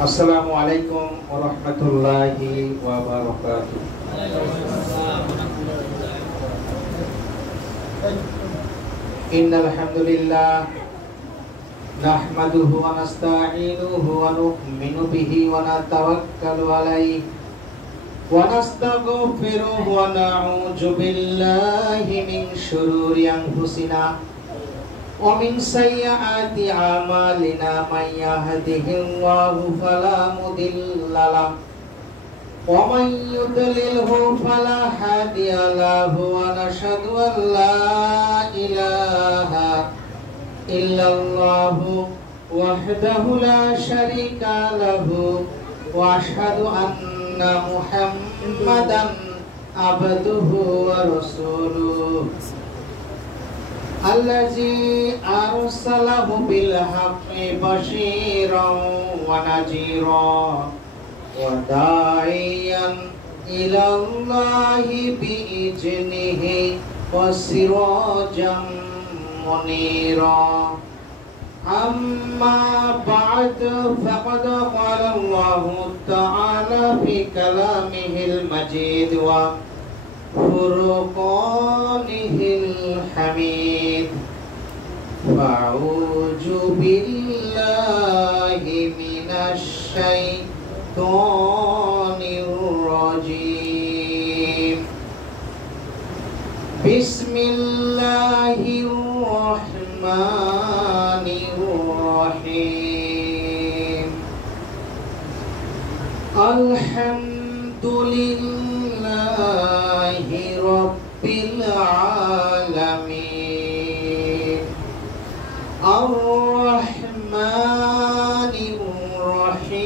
Assalamualaikum warahmatullahi wabarakatuh. Innal hamdalillah nahmaduhu wa nasta'inuhu wa nu'minu bihi wa natawakkalu alayhi wa nastaghfiruhu wa na'udzu billahi min shururi anfusina wa min sayyiati a'malina man yahdihillahu fala mudilla lahu wa man yudlilhu fala hadiya lahu wa nashhadu an la ilaha illallahu wahdahu la syarika lahu wa ashhadu anna muhammadan abduhu wa rasuluh allazi arsalahu bil haqqi basyiran wa nadhira wa da'iyan ila Allahi bi ijnihi wa sirajan munira. Amma ba'du faqad qala Allahu ta'ala fi kalamihil majid wa furqanihil hamid. Fa'udzu billahi minasy syaithanir rajim. Bismillahirrahmanirrahim. Alhamdulillahi rabbil alamin. Ar-Rahmanir Rahim.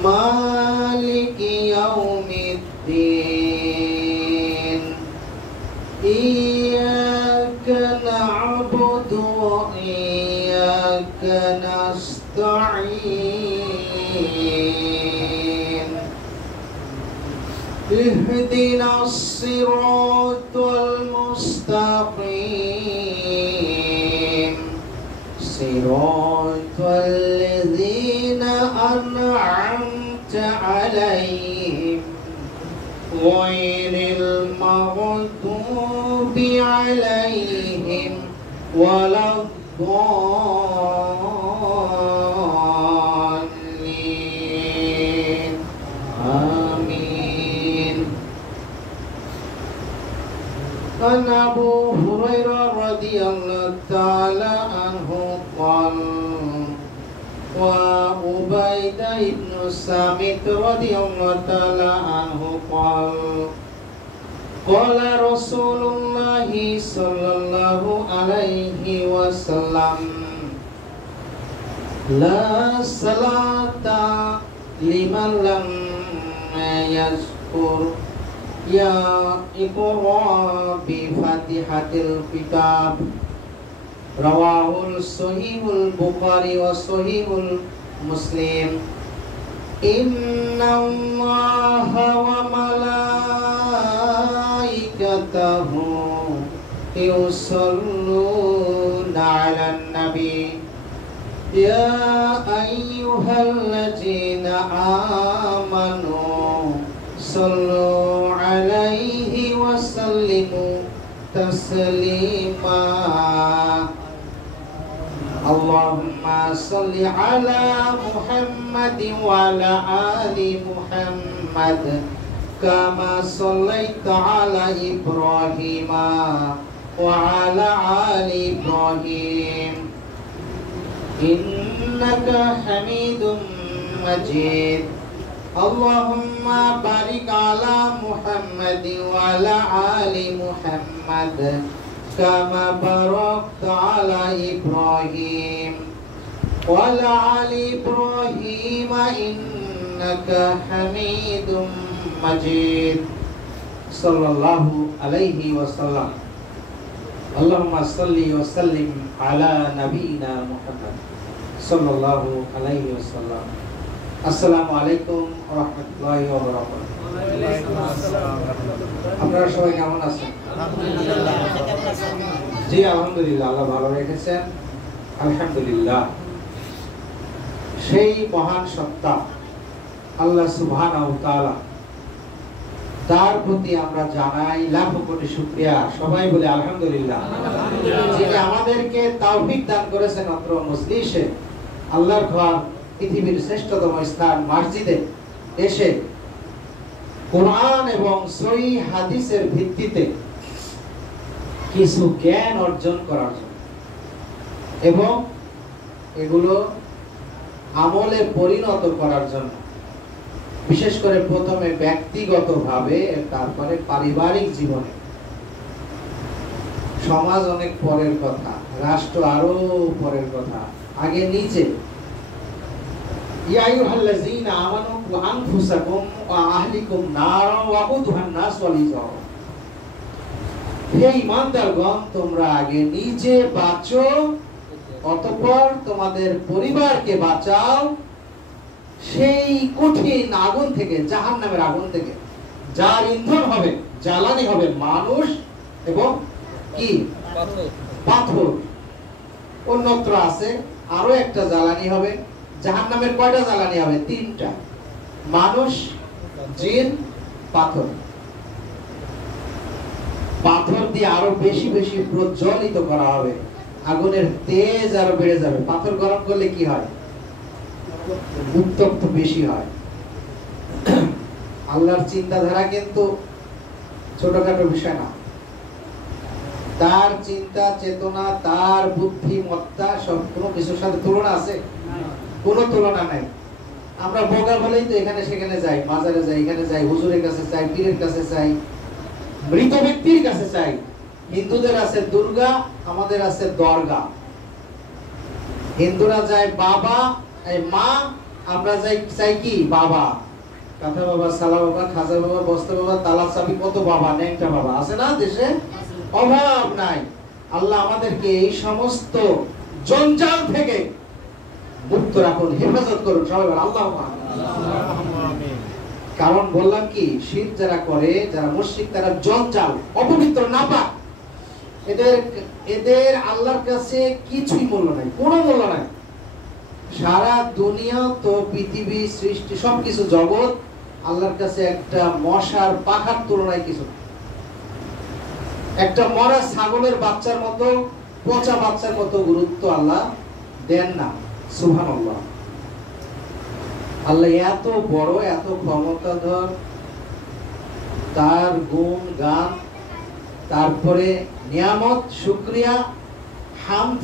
Maliki yaumiddin. Iyyaka na'budu wa iyyaka nasta'in. Ihdinas siratal mustaqim. Siratal ladzina an'amta 'alaihim ghairil maghdubi 'alaihim waladdallin. Amin. An Abu Hurairah radhiyallahu ta'ala anhu qala wa Ubaidah ibn Samit radhiyallahu ta'ala anhu qala qala Rasulullah sallallahu alaihi wasallam la salata liman lam yazkur ya iqra bi fatihatil kitab. Rawahul sahihul Bukhari wa sahihul Muslim. Inna Allaha wa malaikatahu yusalluna 'alan nabi ya ayyuhalladzina amanu sallu 'alaihi wa sallimu taslima. Allahumma salli ala Muhammad wa ala ali Muhammad kama sallaita ala Ibrahim wa ala ali Ibrahim innaka Hamidum Majid. Allahumma barik ala Muhammad wa ala ali Muhammad kama barakta ala Ibrahim wa ala ali Ibrahim innaka Hamidum Majid. Sallallahu alaihi wasallam. Allahumma salli wa sallim ala nabiyyina Muhammad sallallahu alaihi wasallam. Assalamualaikum warahmatullahi wabarakatuh. আপনারা সবাই কেমন আছেন? জি আলহামদুলিল্লাহ, আল্লাহ ভালো রেখেছেন। আলহামদুলিল্লাহ। সেই মহান সত্তা আল্লাহ সুবহানাহু ওয়া তাআলা, তার প্রতি আমরা জানাই লাখ কোটি শুকরিয়া। সবাই বলে আলহামদুলিল্লাহ। যিনি আমাদেরকে তাওফিক দান করেছেন অত্র মজলিসে আল্লাহর ঘর, পৃথিবীর শ্রেষ্ঠতম স্থান মসজিদে এসে কোরআন এবং সহিহ হাদিসের ভিত্তিতে কিছু জ্ঞান অর্জন করার জন্য এবং এগুলো আমলে পরিণত করার জন্য, বিশেষ করে প্রথমে ব্যক্তিগতভাবে, তারপরে পারিবারিক জীবনে। সমাজ অনেক পরের কথা, রাষ্ট্র আরো পরের কথা, আগে নিজে। ইয়া আইয়ুহাল্লাযীনা আমানু কু আনফুসাকুম ওয়া আহলিকুম নারা ওয়াকুদুহান নাস ওয়াল হিজারা। হে ঈমানদারগণ, তোমরা আগে নিজে বাঁচো, অতঃপর তোমাদের পরিবারকে বাঁচাও সেই কঠিন আগুন থেকে, জাহান্নামের আগুন থেকে, যার ইন্ধন হবে, জ্বালানি হবে মানুষ এবং কি পাথর। অন্যত্র আছে আরো একটা জ্বালানি হবে। জাহান্নামের কয়টা জ্বালানি হবে? তিনটা, মানুষ, জিন, পাথর। পাথর দিয়ে আরো বেশি বেশি প্রজ্বলিত করা হবে, আগুনের তেজ আরো বেড়ে যাবে। পাথর গরম করলে কি হয়? উত্তপ্ত বেশি হয়। আল্লাহর চিন্তাধারা কিন্তু ছোটখাটো বিষয় না। তার চিন্তা চেতনা, তার বুদ্ধিমত্তা, সব কোনো কিছুর সাথে তুলনা আছে? কোনো তুলনা নাই। আমরা বোকা বলেই তো এখানে সেখানে যাই, মাজারে যাই, এখানে যাই, হুজুরের কাছে যাই, পীরের কাছে যাই, মৃত ব্যক্তির কাছে যাই। হিন্দুদের আছে দুর্গা, আমাদের আছে দরগা। হিন্দুরা যায় বাবা, মা, আমরা চাই কি? বাবা। কাঁথা বাবা, সালা বাবা, খাজা বাবা, বস্তা বাবা, তালা চাবি, কত বাবা, ন্যাংটা বাবা আছে না দেশে? অভাব নাই। আল্লাহ আমাদেরকে এই সমস্ত জঞ্জাল থেকে মুক্ত রাখুন, হেফাজত করুন। সবাই বলেন আল্লাহুম্মা আমিন। কারণ বললাম কি, শিরক যারা করে, যারা মুশরিক, তারা জঞ্জাল, অপবিত্র, নাপাক। এদের আল্লাহর কাছে কিছুই মূল্য নাই, কোনো মূল্য নাই। সারা দুনিয়া তো, পৃথিবী, সৃষ্টি, সবকিছু জগৎ আল্লাহর কাছে একটা মশার পাখার তুলনায় কিছু। একটা মরা ছাগলের বাচ্চার মতো, পচা বাচ্চার মতো গুরুত্ব আল্লাহ দেন না। সুবহানাল্লাহ। আল্লাহ এত বড়, এত ক্ষমতাধর, তার গুণ গান, তারপরে নিয়ামত, শুকরিয়া, হামদ,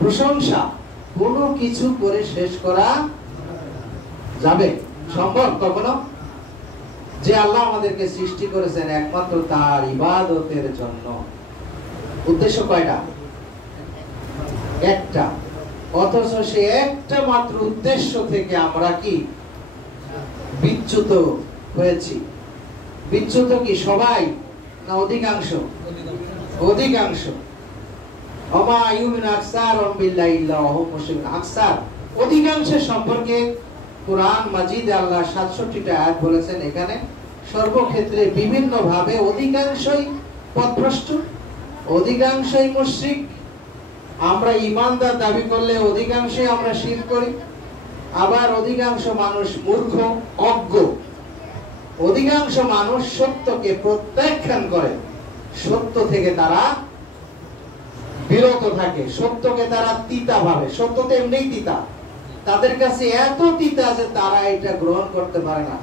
প্রশংসা, কোনো কিছু করে শেষ করা যাবে? সম্ভব কখনো? যে আল্লাহ আমাদেরকে সৃষ্টি করেছেন একমাত্র তার ইবাদতের জন্য। উদ্দেশ্য কয়টা? একটা। অথচ সে একটা মাত্র উদ্দেশ্য থেকে আমরা কি বিচ্যুত হয়েছি? বিচ্যুত কি সবাই না অধিকাংশ? অধিকাংশ। ওমা ইউমিনু আকসারুহুম বিল্লাহি ইল্লা ওয়া হুম মুশরিকুন। আকসার, অধিকাংশের সম্পর্কে কোরআন মাজিদে আল্লাহ ৬৭টা আয়াত বলেছেন। এখানে সর্বক্ষেত্রে বিভিন্ন ভাবে অধিকাংশই পথভ্রষ্ট, অধিকাংশই মুশরিক। আমরা ঈমানদার দাবি করলে অধিকাংশই আমরা শিরক করি। আবার অধিকাংশ মানুষ মূর্খ, অজ্ঞ। অধিকাংশ মানুষ সত্যকে প্রত্যাখ্যান করে, সত্য থেকে তারা বিরত থাকে, সত্যকে তারা তিতা ভাবে। সত্য তো এমনিই তিতা, তাদের কাছে এত তিতা যে তারা এটা গ্রহণ করতে পারে না।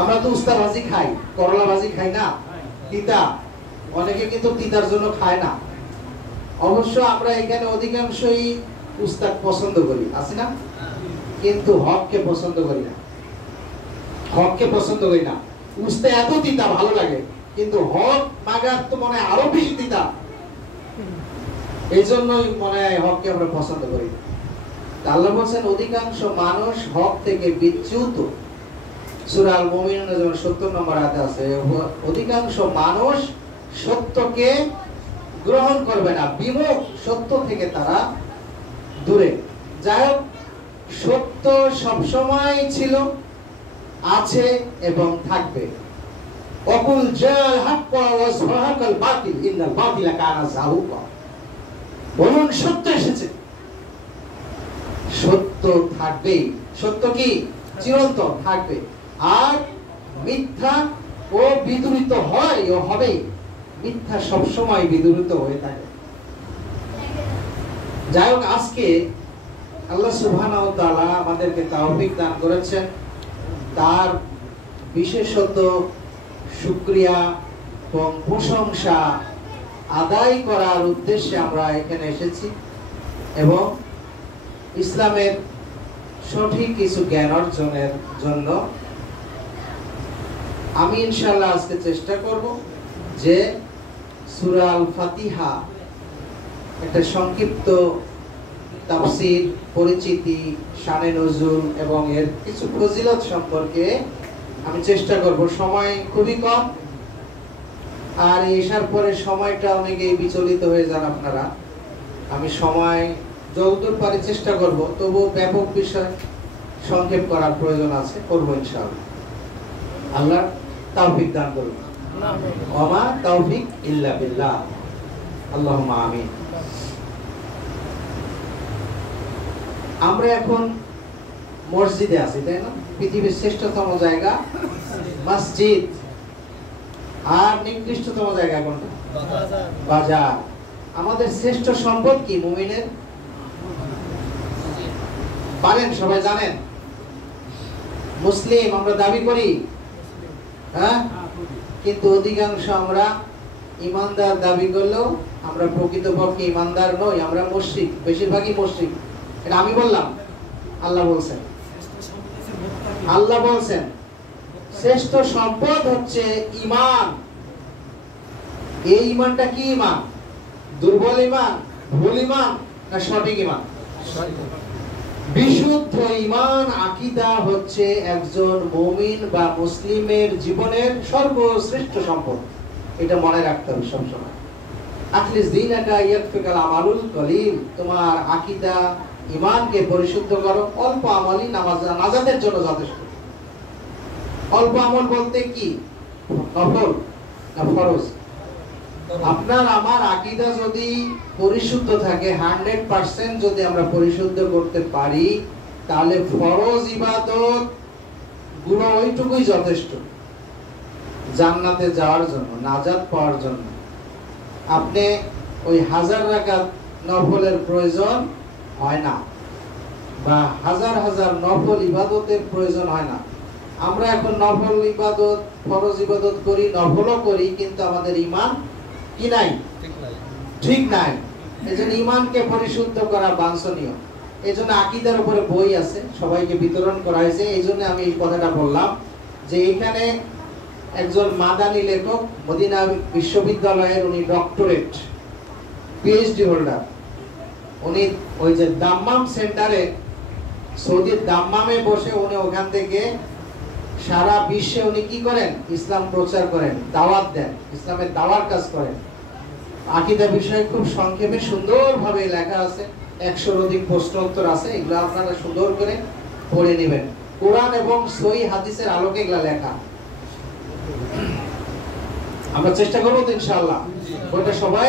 আমরা তো উস্তা ভাজি খাই, করলা ভাজি খাই না, তিতা। অনেকে কিন্তু তিতার জন্য খায় না। অবশ্য আমরা এখানে অধিকাংশই উস্তাদ পছন্দ করি, আছে না? কিন্তু হককে পছন্দ করি না। হককে পছন্দ করি না। উস্তা এত তিতা ভালো লাগে, কিন্তু হক মাগার তো মনে হয় আরো বেশি তিতা। এই জন্যই মনে হয় হককে আমরা পছন্দ করি। আল্লাহ বলছেন অধিকাংশ মানুষ হক থেকে বিচ্যুত। সূরা আল মুমিনুনে যেমন ৭০ নম্বর আয়াতে আছে, অধিকাংশ মানুষ সত্যকে গ্রহণ করবে না, বিমুখ, সত্য থেকে তারা দূরে। যাই হোক, সত্য সবসময় ছিল, আছে এবং থাকবে। অকুল জাল হাক্ক ওয়া যাহাকাল বাতিল ইন্নাল বাতিলা কানা যাহুকা। বলুন সত্য এসেছে, সত্য থাকবে। সত্য কি চিরন্তন থাকবে, আর মিথ্যা ও বিদূরিত হয় ও হবে। মিথ্যা সব সময় বিদূরিত হয়ে থাকে। যাই হোক, আজকে আল্লাহ সুবহানাহু ওয়া তাআলা আমাদেরকে তৌফিক দান করেছেন, তার বিশেষত শুকরিয়া এবং প্রশংসা আদায় করার উদ্দেশ্যে আমরা এখানে এসেছি এবং ইসলামের সঠিক কিছু জ্ঞান অর্জনের জন্য। আমি ইনশাআল্লাহ আজকে চেষ্টা করব যে সূরা আল ফাতিহা একটা সংক্ষিপ্ত তাফসীর, পরিচিতি, শানে নজুল এবং এর কিছু ফজিলত সম্পর্কে আমি চেষ্টা করব। সময় খুবই কম, আর এসার পরে সময়টা অনেকেই বিচলিত হয়ে যান আপনারা। আমি সময় যতদূর পারি চেষ্টা করব, তবু ব্যাপক বিষয় সংক্ষেপ করার প্রয়োজন আছে, করব ইনশাআল্লাহ। আল্লাহ তৌফিক দান করুন। ওমা তৌফিক ইল্লা বিল্লাহ। আল্লাহুম্মা আমিন। আমরা এখন মসজিদে আছি, তাই না? পৃথিবীর শ্রেষ্ঠতম জায়গা মসজিদ, আর নিকৃষ্টতম জায়গা কোনটা? বাজার। আমাদের শ্রেষ্ঠ সম্পদ কি মুমিনের? পারেন, সবাই জানেন? মুসলিম আমরা দাবি করি, হ্যাঁ, কিন্তু অধিকাংশ আমরা ইমানদার দাবি করলেও আমরা প্রকৃতপক্ষে ইমানদার নই। আমরা মুশরিক, বেশিরভাগই মুশরিক। এটা আমি বললাম? আল্লাহ বলছেন। আল্লাহ বলছেন শ্রেষ্ঠ সম্পদ হচ্ছে ঈমান। এই ঈমানটা কি ঈমান? দুর্বল ঈমান, ভুল ঈমান, না সঠিক ঈমান? বিশুদ্ধ ঈমান, আকীদা হচ্ছে একজন মুমিন বা মুসলিমের জীবনের সর্বশ্রেষ্ঠ সম্পদ। এটা মনে রাখতে হবে সবসময়। আখলিস দীনাকা ইয়াকফিকাল আমালুল কলিল। তোমার আকীদা, ঈমানকে পরিশুদ্ধ করো। অল্প আমলই নাজাতের জন্য যথেষ্ট। অল্প আমল বলতে কি? নফল না ফরজ? আপনার আমার আকীদা যদি পরিশুদ্ধ থাকে, 100% যদি আমরা পরিশুদ্ধ করতে পারি, তাহলে ফরজ ইবাদত গুলো ওইটুকুই যথেষ্ট জান্নাতে যাওয়ার জন্য, নাজাত পাওয়ার জন্য। আপনি ওই 1000 রাকাত নফলের প্রয়োজন হয় না, বা হাজার হাজার নফল ইবাদতের প্রয়োজন হয় না। আমরা এখন নফল ইবাদত, ফরজ ইবাদত করি, নফলও করি, কিন্তু আমাদের ঈমান কি নাই? ঠিক নাই। এজন্য ঈমানকে পরিশুদ্ধ করা বাঞ্ছনীয়। এজন্য আকীদার উপরে বই আছে, সবাইকে বিতরণ করা হয়েছে। এইজন্য আমি এই কথাটা বললাম যে এখানে একজন মাদানী লেখক, মদিনা বিশ্ববিদ্যালয়ের, উনি ডক্টরেট পিএইচডি হোল্ডার। উনি ওই যে দাম্মাম সেন্টারে, সৌদির দাম্মামে বসে উনি ওখান থেকে সারা বিশ্বে উনি কি করেন? ইসলাম প্রচার করেন, দাওয়াত দেন, ইসলামের দাওয়ার কাজ করেন। আকীদা বিষয়ে খুব সংক্ষেপে সুন্দরভাবে লেখা আছে, 100-র অধিক প্রশ্ন উত্তর আছে। এগুলো আপনারা সুন্দর করে পড়ে নেবেন। কোরআন এবং সহিহ হাদিসের আলোকে এগুলো লেখা। আমরা চেষ্টা করবো তো ইনশাআল্লাহ, বইটা সবাই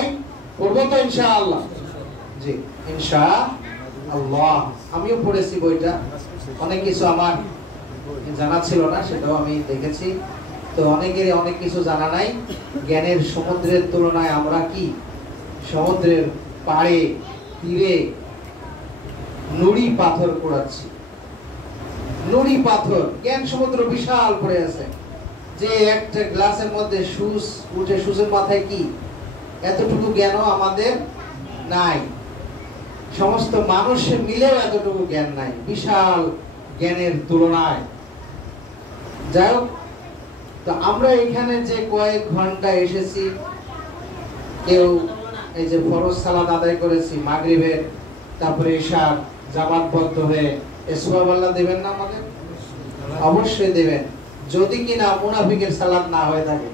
পড়বো তো ইনশাআল্লাহ? জি ইনশাআল্লাহ। আমিও পড়েছি বইটা, অনেক কিছু আমার জানা ছিল না, সেটাও আমি দেখেছি। তো অনেকেরই অনেক কিছু জানা নাই। জ্ঞানের সমুদ্রের তুলনায় আমরা কি সমুদ্রের পাড়ে তীরে নুড়ি পাথর কুড়াচ্ছি। নুড়ি পাথর, জ্ঞান সমুদ্র বিশাল পড়ে আছে। যে একটা গ্লাসের মধ্যে সুস উঠে, সুসের মাথায় কি এতটুকু জ্ঞানও আমাদের নাই। সমস্ত মানুষের মিলেও এতটুকু জ্ঞান নাই বিশাল জ্ঞানের তুলনায়। যাই হোক, তো আমরা এখানে যে কয়েক ঘন্টা এসেছি, কেউ এই যে ফরজ সালাত আদায় করেছি মাগরিবের, তারপরে ঈশার জামাতবদ্ধ হয়ে, সুবহানাল্লাহ দেবেন না আমাদের? অবশ্যই দেবেন। যদি কিনা মুনাফিকের সালাত না হয়ে থাকে,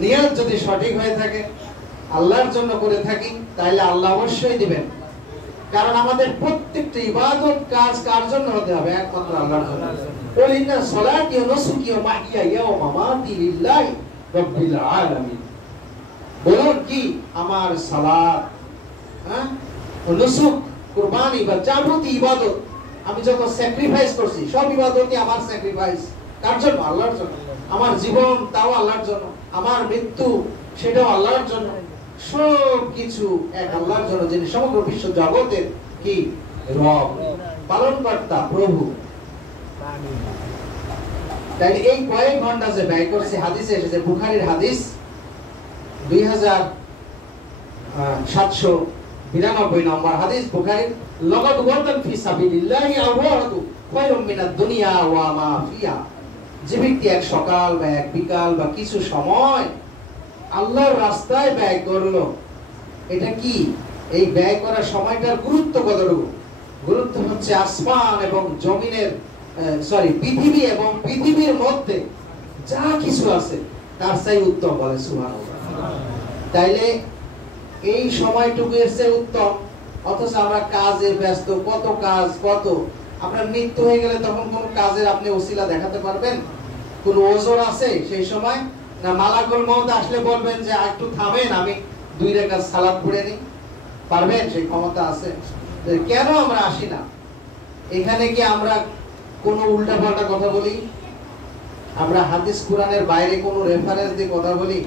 নিয়ত যদি সঠিক হয়ে থাকে, আল্লাহর জন্য করে থাকি, তাহলে আল্লাহ অবশ্যই দিবেন। কারণ আমাদের প্রত্যেকটা ইবাদত কাজ কার জন্য হতে হবে? একমাত্র আল্লাহর জন্য। কুল ইন্না সলাতি ওয়া নুসুকি ওয়া মাহইয়ায়া ওয়া মামাতি লিল্লাহি রাব্বিল আলামিন। বলুন কি আমার সালাত, ও নুসুক কুরবানি বা যাবতীয় ইবাদত, আমি যত স্যাক্রিফাইস করছি সব ইবাদতই আমার স্যাক্রিফাইস। কার জন্য? আল্লাহর জন্য। আমার জীবন তাও আল্লাহর জন্য, আমার মৃত্যু সেটাও আল্লাহর জন্য, সব কিছু এক আল্লাহর জন্য, যিনি সমগ্র বিশ্ব জগতের কি রব, পালনকর্তা, প্রভু। তাই এই কয়েক ঘন্টা যে ব্যয় করছে, হাদিসে এসেছে, বুখারীর হাদিস 2792 নম্বর হাদিস, বুখারীর, লাকাদ ওয়াতান ফি সাবিলিল্লাহি আওয়ারাতু খায়রুম মিনাদ দুনিয়া ওয়া মা ফিহা। যে ব্যক্তি এক সকাল বা এক বিকাল বা কিছু সময় আল্লাহর রাস্তায় ব্যয় করলো, এটা কি, এই ব্যয় করার সময়টার গুরুত্ব কতটুকু? গুরুত্ব হচ্ছে আসমান এবং জমিনের, পৃথিবী এবং পৃথিবীর মধ্যে যা কিছু আছে তার চাই উত্তম, বলে সুবহানাল্লাহ। তাইলে এই সময়টুকু এর চেয়ে উত্তম, অথচ আমরা কাজে ব্যস্ত, কত কাজ, কত। আপনার মৃত্যু হয়ে গেলে তখন কোন কাজের আপনি ওসিলা দেখাতে পারবেন? কোন ওজোর আছে সেই সময়? না মালাকুল মউত আসলে বলবেন যে একটু থামেন, আমি 2 রাকাত সালাত পড়ে নিই? পারবেন? সেই ক্ষমতা আছে? কেন আমরা আসি না? এখানে কি আমরা কোন উল্টাপাল্টা কথা বলি? আমরা হাদিস কোরআনের বাইরে কোন রেফারেন্স দিয়ে কথা বলি?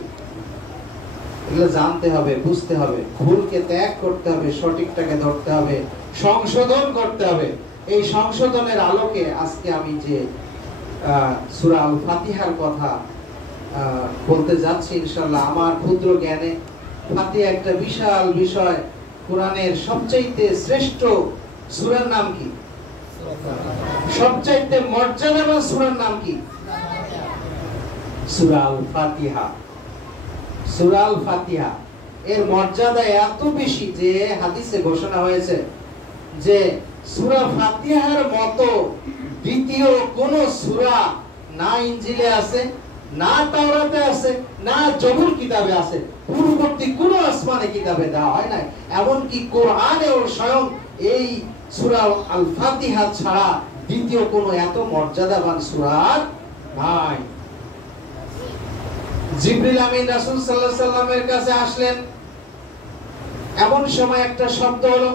এগুলো জানতে হবে, বুঝতে হবে, ভুলকে ত্যাগ করতে হবে, সঠিকটাকে ধরতে হবে, সংশোধন করতে হবে। এই সংশোধনের আলোকে আজকে আমি যে সূরা আল ফাতিহার কথা বলতে যাচ্ছি, ইনশাআল্লাহ আমার ক্ষুদ্র জ্ঞানে, ফাতিহা একটা বিশাল বিষয়। কোরআনের সবচাইতে শ্রেষ্ঠ সূরার নাম কি? সবচাইতে মর্যাদাবান সূরার নাম কি? সূরা আল ফাতিহা। সূরা আল ফাতিহা এর মর্যাদা এত বেশি যে হাদিসে ঘোষণা হয়েছে যে সূরা ফাতিহার মতো দ্বিতীয় কোন সূরা না ইনজিলে আছে, না তাওরাতে আছে, না জবুর কিতাবে আছে, পূর্ববর্তী কোন আসমানে কিতাবে দেওয়া হয় নাই। এমনকি কোরআনেও স্বয়ং এই সূরা আল ফাতিহা ছাড়া দ্বিতীয় কোন এত মর্যাদাবান সূরা নাই। জিবরিল আমিন রাসূল সাল্লাল্লাহু আলাইহি সাল্লামের কাছে আসলেন, এমন সময় একটা শব্দ হলো,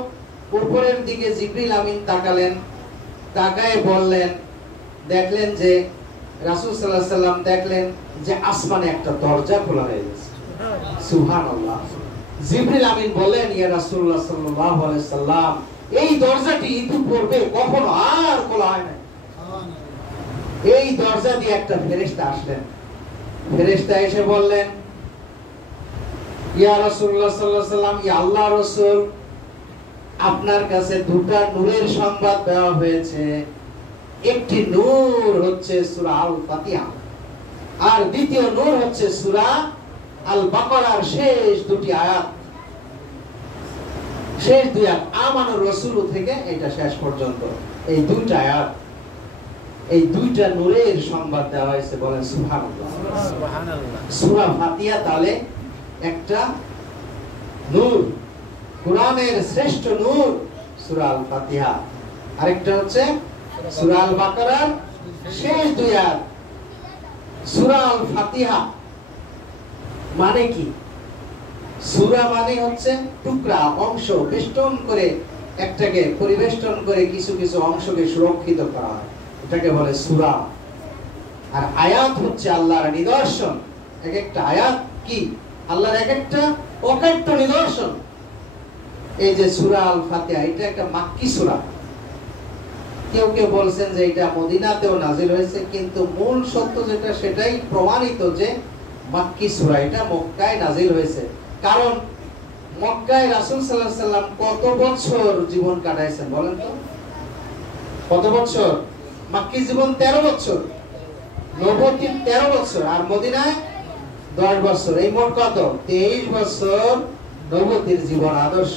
উপরের দিকে জিবরিল আমিন তাকালেন, তাকায় বললেন, দেখলেন যে রাসূল সাল্লাল্লাহু আলাইহি সাল্লাম দেখলেন যে আসমানে একটা দরজা খোলা হয়ে গেছে। সুবহানাল্লাহ। জিবরিল আমিন বললেন, ইয়া রাসূলুল্লাহ সাল্লাল্লাহু আলাইহি সাল্লাম, এই দরজাটি ইতিপূর্বে কখনো আর খোলা হয় না। এই দরজা দিয়ে একটা ফেরেশতা আসলেন। ফেরেশতা এসে বললেন, ইয়া রাসূলুল্লাহ সাল্লাল্লাহু আলাইহি সাল্লাম, ইয়া আল্লাহর রাসূল, আপনার কাছে দুটা নূরের সংবাদ দেওয়া হয়েছে। একটি নূর হচ্ছে সূরা আল ফাতিহা, আর দ্বিতীয় নূর হচ্ছে সূরা আল বাকারার শেষ দুটি আয়াত, শেষ দুই আয়াত, আমানুর রাসূল থেকে এটা শেষ পর্যন্ত এই দুইটা আয়াত, এই দুইটা নূরের সংবাদ দেওয়া হয়েছে। বলেন সুবহানাল্লাহ। সুবহানাল্লাহ। সূরা ফাতিহা তাহলে একটা নূর, কোরআনের শ্রেষ্ঠ নূর সূরা আল ফাতিহা। আরেকটা হচ্ছে সূরা আল বাকারার শেষ দুই আয়াত। সূরা আল ফাতিহা মানে কি? সূরা মানে হচ্ছে টুকরা, অংশ, বেষ্টন করে, একটাকে পরিবেষ্টন করে কিছু কিছু অংশকে সুরক্ষিত করা হয়, এটাকে বলে সূরা। আর আয়াত হচ্ছে আল্লাহর নিদর্শন। এক একটা আয়াত কি? আল্লাহর এক একটা অকাট্য নিদর্শন। এই যে সূরা আল ফাতিহা, এটা একটা মাক্কি সূরা। কেউ কেউ বলছেন যে এটা মদিনাতেও নাজিল হয়েছে, কিন্তু মূল সত্য যেটা সেটাই প্রমাণিত যে মাক্কি সূরা, এটা মক্কায় নাজিল হয়েছে। কারণ মক্কায় রাসূল সাল্লাল্লাহু আলাইহি সাল্লাম কত বছর জীবন কাটাইছেন বলেন তো? কত বছর? মাক্কি জীবন 13 বছর, নবুয়্যতি 13 বছর, আর মদিনায় 10 বছর। এই মোট কত? 23 বছর নবুয়্যতির জীবন আদর্শ।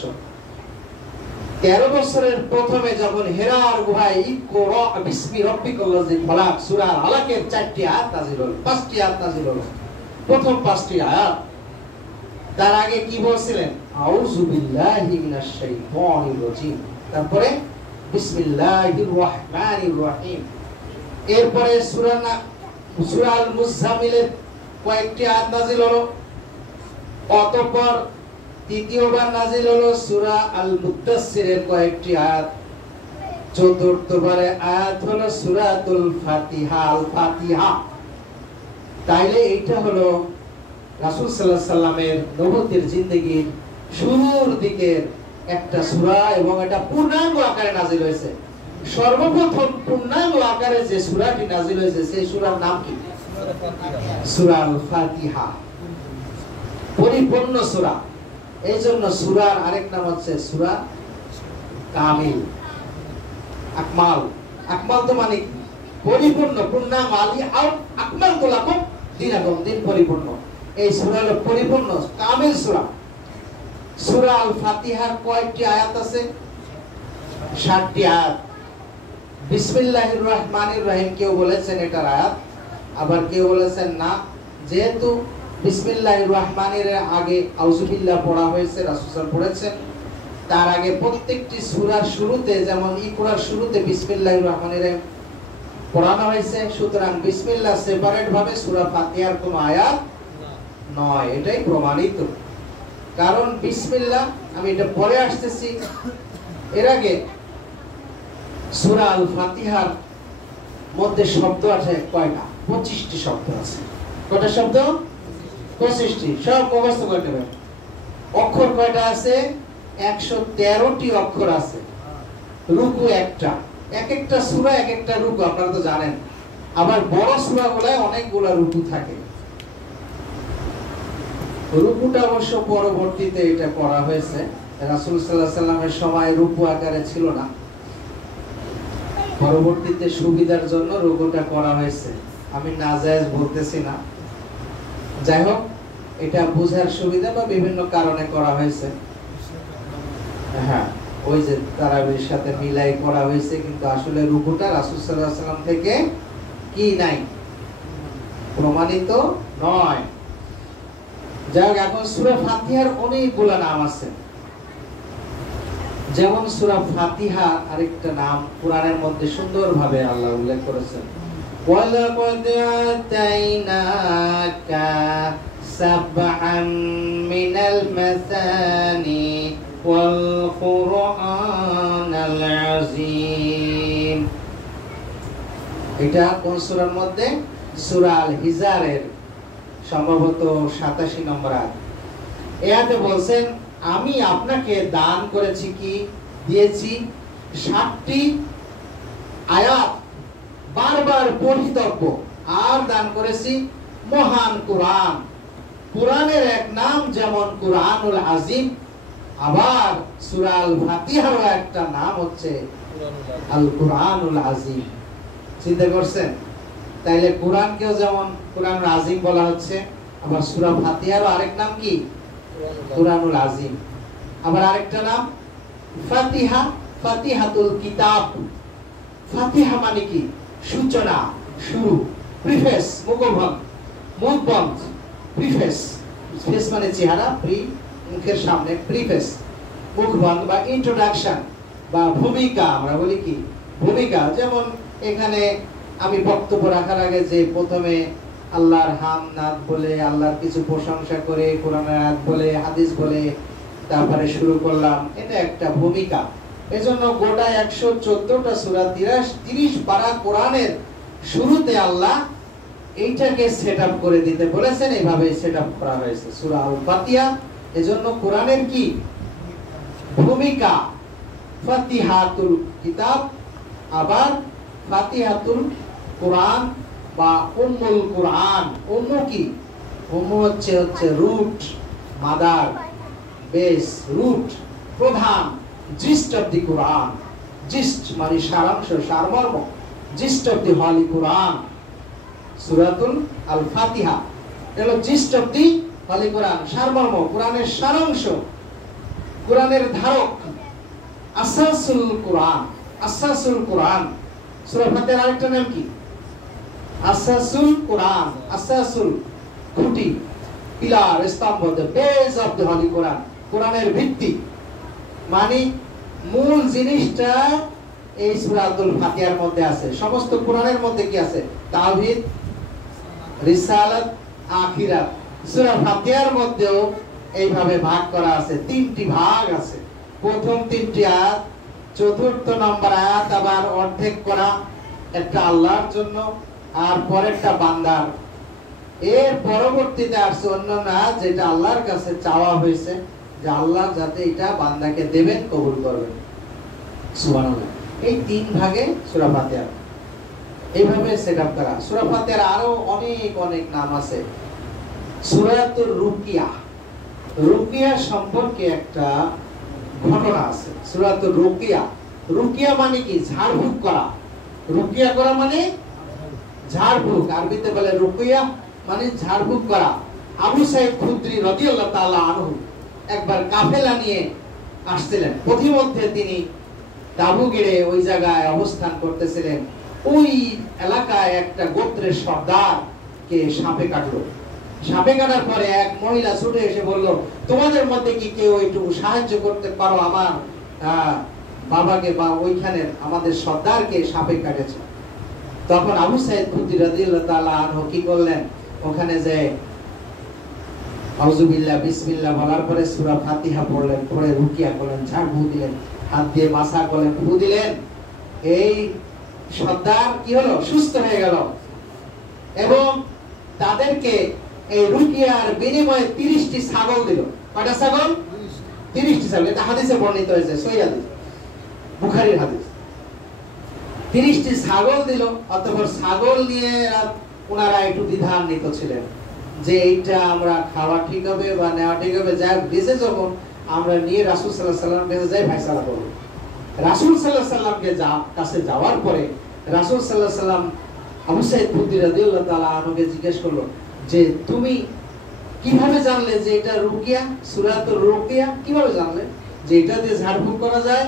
13 বছরের প্রথমে যখন হেরার গুহায় ইকরা বিসমি রাব্বিকাল্লাযী খালাক সূরা আলাকের 4টি আয়াত নাযিল হলো, 5টি আয়াত নাযিল হলো, প্রথম 5টি আয়াত। তার আগে কি বলছিলেন? আউযু বিল্লাহি মিনাশ শাইতানির রাজীম, তারপরে বিসমিল্লাহির রহমানির রহিম। এরপরে সূরা আল মুজাম্মিলের কয়েকটি আয়াত নাযিল হলো। অতঃপর তৃতীয়বার নাযিল হলো সূরা আল মুদ্দাসসিরের কয়েকটি আয়াত। চতুর্থবারে আয়াত হলো সূরাতুল ফাতিহা, আল ফাতিহা। তাইলে এইটা হলো রাসূল সাল্লাল্লাহু আলাইহি সাল্লামের নবুয়তের জিন্দেগীর শুরুর দিকের একটা সূরা, এবং এটা পূর্ণাঙ্গ আকারে নাযিল হয়েছে। সর্বপ্রথম পূর্ণাঙ্গ আকারে যে সূরাটি নাযিল হয়েছে সেই সূরার নাম কি? সূরা আল ফাতিহা, পরিপূর্ণ সূরা। এইজন্য সূরার আরেক নাম হচ্ছে সূরা কামিল, আকমাল। আকমাল তো মানে পরিপূর্ণ, পূর্ণাঙ্গ। আলী আকমালতু লাকুম দীনাকুম, দিন পরিপূর্ণ। এই সূরা হলো পরিপূর্ণ কামিল সূরা। সূরা আল ফাতিহার কয়টি আয়াত আছে? 60টি আয়াত। বিসমিল্লাহির রহমানির রহিম কেউ বলেছেন এটার আয়াত, আবার কেউ বলেছেন না, যেহেতু বিসমিল্লাহির রহমানির আগে আউযুবিল্লাহ পড়া হয়েছে, রাসূল সাল্লাল্লাহু পড়েছেন, তার আগে প্রত্যেকটি সূরার শুরুতে, যেমন ইকরার শুরুতে বিসমিল্লাহির রহমানির রহিম পড়ানো হয়েছে, সুতরাং বিসমিল্লাহ সেপারেট ভাবে সূরা ফাতিহার কোনো আয়াত নয়। এটাই প্রমাণিত। কারণ বিসমিল্লাহ, আমি এটা পরে আসতেছি, এর আগে সূরা আল ফাতিহার মধ্যে শব্দ আছে কয়টা? 25টি শব্দ আছে। কয়টা শব্দ? 25টি। সব মুখস্থ করে নেবেন। অক্ষর কয়টা আছে? 113টি অক্ষর আছে। রুকু একটা, এক একটা সূরা এক একটা রুকু, আপনারা তো জানেন। আবার বড় সূরাগুলোয় অনেকগুলো রুকু থাকে। রুকুটা অবশ্য পরবর্তীতে এটা করা হয়েছে, রাসূল সাল্লাল্লাহু আলাইহি সাল্লামের সময় রুকু আকারে ছিল না, পরবর্তীতে সুবিধার জন্য রুকুটা করা হয়েছে। আমি নাজায়েজ বলতেছি না, যাই হোক এটা বোঝার সুবিধা বা বিভিন্ন কারণে করা হয়েছে। হ্যাঁ, ওই যে তারাবির সাথে মিলাই করা হয়েছে, কিন্তু আসলে রুকুটা রাসূল সাল্লাল্লাহু আলাইহি সাল্লাম থেকে কি নাই, প্রমাণিত নয়। যাই হোক, এখন সূরা ফাতিহার অনেকগুলো নাম আছে। যেমন সূরা ফাতিহা আরেকটা নাম কোরআনের মধ্যে সুন্দরভাবে আল্লাহ উল্লেখ করেছেন, ওয়ালাকাদ আতাইনাকা সাবআম মিনাল মাসানি ওয়াল কুরআনাল আযীম। এটা কোন সূরার মধ্যে? সূরা আল হিজরের সম্ভবত 87 নম্বর আয়াত। এতে বলছেন, আমি আপনাকে দান করেছি কি? দিয়েছি 60টি আয়াত, বারবার পঠিতব্য, আর দান করেছি মহান কোরআন। কোরআনের এক নাম যেমন কুরআনুল আযীম, আবার সূরা আল ফাতিহার একটা নাম হচ্ছে আল কুরআনুল আযীম। চিন্তা করছেন? তাইলে কোরআনকেও যেমন কুরআনুল আযীম বলা হচ্ছে, আবার সূরা ফাতিহারও আরেক নাম কি? কুরআনুল আযীম। আবার আরেকটা নাম ফাতিহা, ফাতিহাতুল কিতাব। ফাতিহা মানে কি? সূচনা, শুরু, প্রিফেস, মুখবন্ধ, মুখবন্ধ, প্রিফেস। ফেস মানে চেহারা, প্রি মুখের সামনে, প্রিফেস মুখবন্ধ বা ইন্ট্রোডাকশন বা ভূমিকা, আমরা বলি কি ভূমিকা। যেমন এখানে আমি বক্তব্য রাখার আগে যে প্রথমে আল্লাহর হামদ বলে, আল্লাহর কিছু প্রশংসা করে, কোরআনের আয়াত বলে, হাদিস বলে তারপরে শুরু করলাম, এটা একটা ভূমিকা। এজন্য গোটা 114টা সূরা 30 পারা কোরআনের শুরুতে আল্লাহ এইটাকে সেটআপ করে দিতে বলেছেন, এইভাবে সেটআপ করা হয়েছে সূরা আল ফাতিহা। এজন্য কোরআনের কি ভূমিকা? ফাতিহাতুল কিতাব, আবার ফাতিহাতুল কোরআন বা উম্মুল কোরআন। উম্মু কি? উম্মু হচ্ছে রুট, মাদার, বেস, রুট, প্রধান, gist of the Quran. Gist মানে সারাংশ, সারমর্ম, জিস্ট অফ দি হলি কোরআন। সূরাতুল আল ফাতিহা হলো জিস্ট অফ দি হলি কোরআন, সারমর্ম, কোরআনের সারাংশ, কোরআনের ধারক, আসাসুল কোরআন। আসাসুল কোরআন। সূরা ফাতিহার আরেকটা নাম কি? আসাসুল কোরআন। আসাসুল খুঁটি, পিলার, স্তম্ভ, the base of the holy Quran. কোরআনের ভিত্তি মানে মূল জিনিসটা এই সূরাতুল ফাতিহার মধ্যে আছে। সমস্ত কোরআনের মধ্যে কি আছে? তাওহীদ, রিসালাত, আখিরাত। সূরা ফাতিহার মধ্যেও এইভাবে ভাগ করা আছে, তিনটি ভাগ আছে। প্রথম তিনটি আয়াত, চতুর্থ নম্বর আয়াত আবার অর্ধেক করা, একটা আল্লাহর জন্য আর পরেরটা বান্দার। এর পরবর্তীতে আসছে অন্যান্য আয়াত, যেটা আল্লাহর কাছে চাওয়া হয়েছে যে আল্লাহ যাতে এটা বান্দাকে দেবেন, কবুল করবেন। সুবহানাল্লাহ। এই তিন ভাগে সূরা ফাতিহা এইভাবে সেটআপ করা। সূরা ফাতিহার আরো অনেক অনেক নাম আছে। সূরাতুর রুকিয়া, রুকিয়া সম্পর্কে একটা ঘটনা আছে। সূরাতুর রুকিয়া, রুকিয়া মানে কি? ঝাড়ফুঁক করা। রুকিয়া করা মানে ঝাড়ফুঁক, আরবিতে বলে রুকিয়া মানে ঝাড়ফুঁক করা। আবু সাঈদ খুদরি রাদিয়াল্লাহু তাআলা আনহু একবার কাফেলা নিয়ে আসছিলেন। পথিমধ্যে তিনি তাবু গেড়ে ওই জায়গায় অবস্থান করতেছিলেন। ওই এলাকায় একটা গোত্রের সর্দারকে সাপে কাটলো। সাপে কাটার পরে এক মহিলা ছুটে এসে বলল, তোমাদের মধ্যে কি কেউ একটু সাহায্য করতে পারো? আমার বাবাকে বা ওইখানের আমাদের সর্দারকে সাপে কাটেছে। তখন আবু সাঈদ খুদরি রাদিয়াল্লাহু তাআলা আনহু কি করলেন? ওখানে যে আউযুবিল্লাহ বিসমিল্লাহ বলার পরে সূরা ফাতিহা পড়লেন, পড়ে রুকিয়া করলেন, ঝাড়ফুঁক দিলেন, হাত দিয়ে মাসা করলেন, ফু দিলেন। এই সর্দার কি হলো? সুস্থ হয়ে গেল। এবং তাদেরকে এই রুকিয়ার বিনিময়ে 30টি ছাগল দিল। কয়টা ছাগল? 30টি ছাগল। এটা হাদিসে বর্ণিত হয়েছে, সহিহ হাদিস, বুখারীর হাদিস। 30টি ছাগল দিল। অতঃপর ছাগল নিয়ে ওনারা একটু দ্বিধান্বিত ছিলেন যে এইটা আমরা খাওয়া ঠিক হবে বা নেওয়া ঠিক হবে। যাই দেশে যখন আমরা নিয়ে রাসূল সাল্লাল্লাহু আলাইহি ওয়াসাল্লাম কাছে যাই ফয়সালা করব। রাসূল সাল্লাল্লাহু আলাইহি ওয়াসাল্লামকে কাছে যাওয়ার পরে রাসূল সাল্লাল্লাহু আলাইহি ওয়াসাল্লাম আবু সাঈদ খুদরি রাদিয়াল্লাহু তাআলা আনহুকে জিজ্ঞেস করলো যে তুমি কিভাবে জানলে যে এটা রুকিয়া? সূরাতুর রুকিয়া কিভাবে জানলে যে এটা দিয়ে ঝাড়ফুঁক করা যায়?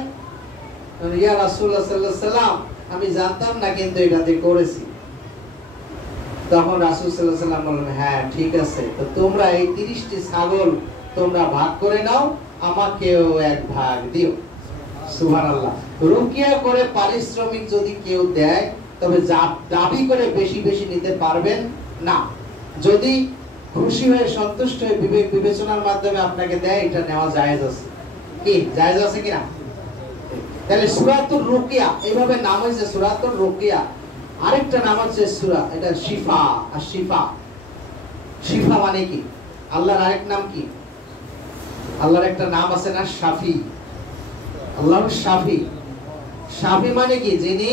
ইয়া রাসূলুল্লাহ সাল্লাল্লাহু আলাইহি ওয়াসাল্লাম, আমি জানতাম না, কিন্তু এটা দিয়ে করেছি। তখন রাসূল সাল্লাল্লাহু আলাইহি ওয়াসাল্লাম বললেন, হ্যাঁ ঠিক আছে, তো তোমরা এই 30টি ছাগল তোমরা ভাগ করে নাও, আমাকেও এক ভাগ দিও। সুবহানাল্লাহ। রুকিয়া করে পারিশ্রমিক যদি কেউ দেয়, তবে দাবি করে বেশি বেশি নিতে পারবেন না। যদি খুশি হয়ে সন্তুষ্ট হয়ে বিবেক বিবেচনার মাধ্যমে আপনাকে দেয়, এটা নেওয়া জায়েজ আছে। কি জায়েজ আছে কিনা? তাহলে সূরাতুর রুকিয়া এইভাবে নাম হয়েছে সূরাতুর রুকিয়া। আরেকটা নাম হচ্ছে সূরা, এটা শিফা। আর শিফা, শিফা মানে কি? আল্লাহর আরেক নাম কি? আল্লাহর একটা নাম আছে না, শাফি। আল্লাহ শাফি। শাফি মানে কি? যিনি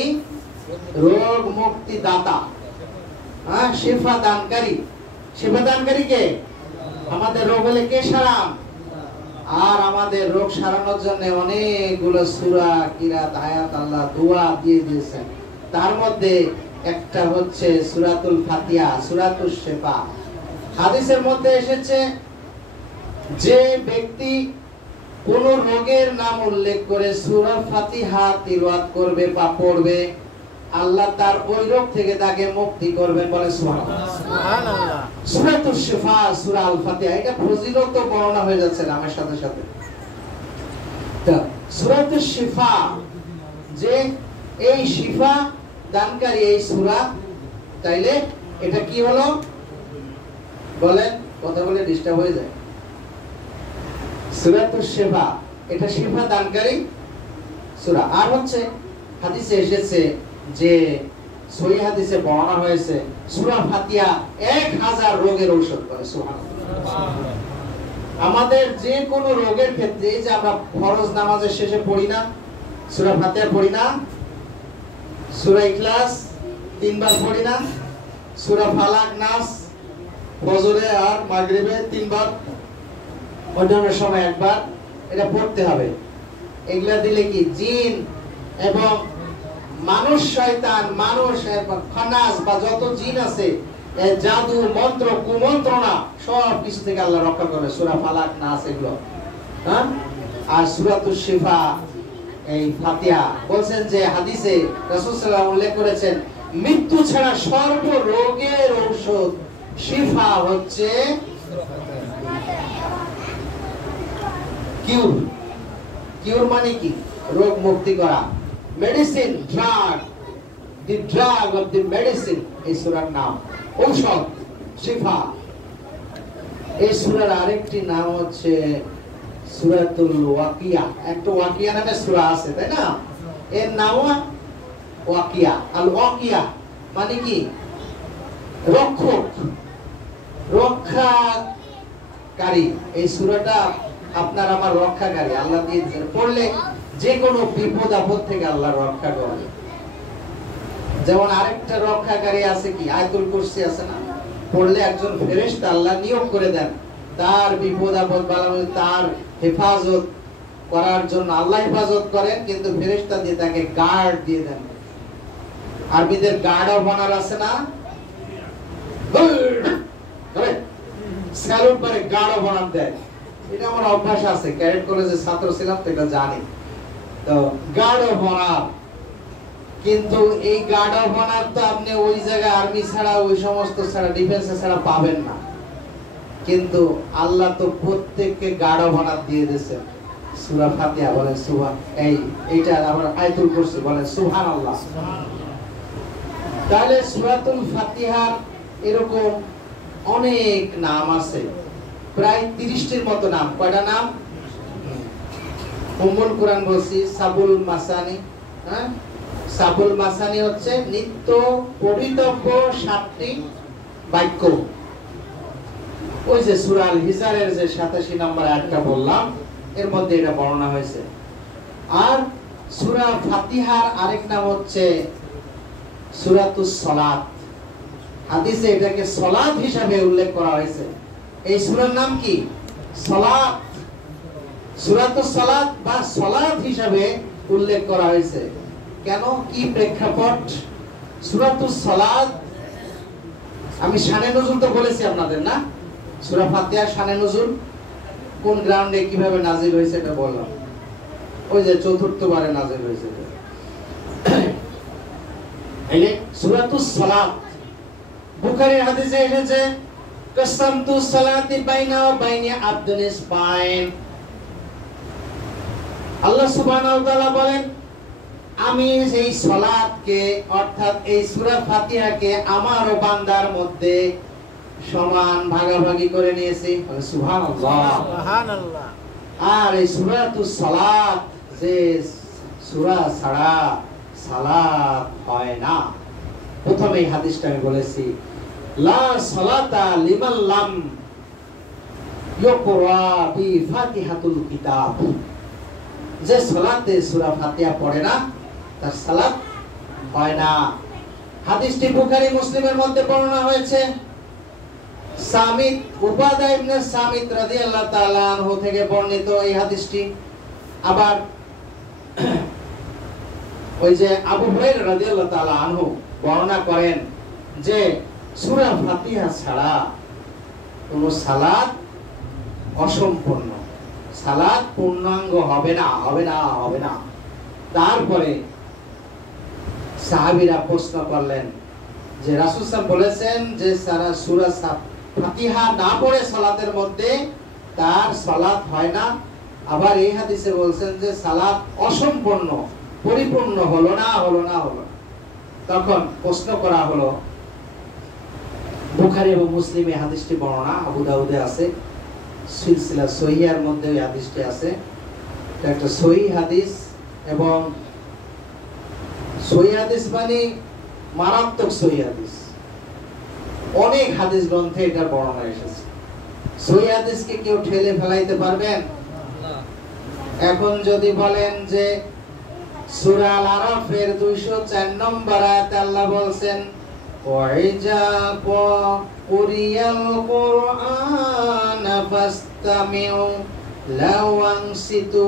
রোগ মুক্তি দাতা, হ্যাঁ, শিফা দানকারী। শিফা দানকারী কে? আমাদের রোগ হলে কে সারান? আর আমাদের রোগ সারানোর জন্য অনেকগুলো সূরা, কিরাত, আয়াত আল্লাহ দোয়া দিয়ে দিয়েছেন। তার মধ্যে একটা হচ্ছে সূরাতুল ফাতিহা, সূরাতুশ শিফা। হাদিসের মধ্যে এসেছে যে ব্যক্তি কোন রোগের নাম উল্লেখ করে সূরা ফাতিহা তিলাওয়াত করবে বা পড়বে, আল্লাহ তার ওই রোগ থেকে তাকে মুক্তি করবেন। বলে সুবহানাল্লাহ। সূরাতুশ শিফা, সূরা আল ফাতিহা, এটা ফজিলত বর্ণনা হয়ে যাচ্ছে নামের সাথে সাথে। তা সূরাতুশ শিফা, যে এই শিফা দানকারী এই সূরা, তাইলে এটা কি হলো বলেন? কথা বলে ডিস্টার্ব হয়ে যায়। সূরাতুশ শিফা, এটা শিফা দানকারী সূরা। আর হচ্ছে হাদিসে এসেছে যে সহিহ হাদিসে বর্ণনা হয়েছে সূরা ফাতিহা 1000 রোগের ঔষধ করে। সুবহানাল্লাহ। আমাদের যে কোনো রোগের ক্ষেত্রে, এই যে আমরা ফরজ নামাজের শেষে পড়ি না সূরা ফাতিহা, পড়ি না সূরা ইখলাস 3 বার পড়ি না, সূরা ফালাক নাস ফজরে আর মাগরিবে 3 বার, অন্যান্য সময় একবার, এটা পড়তে হবে। এগুলা দিলে কি জিন এবং মানুষ, শয়তান, মানুষ, খানাস বা যত জিন আছে, জাদু, মন্ত্র, কুমন্ত্রণা সব কিছু থেকে আল্লাহ রক্ষা করে। সূরা ফালাক, নাস এগুলো, হ্যাঁ। আর সূরাতুশ শিফা, এই ফাতিহা, বলছেন যে হাদিসে রাসূল সাল্লাল্লাহু আলাইহি ওয়াসাল্লাম উল্লেখ করেছেন, মৃত্যু ছাড়া সর্ব রোগের ঔষধ শিফা হচ্ছে কিউর। কিউর মানে কি? রোগ মুক্তি করা। Medicine, drug, the drug of the medicine, এই সূরার নাম ঔষধ, শিফা। এই সূরার আরেকটি নাম হচ্ছে সূরাতুল ওয়াকিয়া। একটা ওয়াকিয়া নামে সূরা আছে, তাই না? এর নাম ওয়াকিয়া। আল ওয়াকিয়া মানে কি? রক্ষক, রক্ষাকারী। এই সূরাটা আপনার আমার রক্ষাকারী, আল্লাহ দিয়ে দিয়েছেন। পড়লে যে কোনো বিপদ আপদ থেকে আল্লাহ রক্ষা করে। যেমন আরেকটা রক্ষাকারী আছে কি, আয়াতুল কুরসি আছে না? পড়লে একজন ফেরেশতা আল্লাহ নিয়োগ করে দেন তার বিপদ আপদ বালা, তার হেফাজত করার জন্য। আল্লাহ হেফাজত করেন, কিন্তু ফেরেশতা দিয়ে তাকে গার্ড দিয়ে দেন। আরবিদের গার্ড অফ অনার আছে না? স্যালুট করে গার্ড অফ অনার দেয়। এটা আমার অভ্যাস আছে, ক্যাডেট কলেজে ছাত্র ছিলাম তো এটা জানি। তো গার্ড অফ অনার, কিন্তু এই গার্ড অফ অনার তো আপনি ওই জায়গায় আর্মি ছাড়া, ওই সমস্ত ছাড়া, ডিফেন্সে ছাড়া পাবেন না। কিন্তু আল্লাহ তো প্রত্যেককে গার্ড অফ অনার দিয়ে দিয়েছেন। সূরা ফাতিহা বলেন সুবহান, এইটা আমরা আয়াতুল কুরসি বলেন সুবহানাল্লাহ। তাহলে সূরাতুল ফাতিহার এরকম অনেক নাম আছে, প্রায় 30টির মতো নাম। কয়টা নাম? উম্মুল কুরআন বলছি, সাবুল মাসানি। হ্যাঁ, সাবুল মাসানি হচ্ছে নিত্য পবিত্রব্য 7টি বাক্য। ওই যে সূরা আল হিজরের যে 87 নম্বর আয়াতটা বললাম, এর মধ্যে এটা বর্ণনা হয়েছে। আর সূরা ফাতিহার আরেক নাম হচ্ছে সূরাতুস সালাত। হাদিসে এটাকে সালাত হিসাবে উল্লেখ করা হয়েছে। এই সূরার নাম কি? সালাত। সূরাতুস সালাত বা সালাত হিসাবে উল্লেখ করা হয়েছে। কেন, কি প্রেক্ষাপট? সূরাতুস সালাত, আমি শানে নুজুল তো বলেছি আপনাদের না? সূরা ফাতিহার শানে নুজুল কোন গ্রাউন্ডে কিভাবে নাজিল হয়েছে এটা বললাম। ওই যে চতুর্থবারে নাজিল হয়েছে। এই সূরাতুস সালাত বুখারীর হাদিসে এসেছে, কাসামতু সালাতি বাইনা ওয়া বাইনা আবদুল ইসবাইন। আল্লাহ সুবহানাহু ওয়া তাআলা বলেন, আমি এই সালাতকে অর্থাৎ এই সূরা ফাতিহাকে আমার ও বান্দার মধ্যে সমান ভাগাভাগি করে নিয়েছি। সুবহানাল্লাহ, সুবহানাল্লাহ। আর এই সূরাতুস সালাত, যে সূরা ছাড়া সালাত হয় না। প্রথমে এই হাদিসটা আমি বলেছি, লা সালাতা লিমান লাম ইকরা বি ফাতিহাতুল কিতাব। যে সালাতে সূরা ফাতিহা পড়ে না তার সালাত হয় না। হাদিসটি বুখারী মুসলিমের মধ্যে বর্ণনা হয়েছে। সামিত, উবাদা ইবনে সামিত রাদিয়াল্লাহু তাআলা আনহু থেকে বর্ণিত এই হাদিসটি। আবার ওই যে আবু হুরায়রা রাদিয়াল্লাহু তাআলা আনহু বর্ণনা করেন যে সূরা ফাতিহা ছাড়া কোন সালাত অসম্পূর্ণ, সালাত পূর্ণাঙ্গ হবে না, হবে না, হবে না। তারপরে সাহাবীরা প্রশ্ন করলেন যে রাসূল সাল্লাল্লাহু বলেছেন যে সারা সূরা ফাতিহা না পড়ে সালাতের মধ্যে তার সালাত হয় না। আবার এই হাদিসে বলছেন যে সালাত অসম্পূর্ণ, পরিপূর্ণ হলো না, হলো না, হলো না। তখন প্রশ্ন করা হলো, বুখারী এবং মুসলিমে হাদিসটি বর্ণনা, আবু দাউদে আছে, সিলসিলা সহিহার মধ্যে এই হাদিসটি আছে। এটা একটা সহিহ হাদিস, এবং সহিহ হাদিস মানে মারাত্মক সহিহ হাদিস। অনেক হাদিস গ্রন্থে এটার বর্ণনা এসেছে। সহিহ হাদিসকে কেউ ঠেলে ফেলাইতে পারবেন? এখন যদি বলেন যে সূরা আল আরাফের 204 নম্বর আয়াতে আল্লাহ বলছেন, ওয়াইজা কুরিয়াল কুরআন ফাসতামিউ লাওয়ানসিতু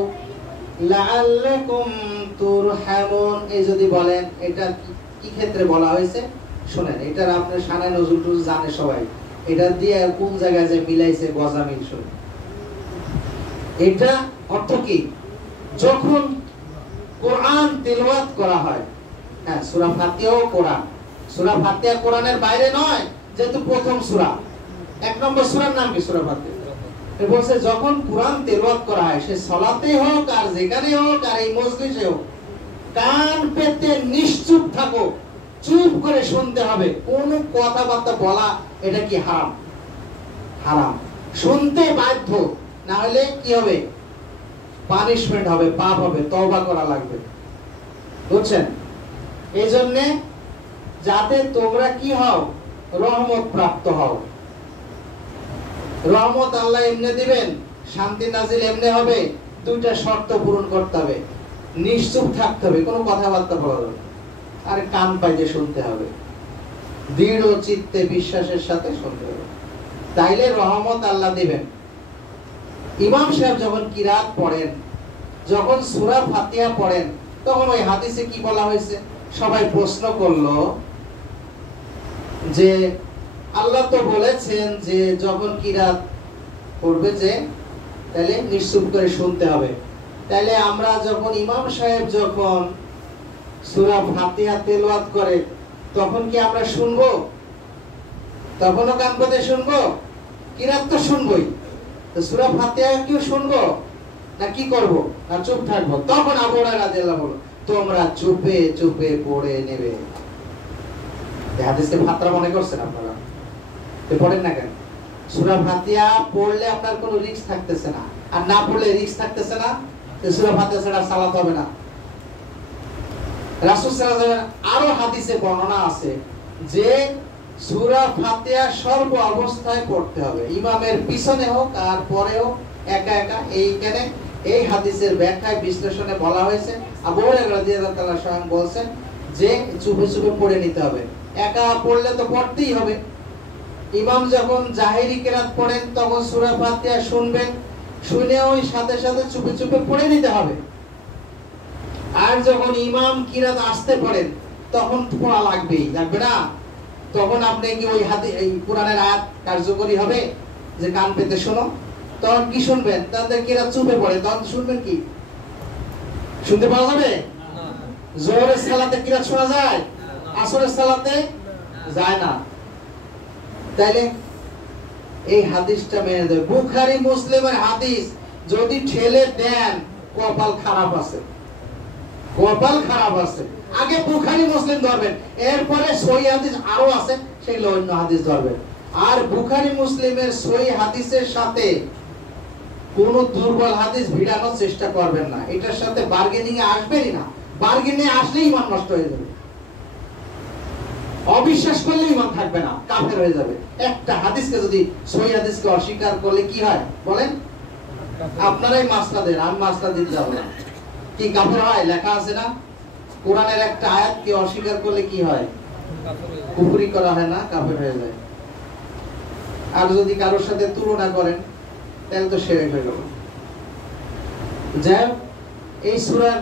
লাআল্লাকুম তুরহামুন। এই যদি বলেন এটা কি ক্ষেত্রে বলা হয়েছে শুনেন, এটার আপনার শানে নজরুল জানে সবাই, এটা দিয়ে কোন জায়গায় যে মিলাইছে গজামিল শুনে। এটা অর্থ কি? যখন কোরআন তেলাওয়াত করা হয়, হ্যাঁ সূরা ফাতিহাও কোরআন, সূরা ফাতিহা কোরআনের বাইরে নয়, যেহেতু প্রথম সূরা, 1 নম্বর সূরার নাম কি? সূরা ফাতিহা। এর বলছে যখন কোরআন তেলাওয়াত করা হয়, সে সালাতে হোক আর যেখানে হোক আর এই মজলিসে হোক, কান পেতে নিশ্চুপ থাকো, চুপ করে শুনতে হবে। কোনো কথাবার্তা বলা এটা কি হারাম? হারাম। শুনতে বাধ্য, না হলে কি হবে? পানিশমেন্ট হবে, পাপ হবে, তওবা করা লাগবে। বুঝছেন? এই জন্য যাতে তোমরা কি হও? রহমত প্রাপ্ত হও। রহমত আল্লাহ এমনি দিবেন, শান্তি নাজিল এমনি হবে। দুইটা শর্ত পূরণ করতে হবে। নিশ্চুপ থাকতে হবে, কোনো কথাবার্তা বলা যাবে না। আর কান পাইতে শুনতে হবে, দৃঢ় চিত্তে বিশ্বাসের সাথে শুনতে হবে। তাইলে রহমত আল্লাহ দিবেন। ইমাম সাহেব যখন কিরাত পড়েন, যখন সূরা ফাতিহা পড়েন, তখন ওই হাদিসে কি বলা হয়েছে? সবাই প্রশ্ন করলো যে আল্লাহ তো বলেছেন যে যখন কিরাত পড়বে যে তাহলে নিশ্চুপ করে শুনতে হবে। তাহলে আমরা যখন ইমাম সাহেব যখন সূরা ফাতিহা তেলাওয়াত করে তখন কি আমরা শুনবো? তখনও কান পেতে শুনবো? কিরাত তো শুনবোই, তো সূরা ফাতিহা কি শুনবো না কি করব? না চুপ থাকবো? তখন আবু হুরায়রা রাদিয়াল্লাহু আনহু বলল, তোমরা চুপে চুপে পড়ে নেবে। এই হাদিসকে ফাতরা মনে করছেন আপনারা? তো পড়েন না কেন? সূরা ফাতিহা পড়লে আপনার কোনো রিস্ক থাকতেছে না, আর না পড়লে রিস্ক থাকতেছে না। তো সূরা ফাতিহা ছাড়া সালাত হবে না। রাসূল সাল্লাল্লাহু আলাইহি ওয়াসাল্লাম আরো হাদিসে বর্ণনা আছে যে সূরা ফাতিহা সর্ব অবস্থায় পড়তে হবে, ইমামের পিছনে হোক আর পরে হোক, একা একা। এইখানে এই হাদিসের ব্যাখ্যায় বিশ্লেষণে বলা হয়েছে, আবু হুরায়রা রাদিয়াল্লাহু তাআলা স্বয়ং বলেন যে চুপে চুপে পড়ে নিতে হবে। একা পড়লে তো পড়তেই হবে। ইমাম যখন জাহেরি কিরাত পড়েন তখন সূরা ফাতিহা শুনবেন, শুনে ওই সাথে সাথে চুপে চুপে পড়ে নিতে হবে। আর যখন ইমাম কিরাত আসতে পড়েন তখন পড়া লাগবেই, লাগবে না? তখন আপনি কি ওই এই কোরআনের আয়াত কার্যকরী হবে যে কান পেতে শোনো? তখন কি শুনবেন? তাদের কিরাত চুপে পড়ে, তখন শুনবেন কি? শুনতে পাওয়া যাবে? জোহরের সালাতে কিরাত শোনা যায়, আসরের সালাতে যায় না। তাইলে এই হাদিসটা মেনে দেয়। বুখারী মুসলিমের হাদিস যদি ঠেলে দেন, কপাল খারাপ আছে, কপাল খারাপ আছে। আগে বুখারী মুসলিম ধরবেন, এরপরে সহিহ হাদিস আরো আছে, সেগুলো অন্য হাদিস ধরবেন। আর বুখারী মুসলিমের সহিহ হাদিসের সাথে কোন দুর্বল হাদিস ভিড়ানোর চেষ্টা করবেন না। এটার সাথে বার্গেনিং এ আসবেনই না। বার্গেনিং এ আসলেই ঈমান নষ্ট হয়ে যাবে, অবিশ্বাস করলে ঈমান থাকবে না, কাফের হয়ে যাবে। একটা হাদিসকে যদি সহিহ হাদিসকে অস্বীকার করলে কি হয় বলেন? আপনারাই মাসলা দেন, আমি মাসলা দিতে যাব না। কি কাফের হয়? লেখা আছে না, কোরআনের একটা আয়াতকে অস্বীকার করলে কি হয়? কুফরি করা হয় না, কাফের হয়ে যায়। আর যদি কারোর সাথে তুলনা করেন তাহলে তো শিরক হয়ে গেল। যাই হোক, এই সূরার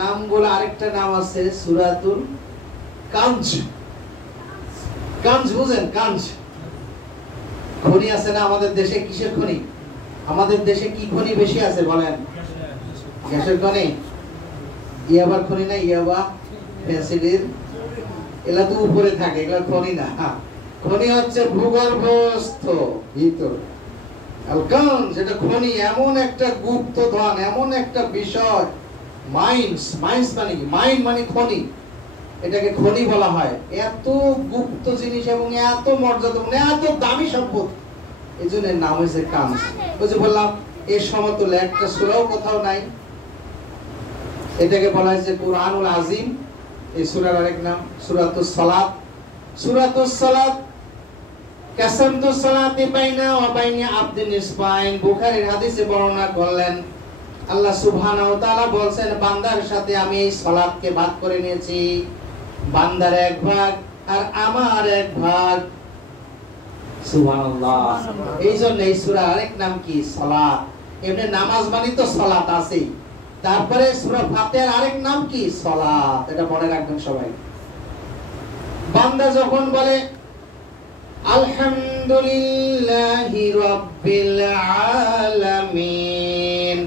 নামগুলো আরেকটা নাম আছে সূরাতুল কাঞ্জ। কাঞ্জ বুঝেন? কাঞ্জ খনি আছে না আমাদের দেশে? কিসের খনি? আমাদের দেশে কি খনি বেশি আছে বলেন? গ্যাসের খনি, ইয়াবার খনি না? ইয়াবা, ফেন্সিডিল, এগুলা তো উপরে থাকে, এগুলা খনি না। খনি হচ্ছে ভূগর্ভস্থ ভিতর। আল-কাঞ্জ যেটা খনি, এমন একটা গুপ্ত ধন, এমন একটা বিষয়। মাইন্স, মাইন্স মানে কি? মাইন্ড মানে খনি, এটাকে খনি বলা হয়। এত গুপ্ত জিনিস এবং এত মর্যাদাপূর্ণ, এত দামি সম্পদ, এই জন্য নাম হয়েছে কাঞ্জ। ওই যে বললাম এর সমতুল্য একটা সূরাও কোথাও নাই। এটাকে বলা হয়েছে কুরআনুল আযীম। এই সূরার আরেক নাম সূরাতুস সালাত। সূরাতুস সালাত কাসামতুস সালাতি বাইনা ওয়া বাইনা আবদিন নিসফাইন। বুখারীর হাদিসে বর্ণনা করলেন আল্লাহ সুবহানাহু ওয়া তাআলা বলেন, বান্দার সাথে আমি এই সালাতকে ভাগ করে নিয়েছি, বান্দার এক ভাগ আর আমার এক ভাগ। সুবহানাল্লাহ। এইজন্য এই সূরার আরেক নাম কি? সালাত। এমনি নামাজ মানে তো সালাত আছেই, তারপরে সূরা ফাতিহার আরেক নাম কি? সালাত। এটা মনে রাখবেন সবাই। বান্দা যখন বলে আলহামদুলিল্লাহি রাব্বিল আলামিন,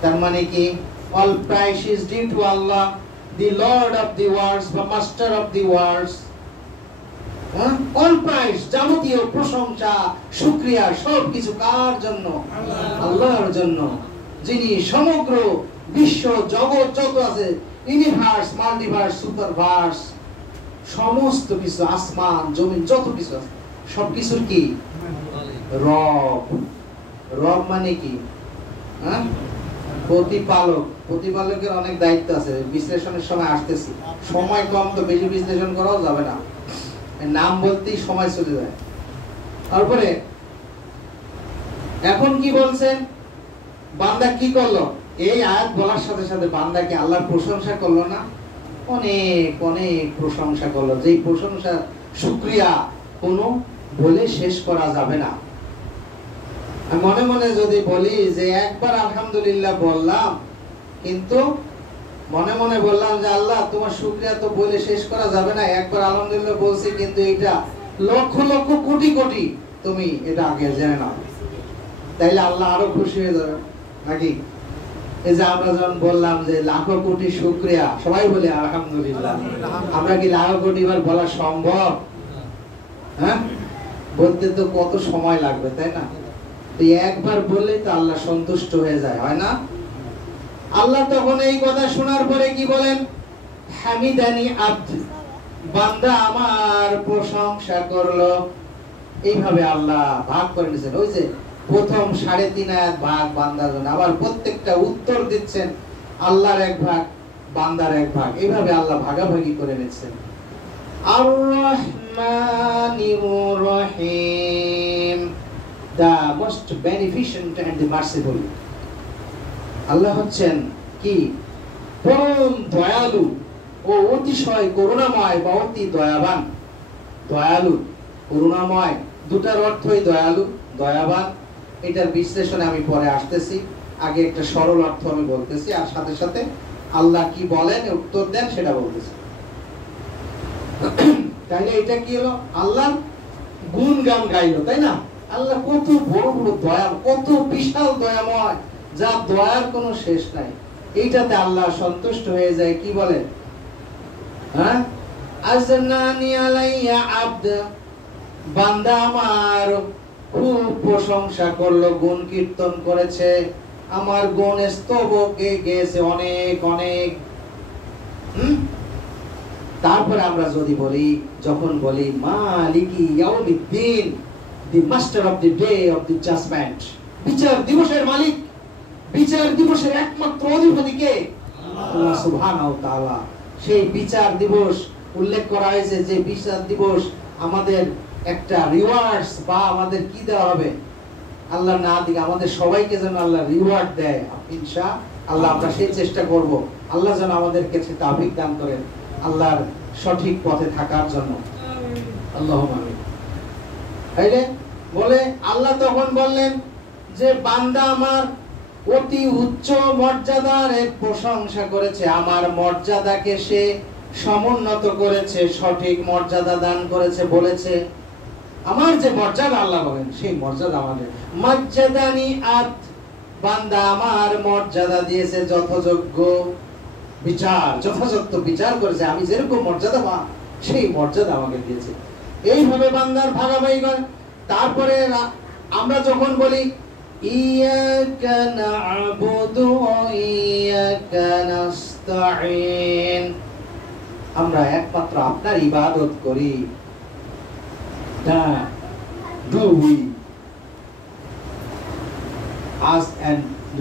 তার মানে কি? all praise is due to Allah, the Lord of the worlds, the Master of the worlds. all praise, যাবতীয় প্রশংসা, শুকরিয়া সব কিছু কার জন্য? আল্লাহর জন্য, যিনি সমগ্র বিশ্ব জগৎ যত আছে, ইউনিভার্স, মাল্টিভার্স, সুপারভার্স, সমস্ত কিছু, আসমান জমিন যত কিছু আছে, সবকিছুর কি রব। রব মানে কি? হ্যাঁ, প্রতিপালক। প্রতিপালকের অনেক দায়িত্ব আছে, বিশ্লেষণের সময় আসতেছি, সময় কম তো বেশি বিশ্লেষণ করাও যাবে না, নাম বলতেই সময় চলে যায়। তারপরে এখন কি বলছেন, বান্দা কি করলো? এই আয়াত বলার সাথে সাথে বান্দা কি আল্লাহর প্রশংসা করলো না? অনেক অনেক প্রশংসা করলো, যেই প্রশংসা শুকরিয়া কোনো বলে শেষ করা যাবে না। মনে মনে যদি বলি যে একবার আলহামদুলিল্লাহ বললাম, কিন্তু মনে মনে বললাম যে আল্লাহ তোমার শুকরিয়া তো বলে শেষ করা যাবে না, একবার আলহামদুলিল্লাহ বলছি, কিন্তু এটা লক্ষ লক্ষ কোটি কোটি, তুমি এটা আগে জেনে নাও, তাইলে আল্লাহ আরো খুশি হয়ে যাবে নাকি? এই যে আমরা যখন বললাম যে লাখো কোটি শুকরিয়া, সবাই বলে আলহামদুলিল্লাহ, আমরা কি লাখো কোটি বার বলা সম্ভব? হ্যাঁ, বলতে তো কত সময় লাগবে, তাই না? তো একবার বললেই তো আল্লাহ সন্তুষ্ট হয়ে যায়, হয় না? আল্লাহ তখন এই কথা শোনার পরে কি বলেন? হামিদানি আব্দ, বান্দা আমার প্রশংসা করলো। এইভাবে আল্লাহ ভাগ করে নিয়েছেন। ওই যে প্রথম 3.5 আয়াত ভাগ বান্দার জন্য, আবার প্রত্যেকটা উত্তর দিচ্ছেন, আল্লাহর এক ভাগ, বান্দার এক ভাগ, এইভাবে আল্লাহ ভাগাভাগি করে নিচ্ছেন। আর রহমানির রহিম, the most beneficent and the merciful। আল্লাহ হচ্ছেন কি? পরম দয়ালু ও অতিশয় করুণাময় বা অতি দয়াবান। দয়ালু, করুণাময়, দুটার অর্থই দয়ালু, দয়াবান। এটার বিশ্লেষণে আমি পরে আসতেছি, আগে একটা সরল অর্থ আমি বলতেছি, আর সাথে সাথে আল্লাহ কি বলেন, উত্তর দেন, সেটা বলতেছি। তাহলে এটা কি হলো? আল্লাহ গুণগান গাইলো, তাই না? আল্লাহ কত বড় বড় দয়া, কত বিশাল দয়াময়, যা দয়ার কোনো শেষ নাই। এইটাতে আল্লাহ সন্তুষ্ট হয়ে যায়। কি বলে? হ্যাঁ, আজনানি আলাইয়া আব্দ, বান্দা আমার খুব প্রশংসা করলো, গুণ কীর্তন করেছে, আমার গুণ স্তবকে গেছে অনেক অনেক। তারপরে আমরা যদি বলি, যখন বলি মালিকি ইয়াউমিদ্দিন, the master of the day of the judgment, বিচার দিবসের মালিক, বিচার দিবসের একমাত্র অধিপতি কে? আল্লাহ সুবহানাহু ওয়া তাআলা। সেই বিচার দিবস উল্লেখ করা হয়েছে, যে বিচার দিবস আমাদের একটা রিওয়ার্ডস বা আমাদের কি দেওয়া হবে, আল্লাহ না দিকে আমাদের সবাইকে যেন আল্লাহ রিওয়ার্ড দেয়, ইনশাআল্লাহ আমরা সেই চেষ্টা করব। আল্লাহ যেন আমাদেরকে তৌফিক দান করেন আল্লাহর সঠিক পথে থাকার জন্য। আল্লাহুম্মা আমিন। তাইলে বলে আল্লাহ তখন বললেন যে বান্দা আমার অতি উচ্চ মর্যাদার প্রশংসা করেছে, আমার মর্যাদাকে সে সমুন্নত করেছে, সঠিক মর্যাদা দান করেছে, বলেছে আমার যে মর্যাদা, আল্লাহ বলেন সেই মর্যাদা আমাদের মর্যাদানি আত, বান্দা আমার মর্যাদা দিয়েছে যথাযোগ্য বিচার, যথাযথ বিচার করেছে, আমি যেরকম মর্যাদা বা সেই মর্যাদা আমাকে দিয়েছে। এইভাবে বান্দার ভাগাভাগি করে। তারপরে আমরা যখন বলি ইয়াকা না'বুদু ওয়া ইয়াকা নাস্তাঈন, আমরা একমাত্র আপনার ইবাদত করি, do we ask and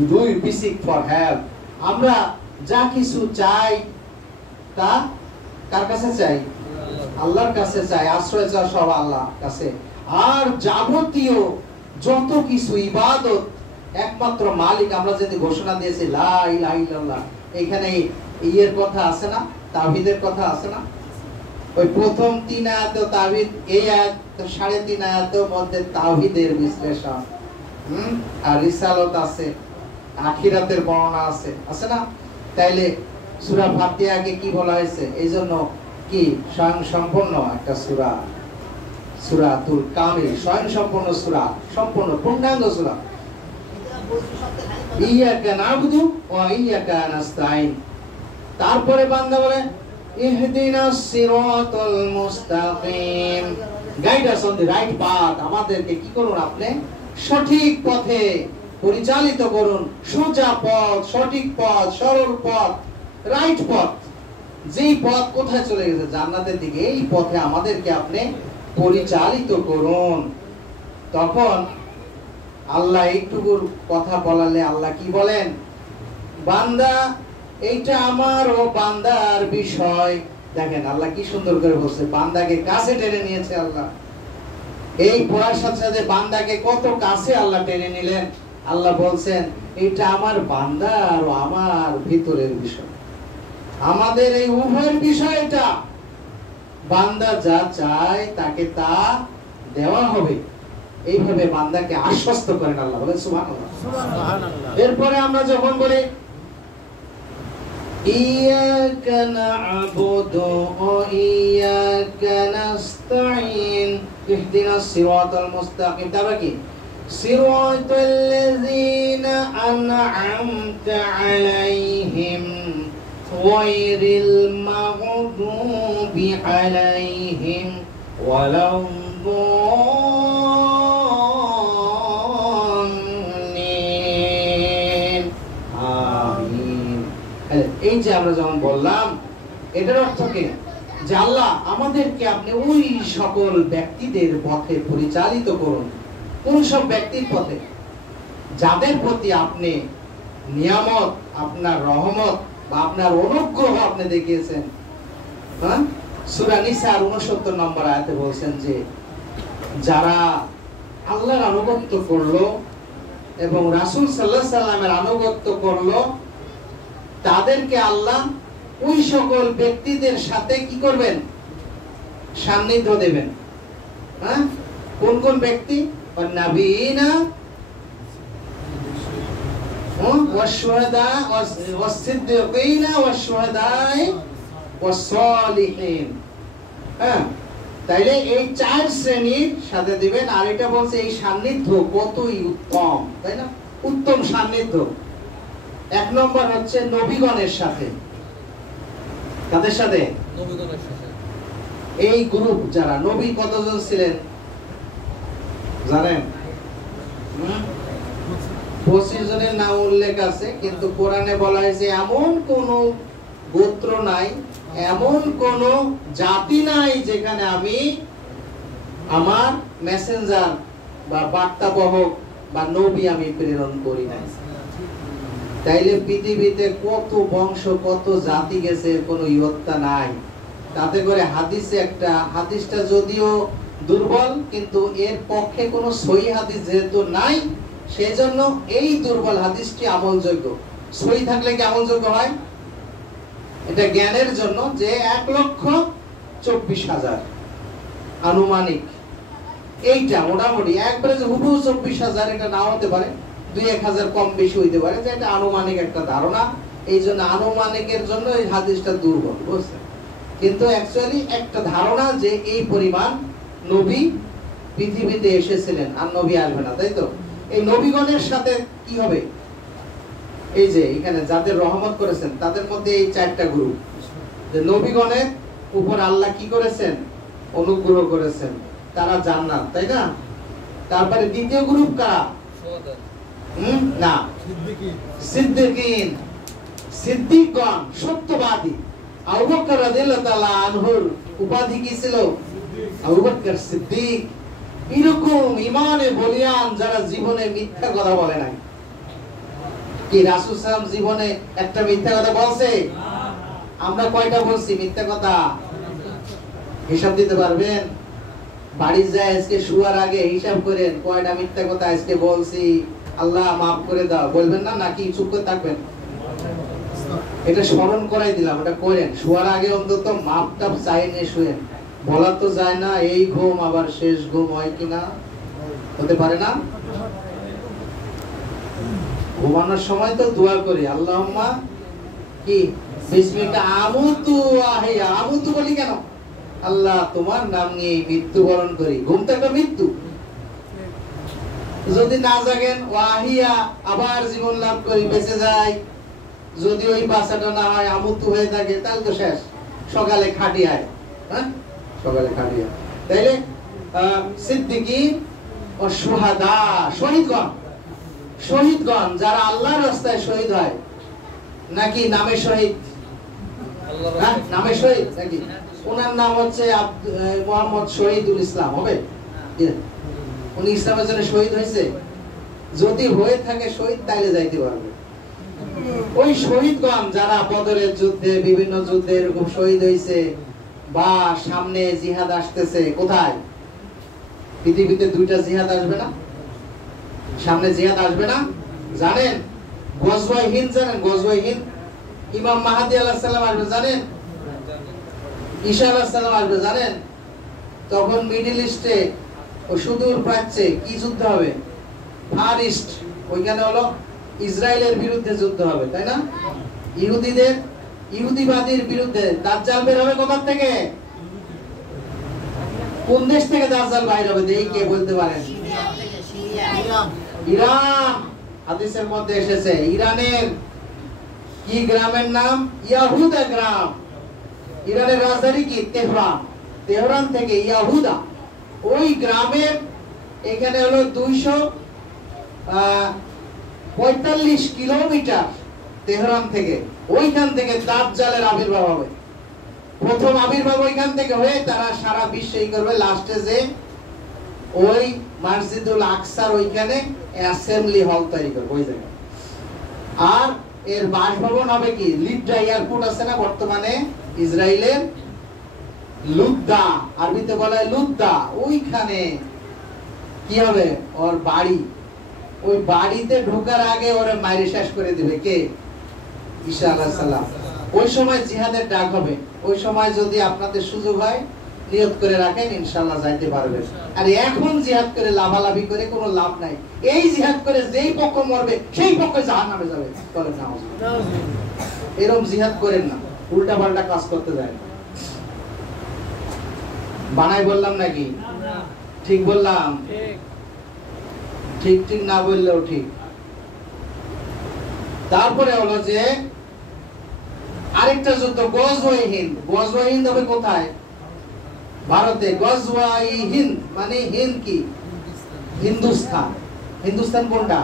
do we seek for help? আমরা যা কিছু চাই তা কার কাছে চাই? আল্লাহর কাছে চাই, আশ্রয় চাই সব আল্লাহর কাছে। আর যাবতীয় যত কিছু ইবাদত একমাত্র মালিক, আমরা যদি ঘোষণা দিয়েছি লা ইলাহা ইল্লাল্লাহ, এখানে ইয়ের কথা আছে না, তাওহীদের কথা আছে না? ওই প্রথম 3 আয়াত তাওহীদ, এই আয়াত 3.5 আয়াতের মধ্যে তাওহীদের বিশ্লেষণ, আর রিসালাত আছে, আখিরাতের বর্ণনা আছে, আছে না? তাইলে সূরা ফাতিহাকে কি বলা হয়েছে? এইজন্য কি স্বয়ং সম্পূর্ণ একটা সূরা, সূরাতুল কামিল, স্বয়ং সম্পূর্ণ সূরা, সম্পূর্ণ পূর্ণাঙ্গ সূরা। ইয়াকা না'বুদু ওয়া ইয়াকা নাস্তাঈন। তারপরে বান্দা বলে ইহদিনাস সিরাতাল মুস্তাকিম, guide us on the right path, আমাদেরকে কি করুন আপনি সঠিক পথে পরিচালিত করুন সোজা পথ, সঠিক পথ, সরল পথ, রাইট পথ। যেই পথ কোথায় চলে গেছে? জান্নাতের দিকে। এই পথে আমাদেরকে আপনি পরিচালিত করুন। তখন আল্লাহ এইটুকুর কথা বলালে আল্লাহ কি বলেন? বান্দা, এইটা আমার ও বান্দার বিষয়। দেখেন আল্লাহ কি সুন্দর করে বলছে, বান্দাকে কাছে টেনে নিয়েছে আল্লাহ। এই পড়ার সাথে সাথে বান্দাকে কত কাছে আল্লাহ টেনে নিলেন। আল্লাহ বলছেন এটা আমার বান্দা আর আমার ভিতরের বিষয়, আমাদের এই উভয়ের বিষয়। এটা বান্দা যা চায় তাকে তা দেওয়া হবে, এইভাবে বান্দাকে আশ্বস্ত করেন আল্লাহ। বলেন সুবহানাল্লাহ। এরপরে আমরা যখন বলি ইয়াকা না'বুদু ওয়া ইয়াকা নাস্তাঈন ইহদিনাস সিরাতাল মুস্তাকিম, তারপর কি? সিরাতাল লাযীনা আন'আমতা আলাইহিম গায়রিল মাগদুবি আলাইহিম ওয়ালাদ-দাল্লিন। আমিন। এই যে আমরা যখন বললাম, এটার অর্থ কি? যে আল্লাহ আমাদেরকে আপনি ওই সকল ব্যক্তিদের পথে পরিচালিত করুন। কোন সব ব্যক্তির পথে? যাদের প্রতি আপনি নিয়ামত, আপনার রহমত বা আপনার অনুগ্রহ আপনি দেখিয়েছেন। হ্যাঁ, সূরা নিসার 69 নম্বর আয়াতে বলছেন যে যারা আল্লাহর আনুগত্য করলো এবং রাসূল সাল্লাল্লাহু আলাইহি সাল্লামের আনুগত্য করলো, তাদেরকে আল্লাহ ওই সকল ব্যক্তিদের সাথে কি করবেন? সান্নিধ্য দেবেন। হ্যাঁ, কোন কোন ব্যক্তি? নবীনা ওয়াশ-শুহাদা ওয়াস-সিদ্দীকিনা ওয়াশ-শুহাদাই ওয়াস-সালিহিন। হ্যাঁ, তাইলে এই চার শ্রেণীর সাথে দিবেন। আর এটা বলছে এই সান্নিধ্য কতই উত্তম, তাই না? উত্তম সান্নিধ্য। এক নম্বর হচ্ছে নবীগণের সাথে। কাদের সাথে? নবীগণের সাথে। এই গ্রুপ যারা নবী, কতজন ছিলেন জানেন? 25 জনের নাম উল্লেখ আছে, কিন্তু কোরআনে বলা হয়েছে এমন কোন গোত্র নাই, এমন কোন জাতি নাই যেখানে আমি আমার মেসেঞ্জার বা বার্তাবহক বা নবী আমি প্রেরণ করি নাই। তাইলে পৃথিবীতে কত বংশ, কত জাতি গেছে, কোনো ইয়ত্তা নাই। তাতে করে হাদিসে একটা, হাদিসটা যদিও দুর্বল, কিন্তু এর পক্ষে কোনো সহি হাদিস যেহেতু নাই, সেজন্য এই দুর্বল হাদিসটি আমলযোগ্য। সহি থাকলে কি আমলযোগ্য হয়? এটা জ্ঞানের জন্য যে 1,24,000 আনুমানিক, এইটা মোটামুটি একবারে যে হুবহু 24,000 এটা নাও হতে পারে, 2-1,000 কম বেশি হইতে পারে, যে এটা আনুমানিক একটা ধারণা। এই জন্য আনুমানিকের জন্য এই হাদিসটা দুর্বল, বুঝছেন? কিন্তু অ্যাকচুয়ালি একটা ধারণা যে এই পরিমাণ নবী পৃথিবীতে এসেছিলেন, আর নবী আসবে না, তাই তো? এই নবীগণের সাথে কি হবে? এই যে এখানে যাদের রহমত করেছেন তাদের মধ্যে এই চারটা গ্রুপ, যে নবীগণের উপর আল্লাহ কি করেছেন? অনুগ্রহ করেছেন, তারা জান্নাত, তাই না? তারপরে দ্বিতীয় গ্রুপ কারা? না, সিদ্দিকিন, সিদ্দিকগণ, সত্যবাদী। আবু বকর রাদিয়াল্লাহু তাআলা আনহুর উপাধি কি ছিল? আবু বকর সিদ্দিক। এরকম ঈমানে বলিয়ান যারা জীবনে মিথ্যা কথা বলে নাই। কি রাসূল সাল্লাল্লাহু আলাইহি ওয়াসাল্লাম জীবনে একটা মিথ্যা কথা বলছে? আমরা কয়টা বলছি মিথ্যা কথা? হিসাব দিতে পারবেন? বাড়ি যায় আজকে শোয়ার আগে হিসাব করেন কয়টা মিথ্যা কথা আজকে বলছি, আল্লাহ মাফ করে দাও, বলবেন না? নাকি চুপ করে থাকবেন? এটা স্মরণ করাই দিলাম, এটা করেন। শোয়ার আগে অন্তত মাপ টাপ চাই নিয়ে শুয়েন। বলা তো যায় না এই ঘুম আবার শেষ ঘুম হয় কিনা, হতে পারে না? ঘুমানোর সময় তো দোয়া করি, আল্লাহুম্মা কি বিসমিকা আমুতু আহিয়া। আমুতু বলি কেন? আল্লাহ তোমার নাম নিয়ে মৃত্যুবরণ করি। ঘুমটা একটা মৃত্যু। যদি না জাগেন ওয়াহিয়া, আবার জীবন লাভ করি, বেঁচে যাই। যদি ওই বাচ্চাটা না হয়, আমুতু হয়ে থাকে, তাহলে তো শেষ। সকালে খাটিয়ায়, হ্যাঁ, সকালে খাটিয়ায়। তাইলে সিদ্দিকিন ও শুহাদা, শহীদগণ। শহীদগণ যারা আল্লাহর রাস্তায় শহীদ হয়, নাকি নামে শহীদ? নামে শহীদ নাকি? ওনার নাম হচ্ছে মোহাম্মদ শহীদুল ইসলাম হবে? উনি ইসলামের জন্য শহীদ হয়েছে? যদি হয়ে থাকে শহীদ তাইলে যাইতে পারবে। ওই শহীদগণ যারা বদরের যুদ্ধে, বিভিন্ন যুদ্ধে এরকম শহীদ হয়েছে, বা সামনে জিহাদ আসতেছে, কোথায়? পৃথিবীতে দুইটা জিহাদ আসবে না? সামনে জিহাদ আসবে না? জানেন গজওয়ায়ে হিন্দ, জানেন গজওয়ায়ে হিন্দ? ইমাম মাহদী আলাইহিস সালাম আসবে, জানেন? ঈসা আলাইহিস সালাম আসবে, জানেন? তখন মিডল ইস্টে ও সুদূর প্রাচ্যে কি যুদ্ধ হবে? ফার ইস্ট, ওইখানে হলো ইসরায়েলের বিরুদ্ধে যুদ্ধ হবে, তাই না? ইহুদিদের, ইহুদিবাদীর বিরুদ্ধে। দাজ্জাল বের হবে কোথা থেকে? কোন দেশ থেকে দাজ্জাল বাইর হবে? দেখি কে বলতে পারেন? ইরান। হাদিসের মধ্যে এসেছে ইরানের কি গ্রামের নাম? ইয়াহুদা গ্রাম। ইরানের রাজধানী কি? তেহরান। তেহরান থেকে ইয়াহুদা, ওই গ্রামের এখানে হলো 245 কিলোমিটার তেহরান থেকে। ওইখান থেকে দাজ্জালের আবির্ভাব হবে। প্রথম আবির্ভাব ওইখান থেকে হয়ে তারা সারা বিশ্বেই করবে। লাস্টে যে ওই মসজিদুল আকসার ওইখানে অ্যাসেম্বলি হল তৈরি করবে ওই জায়গায়। আর এর বাসভবন হবে কি? লিড্ডা এয়ারপোর্ট আছে না বর্তমানে ইসরায়েলের? লুদ্দা, আরবিতে বলা হয় লুদ্দা। ওইখানে কি হবে? ওর বাড়ি। ওই বাড়িতে ঢোকার আগে ওরে মাইরে শেষ করে দিবে কে? ঈসা আলাইহিস সালাম। ওই সময় জিহাদের ডাক হবে। ওই সময় যদি আপনাদের সুযোগ হয় নিয়ত করে রাখেন, ইনশাআল্লাহ যাইতে পারবেন। আর এখন জিহাদ করে লাভালাভি করে কোনো লাভ নাই। এই জিহাদ করে যেই পক্ষ মরবে সেই পক্ষ জাহান্নামে যাবে। বলেন না, এরকম জিহাদ করেন না, উল্টা পাল্টা কাজ করতে যায়। বানাই বললাম নাকি? ঠিক বললাম? ঠিক ঠিক না বললেও ঠিক। তারপরে হলো যে আরেকটা যুদ্ধ গজওয়ায়ে হিন্দ। গজওয়ায়ে হিন্দ হবে কোথায়? ভারতে। গজওয়ায়ে হিন্দ মানে হিন্দ কি? হিন্দুস্তান। হিন্দুস্তান কোনটা?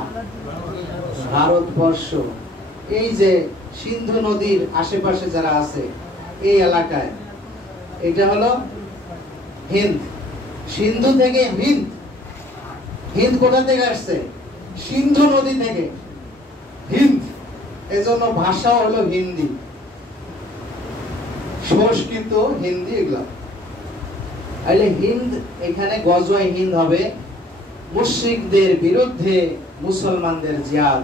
ভারতবর্ষ। এই যে সিন্ধু নদীর আশেপাশে যারা আছে এই এলাকায়, এটা হলো হিন্দ। সিন্ধু থেকে হিন্দ। হিন্দ কোথা থেকে আসছে? সিন্ধু নদী থেকে হিন্দ। এজন্য ভাষা হলো হিন্দি, সংস্কৃত, হিন্দি এগুলা। তাহলে হিন্দ, এখানে গজওয়ায়ে হিন্দ হবে মুশরিকদের বিরুদ্ধে মুসলমানদের জিহাদ।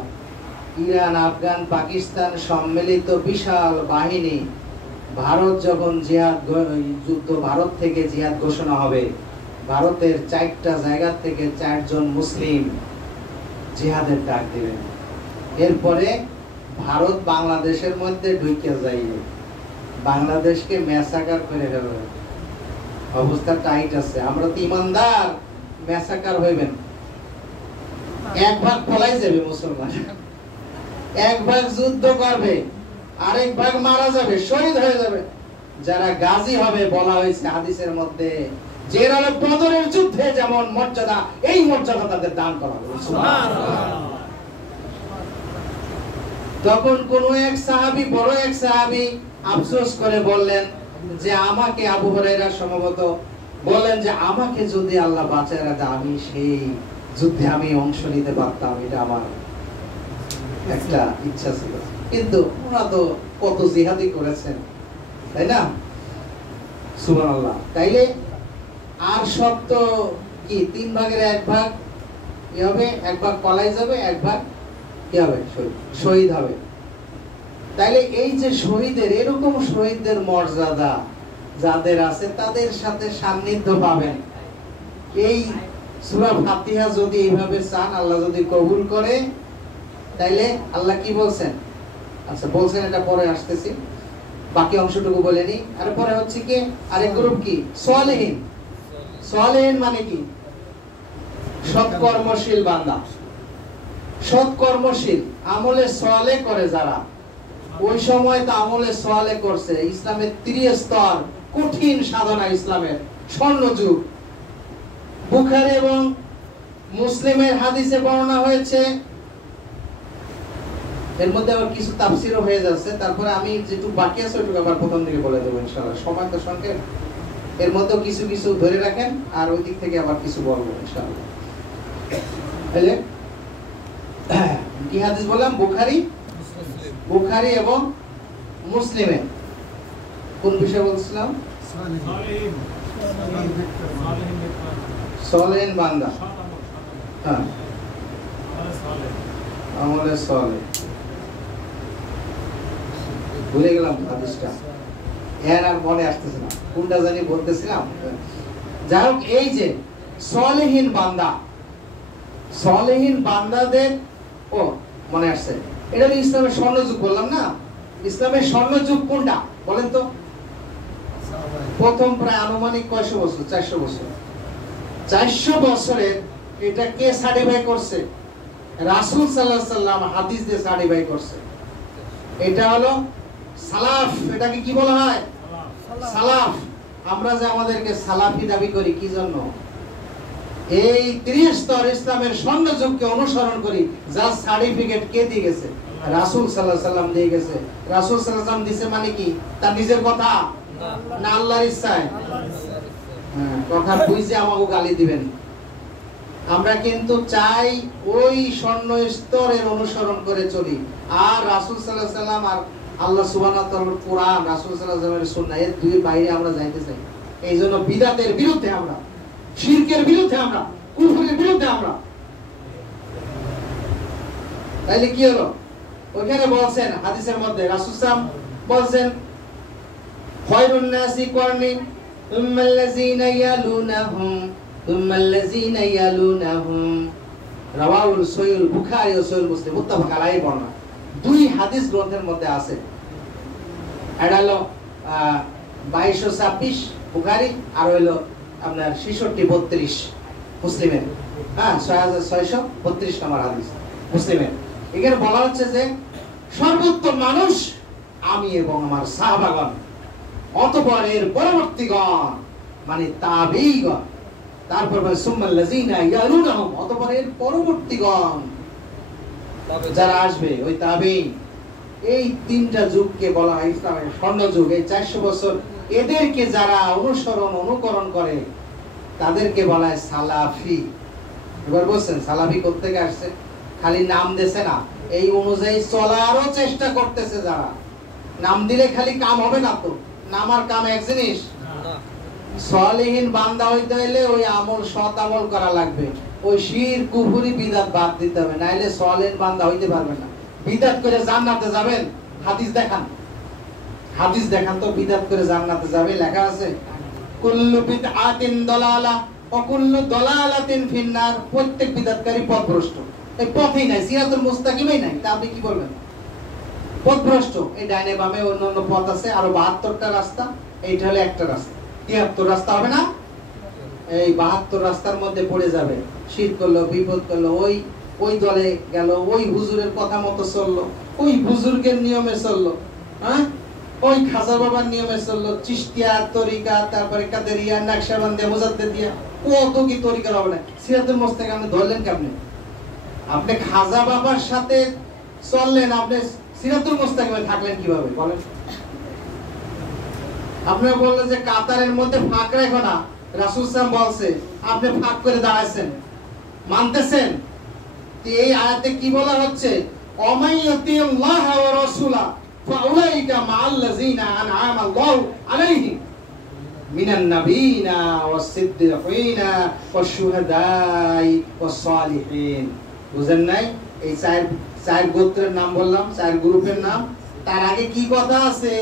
ইরান, আফগান, পাকিস্তান সম্মিলিত বিশাল বাহিনী। ভারত যখন জিহাদ যুদ্ধ, ভারত থেকে জিহাদ ঘোষণা হবে, ভারতের 4টা জায়গা থেকে 4 জন মুসলিম জিহাদের ডাক দিবেন। এরপরে ভারত বাংলাদেশের মধ্যে ঢুকে যাইবে, বাংলাদেশকে ম্যাসাকার করে ফেলবে। অবস্থা টাইট আছে। আমরা তো ইমানদার, ম্যাসাকার হইবেন। এক ভাগ পলাই যাবে মুসলমান, এক ভাগ যুদ্ধ করবে, আরেক ভাগ মারা যাবে, শহীদ হয়ে যাবে। যারা গাজী হবে, বলা হয়েছে হাদিসের মধ্যে, যে বদরের যুদ্ধে যেমন মর্যাদা, এই মর্যাদা তাদের দান করা হবে। তখন কোন এক সাহাবী, বড় এক সাহাবী আফসোস করে বললেন যে আমাকে, আবু হুরায়রা সম্ভবত বলেন যে আমাকে যদি আল্লাহ বাঁচায় রাখে, আমি সেই যুদ্ধে আমি অংশ নিতে পারতাম। এটা আমার একটা ইচ্ছা ছিল। কিন্তু ওরা তো কত জিহাদি করেছেন, তাই না? সুবহানাল্লাহ। তাইলে আর সব তো কি 3 ভাগের 1 ভাগ কি হবে? 1 ভাগ পলাই যাবে, 1 ভাগ কি হবে? শহীদ হবে। তাইলে এই যে শহীদের, এরকম শহীদদের মর্যাদা যাদের আছে তাদের সাথে সান্নিধ্য পাবেন। এই সূরা ফাতিহা যদি এইভাবে চান, আল্লাহ যদি কবুল করে, তাইলে আল্লাহ কি বলছেন? আচ্ছা বলছেন, এটা পরে আসতেছি, বাকি অংশটুকু বলে নি। আর পরে হচ্ছে কি আরেক গ্রুপ কি? সালেহীন। সালেহীন মানে কি? সৎকর্মশীল বান্দা। সৎকর্মশীল, আমলে সালেহ করে যারা। ওই সময় তো আমলে সালেহ করছে। ইসলামের 3 স্তর, কঠিন সাধনা, ইসলামের স্বর্ণযুগ। বুখারী এবং মুসলিমের হাদিসে বর্ণনা হয়েছে এর মধ্যে আবার কিছু তাফসীরও হয়ে যাচ্ছে, তারপরে আমি যেটুকু বাকি আছে ওইটুকু আবার প্রথম থেকে বলে দেবো ইনশাআল্লাহ। সময় তো সংক্ষেপ, এর মধ্যেও কিছু কিছু ধরে রাখেন আর ওই দিক থেকে আবার কিছু বলবো ইনশাআল্লাহ। তাহলে কি হাদিস বললাম? বুখারী এবং মুসলিমে। কোন বিষয় বলছিলাম? সলেহিন বান্দা, হ্যাঁ, আমলে সলে। ভুলে গেলাম হাদিসটা, এর আর মনে আসতেছে না, কোনটা জানি বলতেছিলাম। যাই হোক, এই যে সলেহিন বান্দা, সলেহিন বান্দাদের, ও মনে আসছে, এটা হলো ইসলামের স্বর্ণযুগ বললাম না। ইসলামের স্বর্ণযুগ কোনটা বলেন তো? প্রথম প্রায় আনুমানিক কয়শো বছর? 400 বছর। 400 বছরের এটা কে সার্টিফাই করছে? রাসূল সাল্লাল্লাহু আলাইহি সাল্লাম হাদিস দিয়ে সার্টিফাই করছে। এটা হলো সালাফ। এটাকে কি বলা হয়? সালাফ। আমরা যে আমাদেরকে সালাফি দাবি করি কি জন্য? এই 30 স্তর ইসলামের স্বর্ণযুগকে অনুসরণ করি, যার সার্টিফিকেট কে দিয়ে গেছে? রাসূল সাল্লাল্লাহু আলাইহি সাল্লাম দিয়ে গেছে। রাসূল সাল্লাল্লাহু আলাইহি সাল্লাম দিছে মানে কি? তার নিজের কথা না আল্লাহর ইচ্ছায়? হ্যাঁ, কথা বুঝে আমাকে গালি দিবেন। আমরা কিন্তু চাই ওই স্বর্ণ স্তরের অনুসরণ করে চলি। আর রাসূল সাল্লাল্লাহু আলাইহি সাল্লাম আর আল্লাহ সুবহানাহু ওয়া তাআলার কোরআন, রাসূল সাল্লাল্লাহু আলাইহি ওয়াসাল্লামের সুন্নাহ, এর দুই বাইরে আমরা যাইতে চাই। এইজন্য বিদআতের বিরুদ্ধে আমরা, শিরকের বিরুদ্ধে আমরা, কুফরের বিরুদ্ধে আমরা। তাইলে কি হলো? ওখানে বলছেন হাদিসের মধ্যে রাসূল সাল্লাল্লাহু আলাইহি ওয়াসাল্লাম বলছেন, খায়রুন নাসি করনি উম্মাল্লাযিনা ইয়ালুনাহুম উম্মাল্লাযিনা ইয়ালুনাহুম। রাওয়াহুল সহিহুল বুখারী ও সহিহুল মুসলিম, মুত্তাফাক আলাইহি বর্ণনা। দুই হাদিস গ্রন্থের মধ্যে আছে। এটা হলো 2226 বুখারী, আর হলো আপনার 6632 মুসলিমের। হ্যাঁ, 6632 নম্বর হাদিস মুসলিমের। এখানে বলা হচ্ছে যে সর্বোত্তম মানুষ আমি এবং আমার সাহাবাগণ, অতঃপর এর পরবর্তীগণ মানে তাবেঈগণ, তারপর সুম্মাল্লাযিনা ইয়ালুনাহুম, অতঃপর এর পরবর্তীগণ যারা আসবে ওই তাবেঈ। এই তিনটা যুগকে বলা হয় ইসলামের স্বর্ণযুগ। এই 400 বছর এদেরকে যারা অনুকরণ করে তাদেরকে বলা হয় সালাফি। এবার বলছেন সালাফি কোত্থেকে আসছে? খালি নাম দেছে না, এই অনুযায়ী চলারও চেষ্টা করতেছে যারা। নাম দিলে খালি কাম হবে না তো, নাম আর কাম এক জিনিস। সলিহিন বান্দা হইতে হইলে ওই আমল, সৎ আমল করা লাগবে। ওই শিরক কুফরি বিদআত বাদ দিতে হবে, নাইলে সলিহিন বান্দা হইতে পারবেন না। বিদআত করে জান্নাতে যাবেন? হাদিস দেখান, হাদিস দেখান তো বিদআত করে জান্নাতে যাবে। লেখা আছে কুল্লু বিদআতিন দালালা ওয়া কুল্লু দালালাতিন ফিন্নার। প্রত্যেক বিদআতকারী পথভ্রষ্ট। এই পথই নাই, সিরাতুল মুস্তাকিমই নাই। তা আপনি কি বলবেন? পথভ্রষ্ট। এই ডাইনে বামে অন্য পথ আছে, আরো 72টা রাস্তা, এইটা হলো একটা রাস্তা। 73 রাস্তা হবে না? এই 72 রাস্তার মধ্যে পড়ে যাবে। শিরক করলো, বিপদ করলো, ওই দলে গেল, ওই হুজুরের কথা মতো চললো, ওই বুজুর্গের নিয়মে চললো, হ্যাঁ, ওই খাজা বাবার নিয়মে চললো, চিশতিয়া তরিকা, তারপরে কাদেরিয়া, নকশবন্দিয়া, মুজাদ্দিদিয়া, কত কি তরিকার হবে না। সিরাতুল মুস্তাকিম আপনি ধরলেন কেমনে? আপনি খাজা বাবার সাথে চললেন, আপনি সিরাতুল মুস্তাকিমে থাকলেন কিভাবে বলেন? আপনি বললেন যে কাতারের মধ্যে ফাঁক রেখো না, রাসূল সাল্লাল্লাহু আলাইহি ওয়াসাল্লাম বলছে, আপনি ফাঁক করে দাঁড়াইছেন, মানতেছেন? এই আয়াতে কি বলা হচ্ছে? অমাইয়াতিল্লাহ ওয়া রাসূলা ফাউলাইকা মাআল্লাযিনা আনআমা আল্লাহু আলাইহিম মিনান নাবিয়িনা ওয়াস সিদ্দিকিনা ওয়াশ শুহাদাই ওয়াস সালিহিন। বুঝেন নাই? এই চার গোত্রের নাম বললাম, 4 গ্রুপের নাম। তার আগে কি কথা আছে?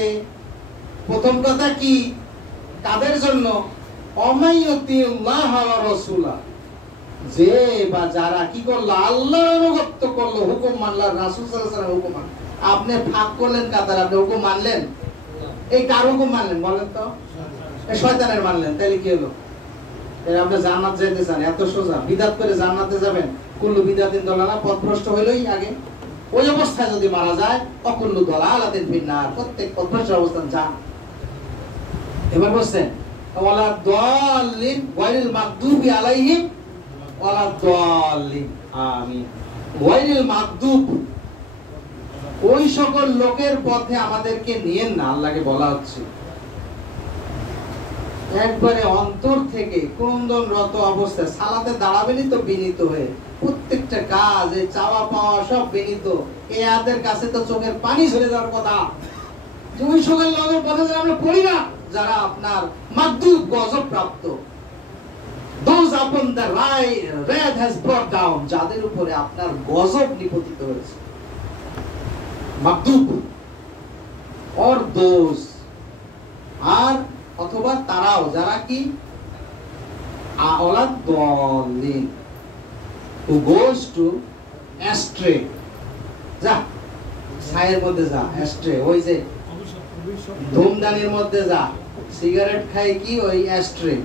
প্রথম কথা কি? তাদের জন্য অমাইয়াতিল্লাহ ওয়া রাসূলা, যে বা যারা কি করলো? আল্লাহর আনুগত্য করলো, হুকুম মানলো, রাসূল সাল্লাল্লাহু আলাইহি ওয়াসাল্লামের হুকুম মানলো। আপনি ফাঁক করলেন কাতার, আপনি হুকুম মানলেন? এই কার হুকুম মানলেন বলেন তো? এই শয়তানের মানলেন। তাহলে কি হলো? আপনি জান্নাত যেতে চান, এত সোজা? বিদআত করে জান্নাতে যাবেন? কুল্লু বিদআতিন দালালা, পথভ্রষ্ট হইলই আগে। ওই অবস্থায় যদি মারা যায়, অকুল্লু দালালাতিন ফিন্নার, প্রত্যেক পথভ্রষ্ট অবস্থান যান। এবার বলছেন ওয়ালা দাল্লিন ওয়াইল মাগদুবি আলাইহিম ওয়ালা দাল্লিন, আমিন। ওয়াইল মাগদুব ওই সকল লোকের পথে আমাদেরকে নিয়েন না, আল্লাহকে বলা হচ্ছে। একবারে অন্তর থেকে ক্রন্দনরত অবস্থায় সালাতে দাঁড়াবেনই তো বিনীত হয়ে, প্রত্যেকটা কাজ এই চাওয়া পাওয়া সব বিনীত। এই আয়াতের কাছে তো চোখের পানি ঝরে যাওয়ার কথা। ওই সকল লোকের পথে আমরা পড়ি না যারা আপনার মাগদুব গজব প্রাপ্ত, those upon the wrath has brought down, যাদের উপরে আপনার গজব নিপতিত হয়েছে, মাগদুব or those, আর অথবা তারাও যারা কি আওলাদ দলিন, who goes to astray, যা ছায়ের মধ্যে যা astray, ওই যে ধূমদানির মধ্যে যা সিগারেট খায় কি ওই astray,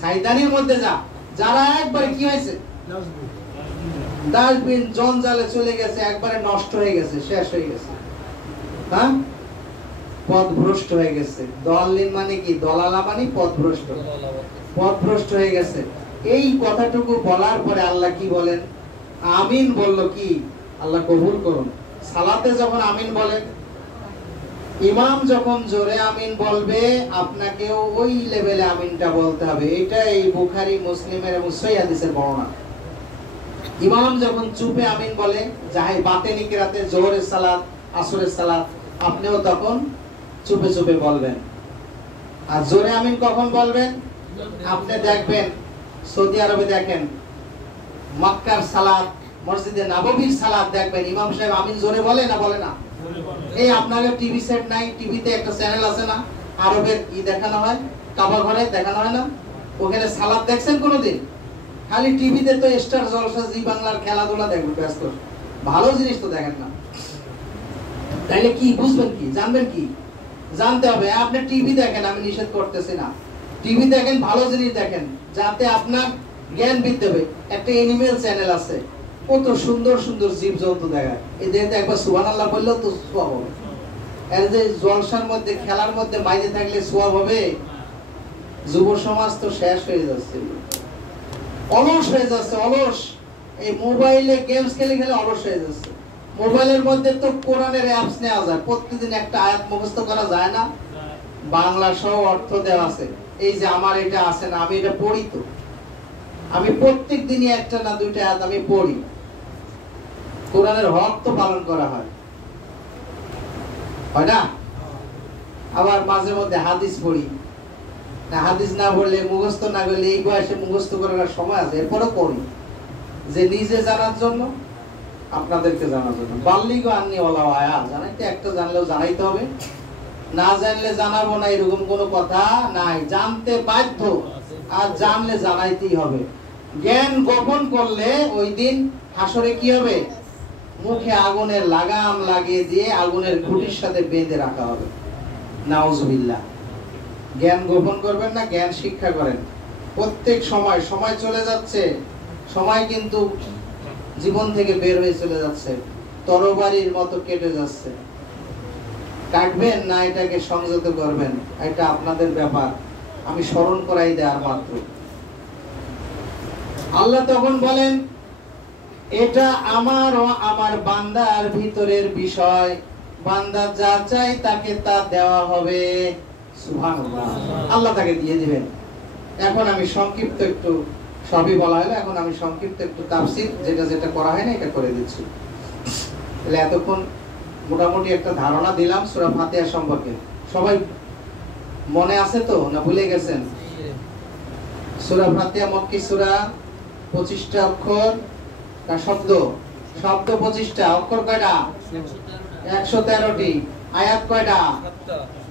সাইদানির মধ্যে যা, যারা একবারে কি হয়েছে ডাস্টবিন জঞ্জালে চলে গেছে, একবারে নষ্ট হয়ে গেছে, শেষ হয়ে গেছে, হ্যাঁ পথভ্রষ্ট হয়ে গেছে। দলিন মানে কি, দলালা মানে পথভ্রষ্ট, পথভ্রষ্ট হয়ে গেছে। এই কথাটুকু বলার পরে আল্লাহ কি বলেন? আমিন বলল কি? আল্লাহ কবুল করুন। সালাতে যখন আমিন বলেন, ইমাম যখন জোরে আমিন বলবে, আপনাকেও ওই লেভেলে আমিনটা বলতে হবে। এটা এই বুখারী মুসলিমের এবং সহিহ হাদিসের বর্ণনা। ইমাম যখন চুপে আমিন বলে, যাই বাতেনি কিরাতে জোহরের সালাত, আসরের সালাত, আপনিও তখন চুপে চুপে বলবেন। আর জোরে আমিন কখন বলবেন? আপনি দেখবেন সৌদি আরবে, দেখেন মক্কার সালাত, মসজিদে নববীর সালাত, দেখবেন ইমাম সাহেব আমিন জোরে বলে না বলে না? এই আপনাদের টিভি সেট নাই, টিভিতে একটা চ্যানেল আছে না, আরবের ই দেখানো হয়, কাবা ঘরে দেখানো হয় না, ওখানে সালাত দেখছেন কোনোদিন? খালি টিভিতে তো স্টার জলসা, জি বাংলার খেলাধুলা দেখবেন, ব্যস্ত, ভালো জিনিস তো দেখেন না। তাইলে কি বুঝবেন, কি জানবেন, কি জানতে হবে? আপনি টিভি দেখেন, আমি নিষেধ করতেছি না, টিভি দেখেন, ভালো জিনিস দেখেন, যাতে আপনার জ্ঞান বৃদ্ধি হবে। একটা এনিমেল চ্যানেল আছে, কত সুন্দর সুন্দর জীবজন্তু দেখায়, এই দেখতে একবার সুবহানাল্লাহ বললেও তো সওয়াব হবে। এর যে জলসার মধ্যে, খেলার মধ্যে বাইরে থাকলে সওয়াব হবে। যুব সমাজ তো শেষ হয়ে যাচ্ছে, অলস হয়ে যাচ্ছে, অলস। এই মোবাইলে গেমস খেলে খেলে অলস হয়ে যাচ্ছে। মোবাইলের মধ্যে তো কোরআনের অ্যাপস নেওয়া যায়, প্রতিদিন একটা আয়াত মুখস্থ করা যায় না? বাংলা সহ অর্থ দেওয়া আছে। এই যে আমার এটা আছে না, আমি এটা পড়ি তো, আমি প্রত্যেক দিনই একটা না দুইটা আয়াত আমি পড়ি। কোরআনের হক তো পালন করা হয়, হয় না? আবার মাঝে মধ্যে হাদিস পড়ি, না হাদিস না পড়লে, মুখস্থ না করলে, এই বয়সে মুখস্থ করার সময় আছে, এরপরও পড়ি, যে নিজে জানার জন্য, আপনাদেরকে জানার জন্য। বাল্লিগো আন্নি ওয়ালাউ আয়া, জানাইতে একটা জানলেও জানাইতে হবে, না জানলে জানাবো না, এরকম কোনো কথা নাই। জানতে বাধ্য, আর জানলে জানাইতেই হবে। জ্ঞান গোপন করলে ওই দিন হাসরে কি হবে? মুখে আগুনের লাগাম লাগিয়ে দিয়ে আগুনের খুঁটির সাথে বেঁধে রাখা হবে। নাউজুবিল্লাহ। জ্ঞান গোপন করবেন না, জ্ঞান শিক্ষা করেন। প্রত্যেক সময়, সময় চলে যাচ্ছে, সময় কিন্তু জীবন থেকে বের হয়ে চলে যাচ্ছে, তরবারির মতো কেটে যাচ্ছে। কাটবেন না এটাকে সংযত করবেন, এটা আপনাদের ব্যাপার, আমি স্মরণ করাই দেয়ার মাত্র। আল্লাহ তখন বলেন, এটা আমার ও আমার বান্দার ভিতরের বিষয়, বান্দা যা চাই তাকে তা দেওয়া হবে। সুবহানাল্লাহ, আল্লাহ তাকে দিয়ে দিবেন। এখন আমি সংক্ষিপ্ত একটু, সবই বলা হলো, এখন আমি সংক্ষিপ্ত একটু তাফসীর, যেটা যেটা করা হয় না এটা করে দিচ্ছি। তাহলে এতক্ষণ মোটামুটি একটা ধারণা দিলাম সূরা ফাতিহা সম্পর্কে। সবাই মনে আছে তো, না ভুলে গেছেন? সূরা ফাতিহা মক্কি সূরা, 25টা অক্ষর না শব্দ? শব্দ 25টা, অক্ষর কয়টা? 113টি। আয়াত কয়টা?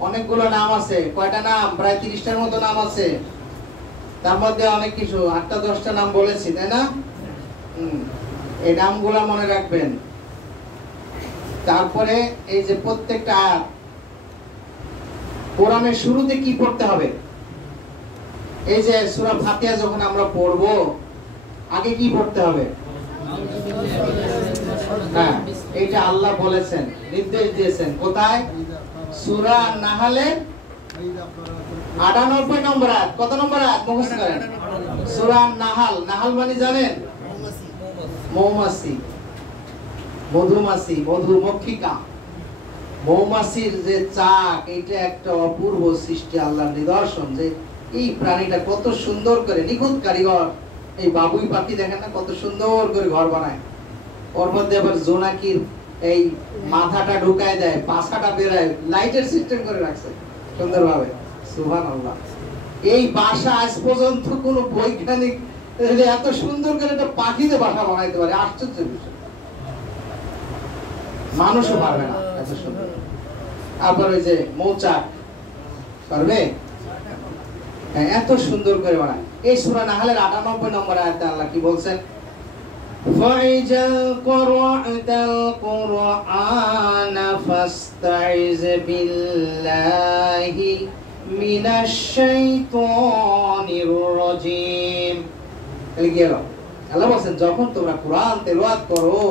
অনেকগুলো নাম আছে। কয়টা নাম? প্রায় 30টার মতো নাম আছে। তার মধ্যে অনেক কিছু 8টা 10টা নাম বলেছি, তাই না? এই নামগুলো মনে রাখবেন। তারপরে এই যে প্রত্যেকটা আয়াত, কোরআনের শুরুতে কি পড়তে হবে? এই যে সূরা ফাতিহা যখন আমরা পড়ব, আগে কি পড়তে হবে? হ্যাঁ, এইটা আল্লাহ বলেছেন, নির্দেশ দিয়েছেন। কোথায়? সূরা নাহলের 98 নম্বর আয়াত। কত নম্বর আয়াত মুখস্থ করেন? সূরা নাহাল। নাহাল মানে জানেন? মৌমাছি। মধুমাছি, মধুমক্ষিকা, মৌমাছির যে চাক, এটা একটা অপূর্ব সৃষ্টি, আল্লাহর নিদর্শন যে এই প্রাণীটা কত সুন্দর করে, নিখুঁত কারিগর। এই বাবুই পাখি দেখেন না কত সুন্দর করে ঘর বানায়, ওর মধ্যে আবার জোনাকির এই মাথাটা ঢুকায় দেয়, পাছাটা বেরায়, লাইটের সিস্টেম করে রাখছে সুন্দরভাবে। সুবহানাল্লাহ। এই বাসা আজ পর্যন্ত কোন বৈজ্ঞানিক এত সুন্দর করে একটা পাখিতে বাসা বানাইতে পারে, আশ্চর্য বিষয়। মানুষও পারবে না এত সুন্দর। আবার ওই যে মৌচাক পারবে, এত সুন্দর করে বানায়। এই সূরা নাহলের ৯৮ নম্বর আয়াতে আল্লাহ কি বলছেন? فَإِذَا قَرَأْتَ الْقُرْآنَ فَاسْتَعِذْ بِاللَّهِ مِنَ الشَّيْطَانِ الرَّجِيمِ। আল্লাহ বলেন যখন তোমরা কোরআন তেলাওয়াত করো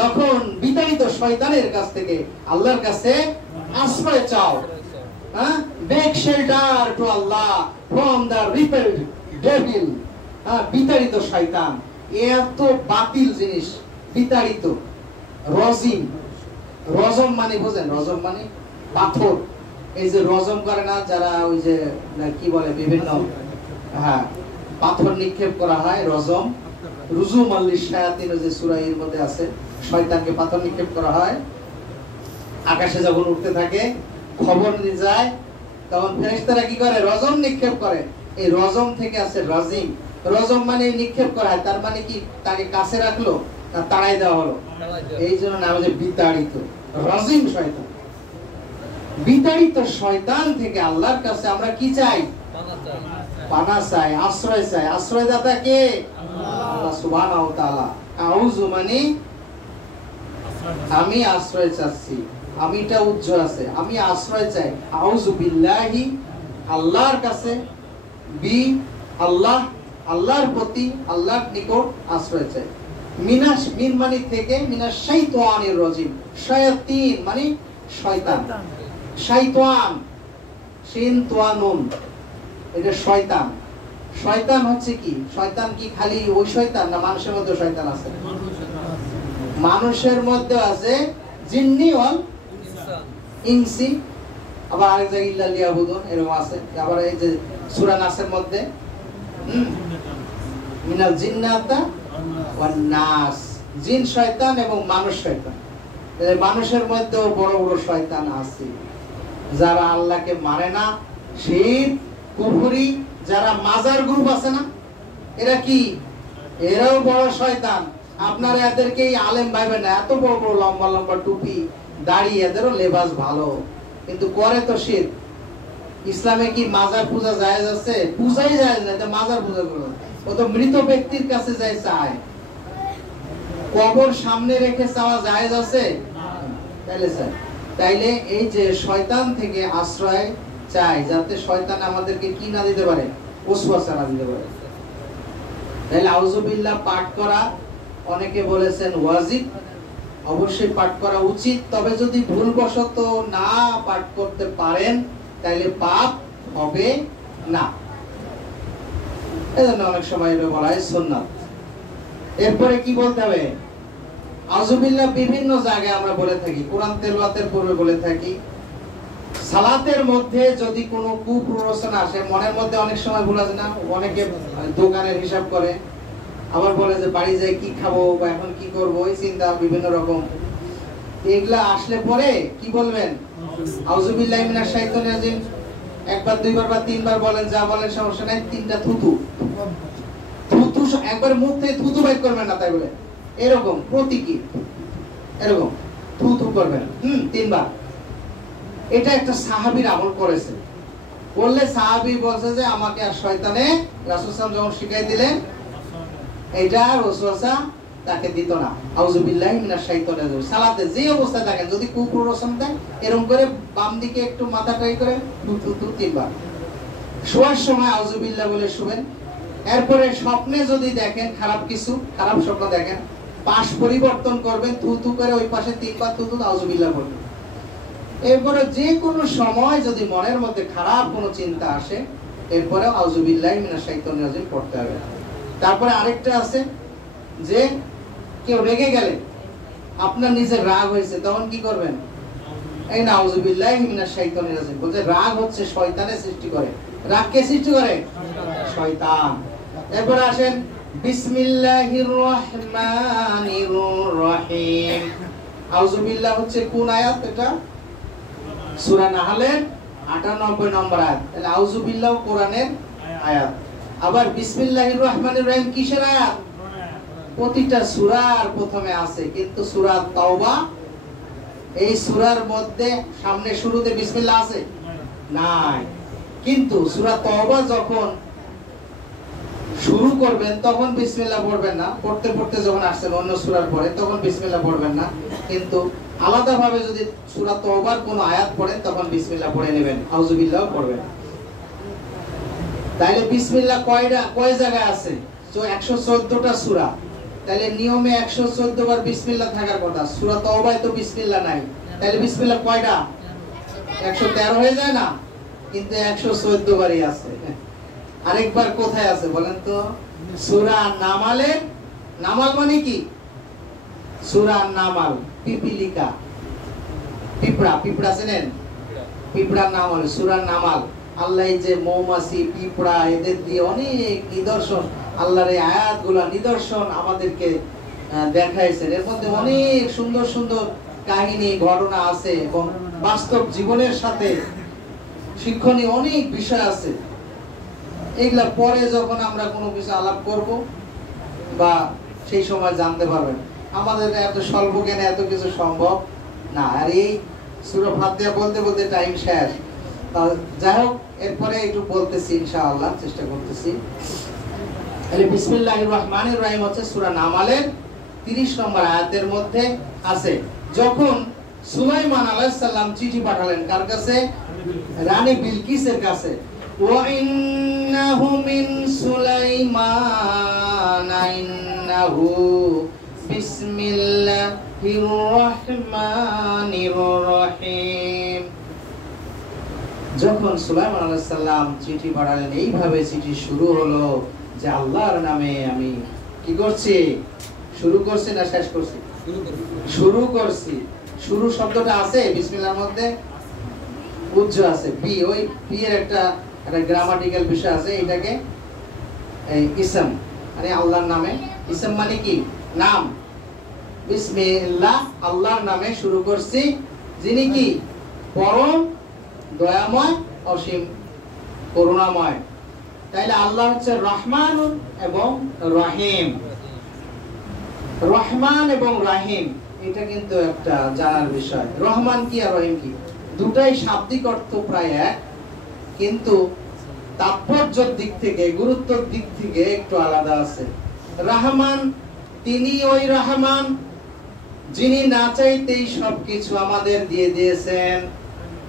তখন বিতাড়িত শয়তানের কাছ থেকে আল্লাহর কাছে আশ্রয় চাও। হ্যাঁ, beg shelter to Allah from the repelled devil. বিতাড়িত শয়তান এত বাতিল জিনিস, বিতাড়িত। রজিম, রজম মানে বোঝেন? রজম মানে পাথর। এই যে রজম করে না যারা, ওই যে কি বলে বিভিন্ন, হ্যাঁ, পাথর নিক্ষেপ করা হয়, রজম। রুজুম আল্লিশ শায়াতিন যে সূরা এর মধ্যে আছে, শয়তানকে পাথর নিক্ষেপ করা হয়। আকাশে যখন উঠতে থাকে খবর নিয়ে যায়, তখন ফেরেশতারা কি করে? রজম নিক্ষেপ করে। এই রজম থেকে আছে রাজিম। রজম মানে নিক্ষেপ করা হয়, তার মানে কি তাকে কাছে রাখলো না তাড়াই দেওয়া হলো, এই জন্য নাম হচ্ছে বিতাড়িত। রাজিম শয়তান। বিতাড়িত শয়তান থেকে আল্লাহর কাছে আমরা কি চাই? পানা চাই, আশ্রয় চাই। আশ্রয়দাতা কে? আল্লাহ সুবহানাহু ওয়া তাআলা। আউযু মানে আমি আশ্রয় চাচ্ছি, আমিটা উজ্জ্বল আছে, আমি আশ্রয় চাই। আউযু বিল্লাহি, আল্লাহর কাছে। বি আল্লাহ, আল্লাহর প্রতি, আল্লাহর নিকট আশ্রয় চাই। মিনাশ, মিন মানে থেকে, মিনাশ শাইতানির রাজিম। শায়াতিন মানে শয়তান। শাইতান, শিন তোয়া নুন, এটা শয়তান। শয়তান হচ্ছে কি? শয়তান কি খালি ওই শয়তান, না মানুষের মধ্যে শয়তান আছে? মানুষের মধ্যে আছে জিন্নি ওয়াল ইনসি, আবার আরেক জায়গায় ইল্লা লিয়াবুদুন এরকম আছে। আবার এই যে সূরা নাসের মধ্যে মিনাল জিন্নাতা ওয়ান নাস, জিন শয়তান এবং মানুষ শয়তান। মানুষের মধ্যেও বড় বড় শয়তান আছে যারা আল্লাহকে মানে না, শিরক, কুফরি। যারা মাজার গ্রুপ আছে না, এরা কি? এরাও বড় শয়তান। আপনারা এদেরকে আলেম ভাইবেন না, এত বড় বড় লম্বা লম্বা টুপি দাড়ি, এদেরও লেবাস ভালো, কিন্তু করে তো শিরক। ইসলামে কি মাজার পূজা জায়েজ আছে? পূজাই জায়েজ না, মাজার পূজা করবে। ও তো মৃত ব্যক্তির কাছে যায় চায়। কবর সামনে রেখে চাওয়া জায়েজ আছে? তাইলে স্যার, তাইলে এই যে শয়তান থেকে আশ্রয় চাই, যাতে শয়তান আমাদেরকে কি না দিতে পারে? ওয়াসওয়াসা না দিতে পারে। তাইলে আউযু বিল্লাহ পাঠ করা, অনেকে বলেছেন ওয়াজিব, অবশ্যই পাঠ করা উচিত। তবে যদি ভুলবশত না পাঠ করতে পারেন তাইলে পাপ হবে না। এজন্য অনেক সময় এটা বলা হয় সুন্নাত। এরপরে কি বলতে হবে? আউযু বিল্লাহ বিভিন্ন জায়গায় আমরা বলে থাকি, কোরআন তেলাওয়াতের পূর্বে বলে থাকি। সালাতের মধ্যে যদি কোনো কুপ্ররোচনা আসে, মনের মধ্যে অনেক সময় ভুল আসে না, অনেকে দোকানের হিসাব করে, আবার বলে যে বাড়ি যাই কি খাবো বা এখন কি করবো, এই চিন্তা বিভিন্ন রকম। এগুলা আসলে পরে কি বলবেন? আউযু বিল্লাহি মিনাশ শাইতানির রাজিম একবার, দুইবার বা তিনবার বলেন, যা বলেন সমস্যা নাই। তিনটা থুতু, থুতু একবার মুখ থেকে থুতু বাইর করবেন না, তাই বলে এরকম প্রতীকী, এরকম থুতু করবেন তিনবার। এটা একটা সাহাবীর আমল করেছে, বললে সাহাবী বলছে যে আমাকে আর শয়তানে, রাসূল সাল্লাল্লাহু আলাইহি ওয়াসাল্লাম যখন শিখাই দিলেন, এটা ওয়াসওয়াসা তাকে দিত না। আউযু বিল্লাহি মিনাশ শাইতানির রাজিম। সালাতে যে অবস্থায় থাকেন, যদি কুপ্ররোচনা দেয়, এরকম করে বাম দিকে একটু মাথা টাই করে থুতু তিনবার। শোয়ার সময় আউযু বিল্লাহ বলে শুবেন। এরপরে স্বপ্নে যদি দেখেন খারাপ কিছু, খারাপ স্বপ্ন দেখেন, পাশ পরিবর্তন করবেন, থুতু করে ওই পাশে তিনবার থুতু আউযু বিল্লাহ বলবেন। এরপরে যে কোনো সময় যদি মনের মধ্যে খারাপ কোনো চিন্তা আসে, এরপরে আউযু বিল্লাহি মিনাশ শাইতানির রাজিম পড়তে হবে। তারপরে আরেকটা আছে যে কেউ রেগে গেলে আপনার নিজের রাগ হয়েছে, তখন কি করবেন? এই নাউযুবিল্লাহি মিনাশ শাইতানির রাজিম বলছে রাগ হচ্ছে শয়তানের সৃষ্টি করে। রাগ কে সৃষ্টি করে? শয়তান। এরপর আসেন বিসমিল্লাহির রহমানির রহিম। আউযুবিল্লাহ হচ্ছে কোন আয়াত? এটা সূরা নাহলের 98 নম্বর আয়াত। তাহলে আউযুবিল্লাহ কোরআনের আয়াত। আবার বিসমিল্লাহির রহমানির রহিম কিসের আয়াত? প্রতিটা সূরার প্রথমে আছে, কিন্তু সূরা তাওবা এই সূরার মধ্যে সামনে শুরুতে বিসমিল্লাহ আছে নাই। কিন্তু সূরা তাওবা যখন শুরু করবেন তখন বিসমিল্লাহ পড়বেন না, পড়তে পড়তে যখন আসছেন অন্য সূরার পরে তখন বিসমিল্লাহ পড়বেন না। কিন্তু আলাদাভাবে যদি সূরা তাওবার কোনো আয়াত পড়েন তখন বিসমিল্লাহ পড়ে নেবেন, আউযুবিল্লাহ পড়বেন। তাইলে বিসমিল্লাহ কয় জায়গায় আছে? তো 114টা সূরা, তাহলে নিয়মে 114 বার বিসমিল্লাহ থাকার কথা। সূরা তাওবায় তো বিসমিল্লাহ নাই, তাহলে বিসমিল্লাহ কয়টা? 113 হয়ে যায় না? কিন্তু 114 বারই আছে। আরেকবার কোথায় আছে বলেন তো? সূরা নামালে। নামাল মানে কি? সূরা নামাল পিপিলিকা, পিঁপড়া। পিঁপড়া চেনেন? পিঁপড়ার নাম হলো সূরা নামাল। আল্লাহ যে মৌমাছি, পিঁপড়া এদের দিয়ে অনেক নিদর্শন, আল্লাহর এই আয়াতগুলো নিদর্শন আমাদেরকে দেখাইছেন। এর মধ্যে অনেক সুন্দর সুন্দর কাহিনী ঘটনা আছে এবং বাস্তব জীবনের সাথে শিক্ষণীয় অনেক বিষয় আছে। এগুলা পরে যখন আমরা কোনো কিছু আলাপ করব বা সেই সময় জানতে পারবেন। আমাদের এত স্বল্প জ্ঞানে এত কিছু সম্ভব না। আর এই সূরা ফাতিহা বলতে বলতে টাইম শেষ। যাই হোক, এরপরে একটু বলতেছি ইনশাআল্লাহ, চেষ্টা করতেছি। তাহলে বিসমিল্লাহির রহমানির রহিম হচ্ছে সূরা নামালের 30 নম্বর আয়াতের মধ্যে আছে। যখন সুলাইমান আলাইহিস সালাম চিঠি পাঠালেন কার কাছে? রানী বিলকিসের কাছে। ওয়া ইন্নাহু মিন সুলাইমান ইন্নাহু বিসমিল্লাহির রহমানির রহিম। যখন সুলাইমান আলাইহিস সালাম চিঠি পাঠালেন, এইভাবে চিঠি শুরু হলো যে আল্লাহর নামে আমি কি করছি? শুরু করছি না শেষ করছি? শুরু করছি। শুরু শব্দটা আছে বিসমিল্লাহর মধ্যে, উজ্জ আছে, বি। ওই বি এর একটা গ্রামাটিক্যাল বিষয় আছে, এটাকে ইসম মানে আল্লাহর নামে। ইসম মানে কি? নাম। বিসমিল্লাহ আল্লাহর নামে শুরু করছি, যিনি কি পরম দয়াময় অসীম করুণাময়। তাইলে আল্লাহ হচ্ছে রহমান এবং রহিম। রহমান এবং রহিম এটা কিন্তু একটা জানার বিষয়। রহমান কি আর রহিম কি, দুটাই শাব্দিক অর্থ প্রায় এক, কিন্তু তাৎপর্যের দিক থেকে, গুরুত্বের দিক থেকে একটু আলাদা আছে। রহমান তিনি ওই রহমান যিনি না চাইতেই সবকিছু আমাদের দিয়ে দিয়েছেন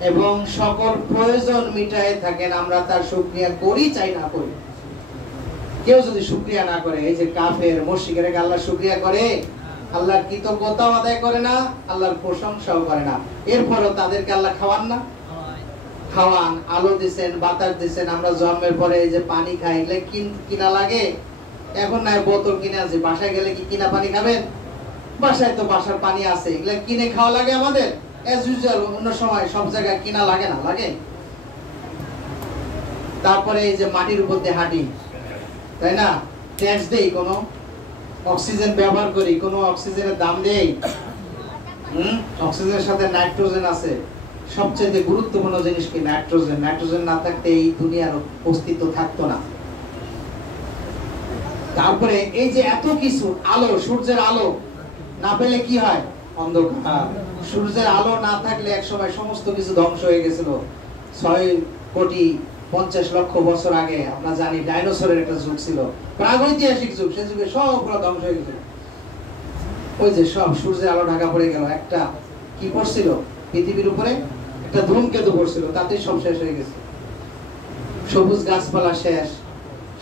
এবং সকল প্রয়োজন মিটায় থাকেন। আমরা তার শুকরিয়া করি চাই না করি। কেউ যদি শুকরিয়া না করে, এই যে কাফের মুশরিকরা আল্লাহ শুকরিয়া করে, আল্লাহর কৃতজ্ঞতা আদায় করে না, আল্লাহর প্রশংসাও করে না, এরপরও তাদেরকে আল্লাহ খাওয়ান না? খাওয়ান। আলো দিবেন, বাতাস দিবেন। আমরা জন্মের পরে এই যে পানি খাই, এগুলো কিনা লাগে। এখন না বোতল কিনে আছে, বাসায় গেলে কি কিনা পানি খাবেন? বাসায় তো বাসার পানি আছে, এগুলো কিনে খাওয়া লাগে আমাদের। এজ ইউজুয়াল অন্য সময় সব জায়গায় কিনা লাগে না? লাগে। তারপরে এই যে মাটির উপর দিয়ে হাঁটি, তাই না? ট্যাক্স দেই, কোনো অক্সিজেন ব্যবহার করি, কোনো অক্সিজেনের দাম দেই। অক্সিজেনের সাথে নাইট্রোজেন আছে। সবচেয়ে গুরুত্বপূর্ণ জিনিস কি? নাইট্রোজেন। নাইট্রোজেন না থাকতে এই দুনিয়ার অস্তিত্ব থাকতো না। তারপরে এই যে এত কিছু, আলো, সূর্যের আলো না পেলে কি হয়? অন্ধকার। সূর্যের আলো না থাকলে একসময় সমস্ত কিছু ধ্বংস হয়ে গেছিল। 6,50,00,000 বছর আগে আমরা জানি ডাইনোসরের একটা যুগ ছিল, প্রাগৈতিহাসিক যুগ। সে যুগে সবগুলো ধ্বংস হয়ে গেছিল। ওই যে সব সূর্যের আলো ঢাকা পড়ে গেল। একটা কি পড়ছিল পৃথিবীর উপরে? একটা ধূমকেতু পড়ছিল, তাতে সব শেষ হয়ে গেছে। সবুজ গাছপালা শেষ,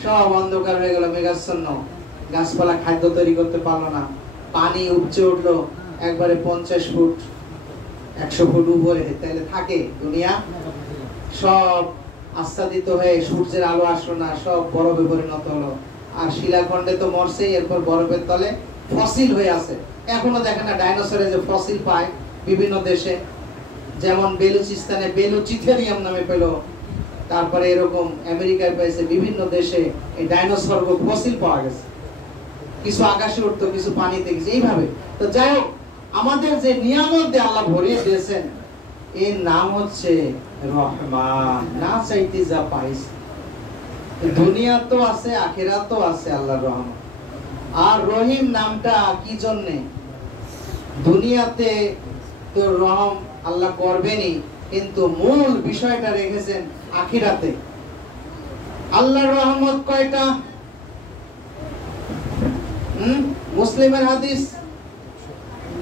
সব অন্ধকার হয়ে গেল, মেঘাচ্ছন্ন। গাছপালা খাদ্য তৈরি করতে পারলো না। পানি উপচে উঠলো একবারে 50 ফুট 100 ফুট উপরে। তাহলে থাকে দুনিয়া? সব আচ্ছাদিত হয়ে সূর্যের আলো আসলো না, সব বরফে পরিণত হলো। আর শিলাখণ্ডে তো মরছে, এরপর বরফের তলে ফসিল হয়ে আছে। এখনো দেখেন না ডাইনোসরের যে ফসিল পায় বিভিন্ন দেশে, যেমন বেলুচিস্তানে বেলুচিথেরিয়াম নামে পেল, তারপরে এরকম আমেরিকায় পাইছে, বিভিন্ন দেশে এই ডাইনোসর ফসিল পাওয়া গেছে। কিছু আকাশে উঠতো, কিছু পানিতে, কিছু এইভাবে। তো যাই হোক, আমাদের যে নিয়ামত দিয়ে আল্লাহ ভরিয়ে দিয়েছেন, এর নাম হচ্ছে রহমান। না চাইতে যা পাইস, দুনিয়া তো আছে, আখিরাত তো আছে আল্লাহর রহমত। আর রহিম নামটা কি জন্যে? দুনিয়াতে তো রহম আল্লাহ করবেনই, কিন্তু মূল বিষয়টা রেখেছেন আখিরাতে। আল্লাহর রহমত কয়টা? মুসলিমের হাদিস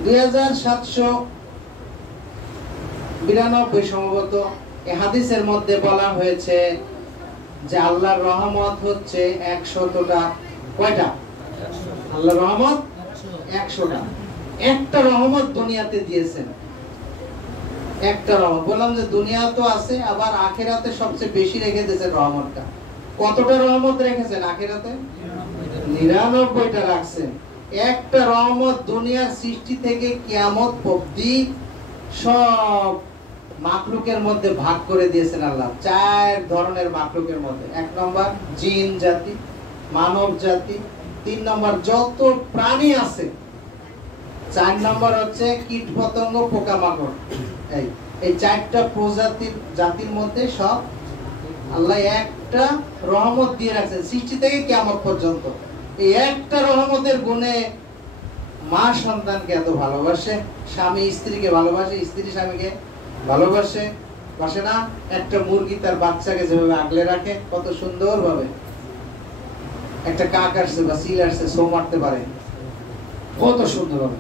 2792 সম্ভবত। এই হাদিসের মধ্যে বলা হয়েছে যে আল্লাহর রহমত হচ্ছে 100টা। কয়টা? আল্লাহর রহমত 100টা। একটা রহমত দুনিয়াতে দিয়েছেন, একটা রহমত। বললাম যে দুনিয়া তো আছে, আবার আখিরাতে সবচেয়ে বেশি রেখে দিয়েছেন রহমতটা। কতটা রহমত রেখেছেন আখিরাতে? 99টা রাখছেন। একটা রহমত দুনিয়ার সৃষ্টি থেকে কিয়ামত অবধি সব মাখলুকের মধ্যে ভাগ করে দিয়েছেন আল্লাহ। 4 ধরনের মাখলুকের মধ্যে। 1 নম্বর জিন জাতি, মানব জাতি। 3 নম্বর যত প্রাণী আছে। 4 নম্বর হচ্ছে কীট পতঙ্গ, পোকামাকড়। এই 4টা প্রজাতির জাতির মধ্যে সব আল্লাহ একটা রহমত দিয়ে রাখছেন সৃষ্টি থেকে কিয়ামত পর্যন্ত। এই একটা রহমতের গুণে মা সন্তানকে এত ভালোবাসে, স্বামী স্ত্রীকে ভালোবাসে, স্ত্রী স্বামীকে ভালোবাসে, বাসে না? একটা মুরগি তার বাচ্চাকে যেভাবে আগলে রাখে কত সুন্দর ভাবে, একটা কাক আসছে বা চিল আসছে সো মারতে পারে কত সুন্দর ভাবে।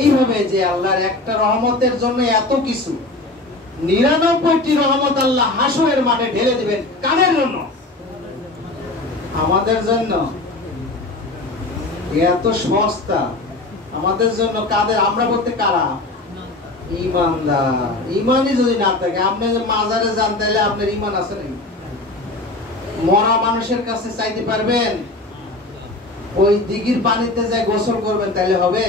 এইভাবে যে আল্লাহর একটা রহমতের জন্য এত কিছু, 99টি রহমত আল্লাহ হাসরের মাঠে ঢেলে দিবেন। কাদের জন্য? আমাদের জন্য। এত সস্তা আমাদের জন্য। কাদের? আমরা বলতে কারা? ঈমানদার। ঈমানই যদি না থাকে, আপনি যে মাজারে যান তাহলে আপনার ঈমান আছে নাকি? মরা মানুষের কাছে চাইতে পারবেন? ওই দিঘির পানিতে যায় গোসল করবেন তাহলে হবে?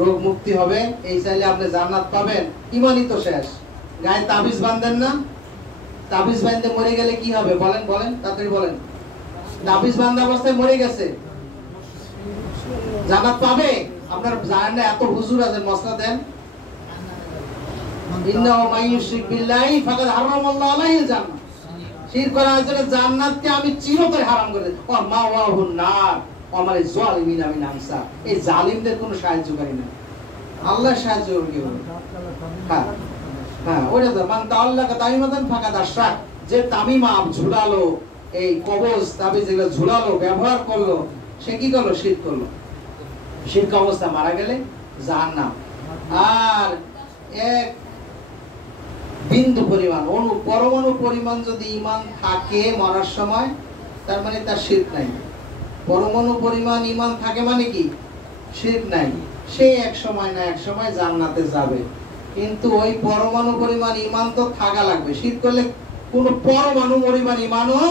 রোগ মুক্তি হবে? এই চাইলে আপনি জান্নাত পাবেন? ঈমানই তো শেষ। গায়ে তাবিজ বাঁধেন না? তাবিজ বাঁধতে মরে গেলে কি হবে? বলেন বলেন, তাড়াতাড়ি বলেন। তাবিজ বাঁধা অবস্থায় মরে গেছে, জান্নাত পাবে? আপনার জানেন না এত হুজুর আছে মসলা দেন, ইন্নাহু মাইয়ুশরিক বিল্লাহি ফাকাদ হারামাল্লাহু আলাইহিল জান্নাহ। শিরক করার জন্য জান্নাতকে আমি চিরতরে হারাম করে দেব। ওয়া মাওয়াহুন নার ওয়া মাল যালিমিনা মিন আনসার। এই জালিমদের কোনো সাহায্যকারী নেই। আল্লাহ সাহায্য করবে। হ্যাঁ হ্যাঁ, ওইটা তো মান তাআল্লাকা তামিমাতান ফাকাদ আশরাক। যে তামিমা ঝুলালো, এই কবজ তাবিজ যেগুলো ঝুলালো, ব্যবহার করলো, সে কি করলো? শিরক করলো। শিরক অবস্থা মারা গেলে জাহান্নাম। আর এক বিন্দু পরিমাণ, পরমাণু পরিমাণ যদি ঈমান থাকে মরার সময়, তার মানে তার শিরক নাই। পরমাণু পরিমাণ ঈমান থাকে মানে কি? শিরক নাই। সে এক সময় না এক সময় জান্নাতে যাবে, কিন্তু ওই পরমাণু পরিমাণ ঈমান তো থাকা লাগবে। শিরক করলে কোন পরমাণু পরিমাণ ঈমানও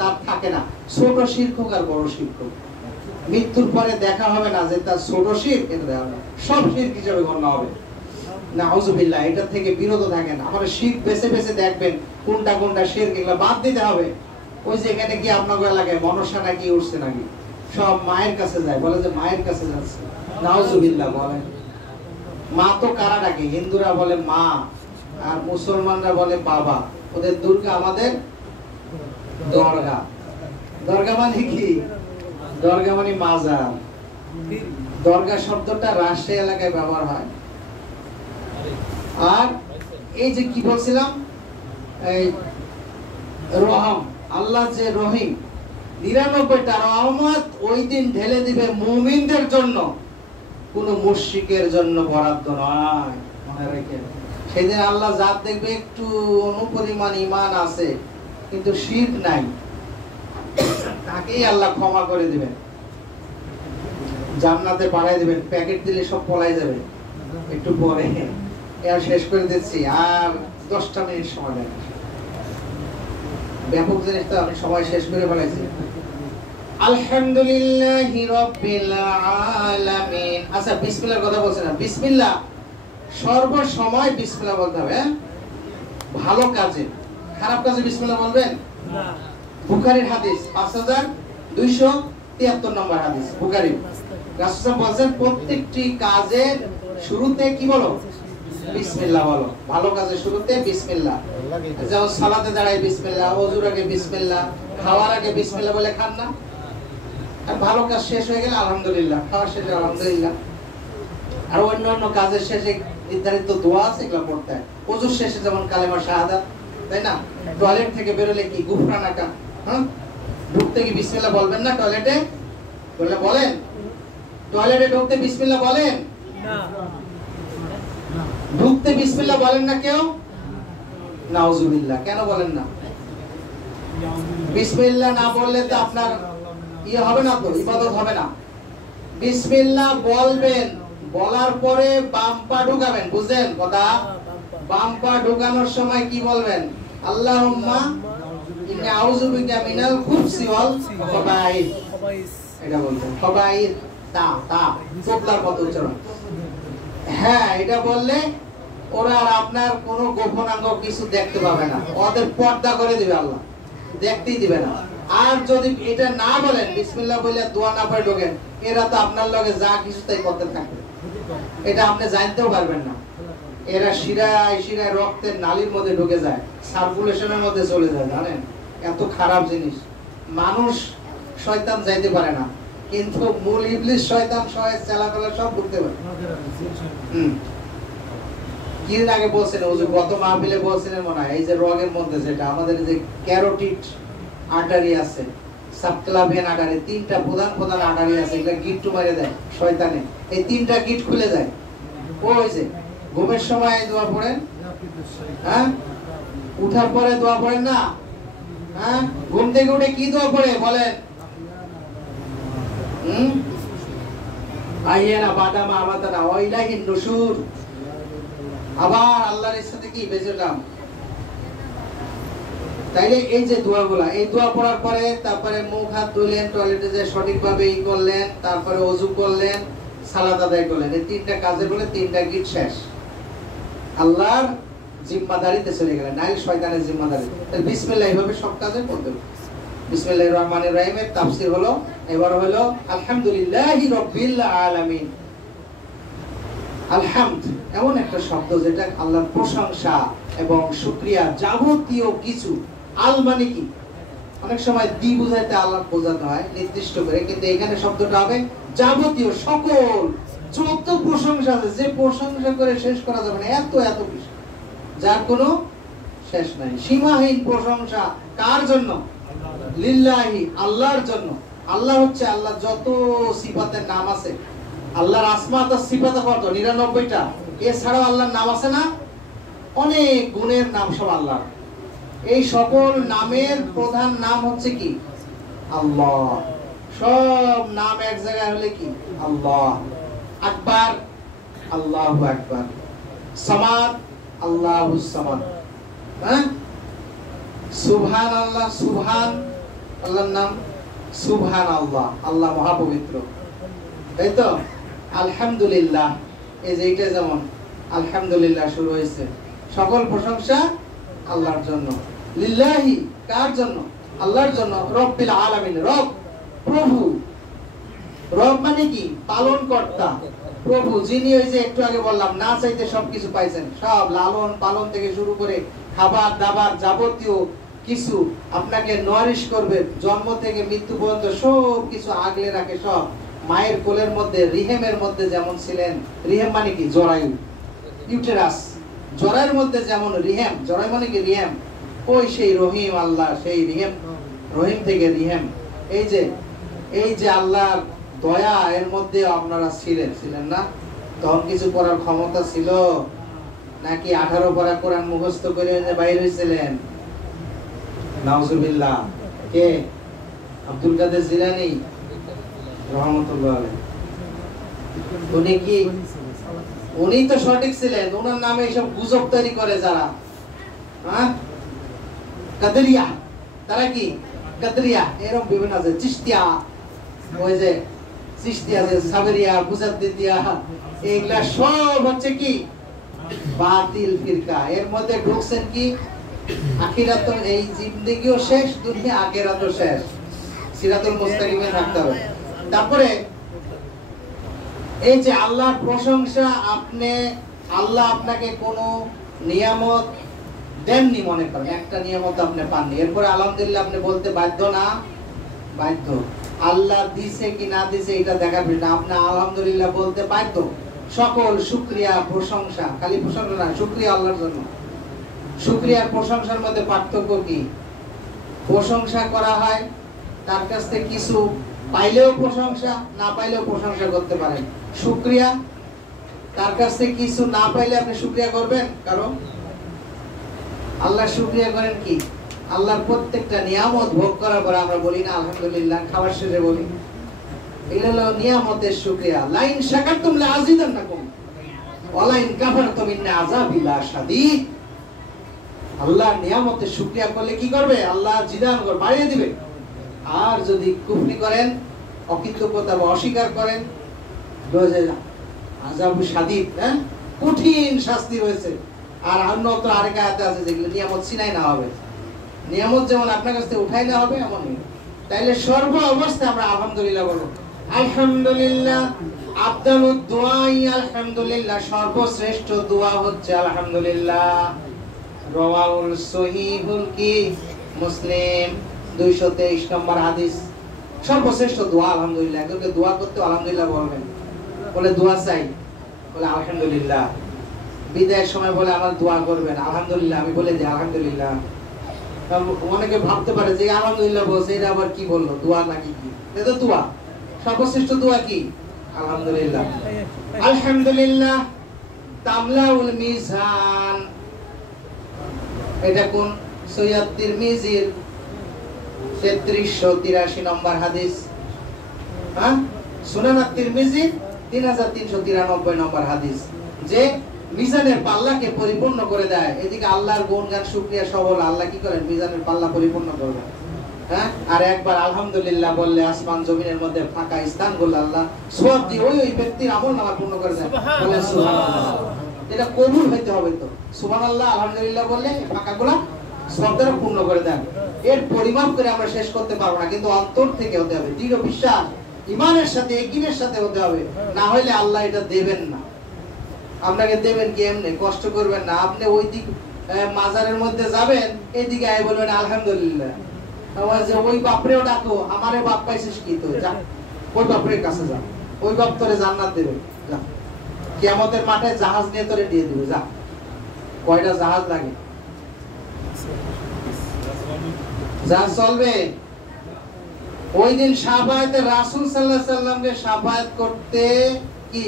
তার থাকে না। ছোট শিরক হোক আর বড় শিরক হোক, মৃত্যুর পরে দেখা হবে না যে তার ছোট শিরক, এটা দেখা হবে সব শিরক হিসেবে গণ্য হবে। নাউযুবিল্লাহ, এটা থেকে বিরত থাকেন। আমরা শিরক বেছে বেছে দেখবেন কোনটা কোনটা শিরক, এগুলো বাদ দিতে হবে। ওই যে এখানে কি আপনাদের এলাকায় মনসা নাকি উঠছে নাকি, সব মায়ের কাছে যায়, বলে যে মায়ের কাছে যাচ্ছে। নাউযুবিল্লাহ বলেন। মা তো কারা ডাকে? হিন্দুরা বলে মা, আর মুসলমানরা বলে বাবা। ওদের দুর্গা, আমাদের দরগা। দরগা মানে কি? দরগা মানে মাজার। দরগা শব্দটা রাজশাহী এলাকায় ব্যবহার হয়। আর এই যে কি বলছিলাম, এই রহম, আল্লাহ যে রহিম, 99টা রহমত ওই দিন ঢেলে দিবে মুমিনদের জন্য, কোন মুশরিকের জন্য বরাদ্দ নয়। মনে রেখে সেদিন আল্লাহ যার দেখবে একটু অনুপরিমাণ ঈমান আছে কিন্তু শিরক নাই, তাকেই আল্লাহ ক্ষমা করে দিবেন, জান্নাতে পাঠাই দিবেন। প্যাকেট দিলে সব পলাই যাবে। একটু পরে এর শেষ করে দিচ্ছি, আর 10টা মিনিট সময় দেন। ব্যাপক জিনিস তো আমি সময় শেষ করে ফেলাইছি। আলহামদুলিল্লাহি রাব্বিল আলামিন। আচ্ছা বিসমিল্লাহর কথা বলছেন না, বিসমিল্লাহ সর্ব সময় বিসমিল্লাহ বলতে হবে। ভালো কাজে, খারাপ কাজে বিসমিল্লাহ বলবেন না। বুখারীর হাদিস 5273 নম্বর হাদিস বুখারী। রাসূল বলেন প্রত্যেকটি কাজের শুরুতে কি বলো? বিসমিল্লাহ বলো। ভালো কাজের শুরুতে বিসমিল্লাহ। যেমন সালাতে দাঁড়ায় বিসমিল্লাহ, ওযুর আগে বিসমিল্লাহ, খাওয়ার আগে বিসমিল্লাহ বলে খান না? আর ভালো কাজ শেষ হয়ে গেলে আলহামদুলিল্লাহ, খাওয়া শেষে আলহামদুলিল্লাহ। আর অন্যান্য কাজের শেষে নির্ধারিত দোয়া আছে, এগুলো পড়তে হয়। ওযুর শেষে যেমন কালেমা শাহাদাত, তাই না? টয়লেট থেকে বেরোলে কি গুফরানাকা, হ্যাঁ, ঢুকতে কি বিসমিল্লাহ বলবেন না? টয়লেটে বললে বলেন? টয়লেটে ঢুকতে বিসমিল্লাহ বলেন না? ঢুকতে বিসমিল্লাহ বলেন না কেউ? নাউজুবিল্লাহ। কেন বলেন না? বিসমিল্লাহ না বললে তো আপনার ইয়ে হবে না, তো ইবাদত হবে না। বিসমিল্লাহ বলবেন, বলার পরে বাম পা ঢুকাবেন। বুঝলেন কথা? বাম পা ঢুকানোর সময় কি বলবেন? আল্লাহুম্মা ইন্নী আউযু বিকা মিনাল খুবসি ওয়াল খাবাইস। এটা বলতেন খাবাইস, তা তা তোবলার মতো উচ্চারণ। হ্যাঁ, এটা বললে ওরা আর আপনার কোনো গোপনাঙ্গ কিছু দেখতে পাবে না, ওদের পর্দা করে দিবে আল্লাহ, দেখতেই দিবে না। আর যদি এটা না বলেন, বিসমিল্লাহ বলে দোয়া না পড়ে ঢোকেন, এরা তো আপনার লগে যা কিছু তাই করতে থাকবে, এটা আপনি জানতেও পারবেন না। এরা শিরায় শিরায় রক্তের নালীর মধ্যে ঢুকে যায়, সার্কুলেশনের মধ্যে চলে যায়। জানেন এত খারাপ জিনিস। মানুষ শয়তান যাইতে পারে না, কিন্তু মূল ইবলিস শয়তান চালাপালা সব ঢুকতে পারে। কিছুদিন আগে বলছেন, গত মাহফিলে বলছিলেন মনে হয়, এই যে রগের মধ্যে যেটা আমাদের যে ক্যারোটিড আর্টারি আছে, সাবক্লাভিয়ান আর্টারি, তিনটা প্রধান প্রধান আর্টারি আছে, এগুলা গিট্টু মারে দেয় শয়তানে। এই তিনটা গিট খুলে যায়। ওই যে ঘুমের সময় দোয়া পড়েন, হ্যাঁ, উঠার পরে দোয়া পড়েন না? হ্যাঁ, ঘুম থেকে উঠে কি দোয়া পড়ে বলেন? আইয়ানা বাদামা আমাতানা ওয়া ইলাইহিন নুশুর। আবার আল্লাহর ইচ্ছাতে কি বেজেলাম। তাইলে এই যে দোয়াগুলা, এই দোয়া পড়ার পরে তারপরে মুখ হাত ধুলেন, টয়লেটে যে সঠিকভাবে ই করলেন, তারপরে ওযু করলেন, সালাত আদায় করলেন, এই তিনটা কাজে বলে তিনটা গিট শেষ। আল্লাহর জিম্মাদারিতে চলে গেলেন, নাই শয়তানের জিম্মাদারি। তাহলে বিসমিল্লাহ এইভাবে সব কাজে করতে হবে। বিসমিল্লাহির রহমানির রহিমের তাফসীর হলো, এবার হলো আলহামদুলিল্লাহি রাব্বিল আলামিন। আলহামদ এমন একটা শব্দ যেটা আল্লাহর প্রশংসা এবং শুকরিয়া, যাবতীয় কিছু। আল মানে কি? অনেক সময় দি বুঝাইতে আল্লাহ বোঝানো হয় নির্দিষ্ট করে, কিন্তু এখানে শব্দটা হবে যাবতীয়, সকল, যত প্রশংসা আছে, যে প্রশংসা করে শেষ করা যাবে না, এত এত কিছু, যার কোনো শেষ নাই। সীমাহীন প্রশংসা কার জন্য? লিল্লাহি, আল্লাহর জন্য। আল্লাহ হচ্ছে, আল্লাহ যত সিফাতের নাম আছে, আল্লাহর আসমাত আর সিফাত কত? 99টা। এছাড়াও আল্লাহর নাম আছে না? অনেক গুণের নাম সব আল্লাহ। এই সকল নামের প্রধান নাম হচ্ছে কি? আল্লাহ। সব নাম এক জায়গায় হলে কি? আল্লাহ। আকবার, আল্লাহু আকবার। সামাদ, আল্লাহুস সামাদ। হ্যাঁ, সুবহানাল্লাহ, সুবহান আল্লাহর নাম, সুবহানাল্লাহ, আল্লাহ মহাপবিত্র, তাই তো? আলহামদুলিল্লাহ, এই যে এটা যেমন আলহামদুলিল্লাহ শুরু হয়েছে, সকল প্রশংসা আল্লাহর জন্য। লিল্লাহি, কার জন্য? আল্লাহর জন্য। রব্বিল আলামিন, রব, প্রভু। রব মানে কি? পালন কর্তা, প্রভু, যিনি ওই যে একটু আগে বললাম না চাইতে সবকিছু পাইছেন, সব লালন পালন থেকে শুরু করে খাবার দাবার যাবতীয় কিছু আপনাকে নারিশ করবে, জন্ম থেকে মৃত্যু পর্যন্ত সব কিছু আগলে রাখে। সব মায়ের কোলের মধ্যে, রিহেমের মধ্যে যেমন ছিলেন, রিহেম মানে কি? জরায়ু, ইউটেরাস, জরায়ুর মধ্যে যেমন রিহেম, জরায়ু মানে কি? রিহেম। ওই সেই রহিম আল্লাহ, সেই রিহেম, রহিম থেকে রিহেম। এই যে আল্লাহর দয়া, এর মধ্যে আপনারা ছিলেন না? তখন কিছু করার ক্ষমতা ছিল নাকি? 18 পারা কোরআন মুখস্থ করে বাইরে হয়েছিলেন? নাউজুবিল্লাহ। কে? আব্দুল কাদের জিলানী রহমতুল্লাহ আলাইহি। উনি কি? উনি তো সঠিক ছিলেন, ওনার নামে এইসব গুজব তৈরি করে যারা, হ্যাঁ, কাদেরিয়া, তারা কি? কাদরিয়া, এরকম বিভিন্ন আছে, চিশতিয়া, ওই যে চিশতিয়া যে সাবেরিয়া, মুজাদ্দিদিয়া, এগুলা সব হচ্ছে কি বাতিল ফিরকা। এর মধ্যে ঢুকছেন কি আখিরাত, এই জিন্দেগিও শেষ, দুনিয়া আখিরাতও শেষ। সিরাতুল মুস্তাকিমে থাকতে হবে। তারপরে এই যে আল্লাহর প্রশংসা, আল্লাহ আপনাকে কোনো নিয়ামত দেননি মনে করেন, একটা নিয়ামত আপনি পাননি, এরপরে আলহামদুলিল্লাহ আপনি বলতে বাধ্য না? বাধ্য। আল্লাহ দিছে কি না দিছে এটা দেখার বিষয় না, আপনি আলহামদুলিল্লাহ বলতে বাধ্য। সকল শুকরিয়া প্রশংসা, খালি প্রশংসা না, শুকরিয়া আল্লাহর জন্য। শুকরিয়া আর প্রশংসার মধ্যে পার্থক্য কি? প্রশংসা করা হয় তার কাছ থেকে কিছু পাইলেও প্রশংসা, না পাইলেও প্রশংসা করতে পারেন। শুকরিয়া তার কাছ থেকে কিছু না পাইলে আপনি শুকরিয়া করবেন? কারণ আল্লাহ শুকরিয়া করেন কি আল্লাহর প্রত্যেকটা নিয়ামত ভোগ করার পর আমরা বলি না আলহামদুলিল্লাহ, খাবার শেষে বলি। এটা হলো নিয়ামতের শুকরিয়া। লাইন শাকারতুম লাযিদান্নাকুম ওয়া লাইন কাফারতুম ইন্না আযাবি লাশাদীদ। আল্লাহর নিয়ামতের শুকরিয়া করলে কি করবে? আল্লাহ জিদান করে বাড়িয়ে দিবে। আর যদি কুফরি করেন, অকৃতজ্ঞতা বা অস্বীকার করেন, আযাবু শাদীদ, কঠিন শাস্তি রয়েছে। আর অন্যত্র আরেক আয়াতে আছে যেগুলো নিয়ামত ছিনাই না হবে, নিয়ামত যেমন আপনার কাছ থেকে উঠাই না হবে এমনই। তাইলে সর্ব অবস্থায় আমরা আলহামদুলিল্লাহ বলবো। আলহামদুলিল্লাহ আফদালুদ দুআই আলহামদুলিল্লাহ, সর্বশ্রেষ্ঠ দোয়া হচ্ছে আলহামদুলিল্লাহ। রাওয়াহুল সহিহুল কি মুসলিম 223 নম্বর হাদিস। সর্বশ্রেষ্ঠ দোয়া আলহামদুলিল্লাহ। একজনকে দোয়া করতে আলহামদুলিল্লাহ বলবেন, বলে দোয়া চাই, বলে আলহামদুলিল্লাহ। বিদায়ের সময় বলে আমার দোয়া করবেন, আলহামদুলিল্লাহ। আমি বলে দিই আলহামদুলিল্লাহ। অনেকে ভাবতে পারে যে আলহামদুলিল্লাহ বলছে, এটা আবার কি বললো, দোয়া নাকি কি? এটা তো দোয়া। সর্বশ্রেষ্ঠ দোয়া কি? আলহামদুলিল্লাহ। আলহামদুলিল্লাহ তামলাউল মিজান, এটা কোন? সহিহ তিরমিজির 3383 নম্বর হাদিস। সুনান তিরমিজি 3393 নম্বর হাদিস, যে মিজানের পাল্লাকে পরিপূর্ণ করে দেয়। এদিকে আল্লাহর গুণগান শুকরিয়া সবল, আল্লাহ কি করেন? মিজানের পাল্লা পরিপূর্ণ করবেন। আর একবার আলহামদুলিল্লাহ বললে আসমান জমিনের মধ্যে ফাঁকা স্থানগুলো আল্লাহ সওয়াব দিয়ে ওই ব্যক্তির আমলনামা পূর্ণ করে দেন। বলে সুবহানাল্লাহ। এটা কবুল হইতে হবে তো। সুবহানাল্লাহ আলহামদুলিল্লাহ বললে ফাঁকাগুলো সওয়াব দ্বারা পূর্ণ করে দেন। এর পরিমাপ করে আমরা শেষ করতে পারবো না, কিন্তু অন্তর থেকে হতে হবে, দৃঢ় বিশ্বাস ঈমানের সাথে ইয়াকিনের সাথে হতে হবে। না হলে আল্লাহ এটা দেবেন না। আপনাকে দেবেন কি এমনি? কষ্ট করবেন না। আপনি ওই দিক মাজারের মধ্যে যাবেন, এইদিকে আয় বলবেন আলহামদুলিল্লাহ। ওই বাপরেও ডাকো, আমারে বাপ পাইছিস কি? তো যা ওই বাপরের কাছে যা, ওই বাপ তোরে জান্নাত দেবে। যা কিয়ামতের মাঠে জাহাজ নিয়ে তোরে দিয়ে দিবে। যা, কয়টা জাহাজ লাগে? যা চলবে। ওই দিন শাফায়াতে রাসূল সাল্লাল্লাহু আলাইহি সাল্লামকে শাফায়াত করতে কি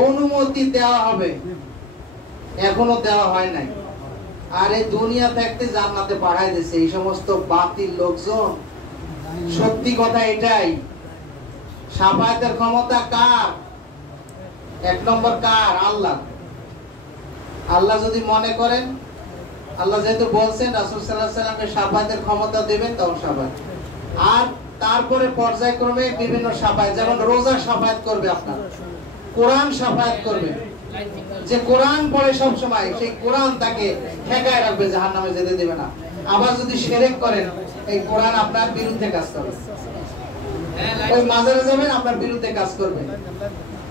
অনুমতি দেওয়া হবে, এখনো দেওয়া হয় নাই। আর এই দুনিয়া থাকতে জান্নাতে পাঠায় দিয়েছে এই সমস্ত বাতিল লোকজন। সত্যি কথা এটাই। শাফায়াতের ক্ষমতা কার? এক নম্বর কার? আল্লাহ। আল্লাহ যদি মনে করেন, আল্লাহ যেহেতু বলছেন রাসূল সাল্লাল্লাহু আলাইহি সাল্লামকে শাফায়াতের ক্ষমতা দেবেন, তখন শাফায়াত। আর তারপরে পর্যায়ক্রমে বিভিন্ন শাফায়াত, যেমন রোজা শাফায়াত করবে, আপনার কোরআন শাফায়াত করবে। যে কোরআন পড়ে সব সময়, সেই কোরআন তাকে ঠেকায় রাখবে, জাহান্নামে যেতে দেবে না। আবার যদি শিরক করেন, এই কোরআন আপনার বিরুদ্ধে কাজ করবে। ওই মাজারে যাবেন, আপনার বিরুদ্ধে কাজ করবে।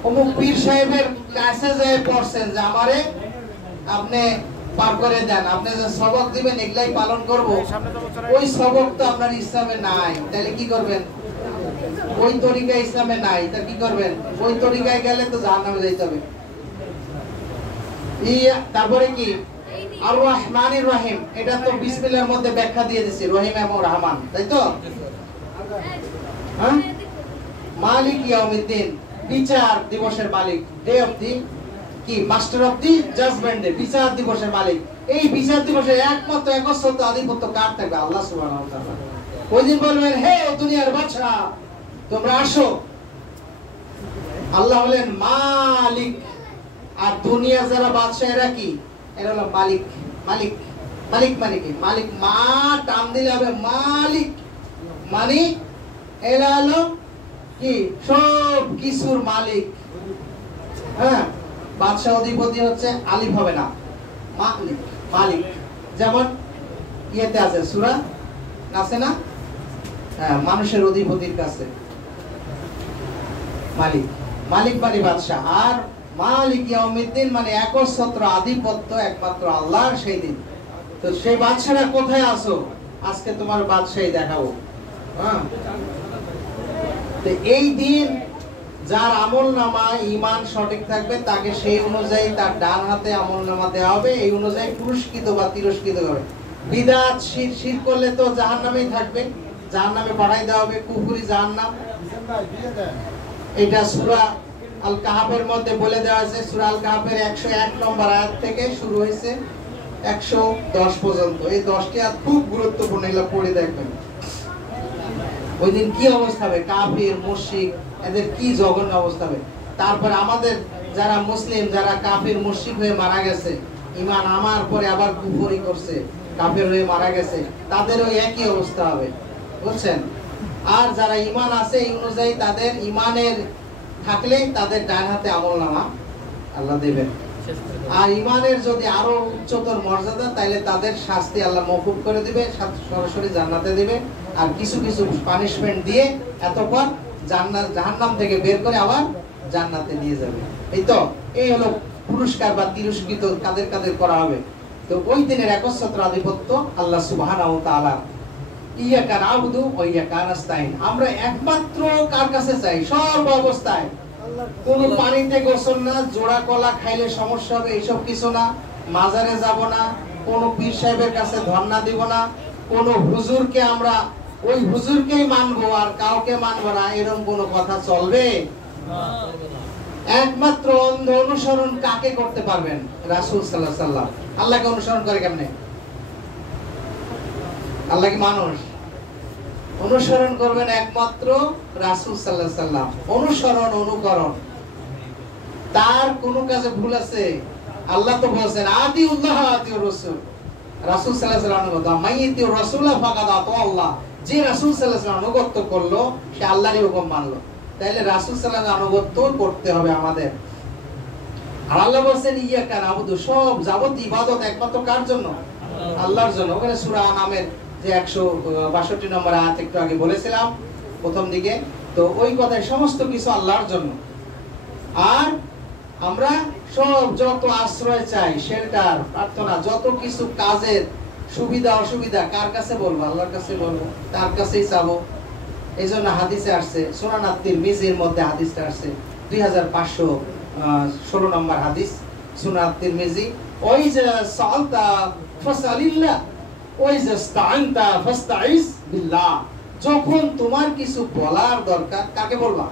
অমুক পীর সাহেবের কাছে যায় পড়ছেন যে আমারে আপনি পার করে দেন, আপনি যে সবক দিবেন এগুলাই পালন করব, ওই সবক তো আপনার ইসলামে নাই। তাহলে কি করবেন? ওই তরিকা ইসলামে নাই, তা কি করবেন? ওই তরিকায় গেলে তো জাহান্নামে যাইতে হবে। তারপরে কি আর রহমানির রহিম, এটা তো বিসমিল্লাহর মধ্যে ব্যাখ্যা দিয়ে দিছি, রহিম এবং রহমান, তাই তো? মালিক ইয়াউমিদ্দিন, বিচার দিবসের মালিক। ডে অফ দি কি master of the judgement day, বিচার দিবসের মালিক। এই বিচার দিবসে একমাত্র একচ্ছত্র আধিপত্য কার থাকবে? আল্লাহ সুবহানাহু ওয়া তাআলা। ওই দিন বলবেন, হে দুনিয়ার বাদশা তোমরা আসো। আল্লাহ হলেন মালিক, আর দুনিয়া যারা বাদশা এরা কি? এরা হলো মালিক। মালিক মালিক মানে কি? মালিক মা টান দিলে হবে মালিক, মানে এরা হলো কি সব কিছুর মালিক। হ্যাঁ, বাদশাহ অধিপতি হচ্ছে আলিফ হবে না, মালিক, মালিক। যেমন ইয়েতে আছে সূরা আছে না, হ্যাঁ, মানুষের অধিপতির কাছে মালিক, মালিক মানে বাদশাহ। আর মালিক ইয়াউমিদ্দিন মানে একচ্ছত্র আধিপত্য একমাত্র আল্লাহর সেই দিন। তো সেই বাদশারা কোথায় আছো? আজকে তোমার বাদশাহী দেখাবো। হ্যাঁ, তো এই দিন যার আমলনামা ঈমান সঠিক থাকবে তাকে সেই অনুযায়ী তার ডান হাতে আমলনামা দেওয়া হবে, এই অনুযায়ী পুরস্কৃত বা তিরস্কৃত হবে। বিদআত শিরক করলে তো জাহান্নামেই থাকবে, জাহান্নামে পাঠাই দেওয়া হবে, কুফরি জাহান্নাম। এটা সূরা আল কাহাফের মধ্যে বলে দেওয়া আছে। সূরা আল কাহাফের 101 নম্বর আয়াত থেকে শুরু হয়েছে 110 পর্যন্ত। এই 10টি আয়াত খুব গুরুত্বপূর্ণ, এগুলো পড়ে দেখবেন। ওই দিন কি অবস্থা হবে, কাফির মুশরিক এদের কি জঘন্য অবস্থা হবে। তারপরে আমাদের যারা মুসলিম, যারা কাফির মুশরিক হয়ে মারা গেছে, ঈমান আমার পরে আবার কুফরি করছে, কাফের হয়ে মারা গেছে, তাদেরও একই অবস্থা হবে, বুঝছেন? আর যারা ঈমান আছে এই অনুযায়ী তাদের ঈমানের থাকলে তাদের ডান হাতে আমলনামা আল্লাহ দেবেন। আর ঈমানের যদি আরো উচ্চতর মর্যাদা, তাইলে তাদের শাস্তি আল্লাহ মওকুফ করে দিবে, সরাসরি জান্নাতে দিবে। আর কিছু কিছু পানিশমেন্ট দিয়ে এতক্ষণ জাহান্নাম থেকে বের করে আবার জান্নাতে নিয়ে যাবে। এই তো, এই হলো পুরস্কার বা তিরস্কৃত কাদের কাদের করা হবে। তো ওই দিনের একচ্ছত্র আধিপত্য আল্লাহ সুবহানাহু ওয়া তাআলা। ইয়াকা নাবুদু ওয়া ইয়াকা নাস্তাইন, আমরা একমাত্র কার কাছে চাই সর্ব অবস্থায়। কোন পানিতে গোসল না, জোড়া কলা খাইলে সমস্যা হবে এইসব কিছু না, মাজারে যাব না, কোন পীর সাহেবের কাছে ধর্ণা দিব না, কোন হুজুরকে আমরা ওই হুজুরকেই মানবো আর কাউকে মানবো না, এরকম কোন কথা চলবে না। একমাত্র অন্ধ অনুসরণ কাকে করতে পারবেন? রাসূল সাল্লাল্লাহু আলাইহি ওয়াসাল্লাম। আল্লাহকে অনুসরণ করে কেমনে? আল্লাহ কি মানুষ? অনুসরণ করবেন একমাত্র রাসূল সাল্লাল্লাহু আলাইহি ওয়াসাল্লাম। অনুসরণ, অনুকরণ, তার কোন কাজে ভুল আছে? আল্লাহ তো বলেছেন আতিউল্লাহ আতিউর রাসূল। রাসূল সাল্লাল্লাহু আলাইহি ওয়াসাল্লাম বলেন মাইয়াতিউর রাসূলা ফাকাদ আতাআল্লাহ, যে রাসূল সাল্লাল্লাহু আলাইহি ওয়াসাল্লাম আনুগত্য করলো সে আল্লাহরই হুকুম মানলো। তাইলে রাসূল সাল্লাল্লাহু আলাইহি ওয়াসাল্লাম আনুগত্য করতে হবে আমাদের। আর আল্লাহ বলেন ইয়াকা নাবুদু, সব যাবতীয় ইবাদত একমাত্র কার জন্য? আল্লাহর জন্য। ওখানে সূরা আনামের যে 162 নম্বর আয়াত একটু আগে বলেছিলাম প্রথম দিকে, তো ওই কথায় সমস্ত কিছু আল্লাহর জন্য। আর আমরা সব যত আশ্রয় চাই, শেল্টার, প্রার্থনা, যত কিছু কাজের সুবিধা অসুবিধা কার কাছে বলবো? আল্লাহর কাছে বলবো, তার কাছেই চাবো। এইজন্য হাদিসে আসছে, সুনান আত-তিরমিজির মধ্যে হাদিসটা আসছে 2516 নম্বর হাদিস, সুনান আত-তিরমিজি, ওই যে সালতা ফাসালিল্লাহ ওই যে ইসতাআনতা ফাস্তাইজ বিল্লাহ, যখন তোমার কিছু বলার দরকার কাকে বলবা?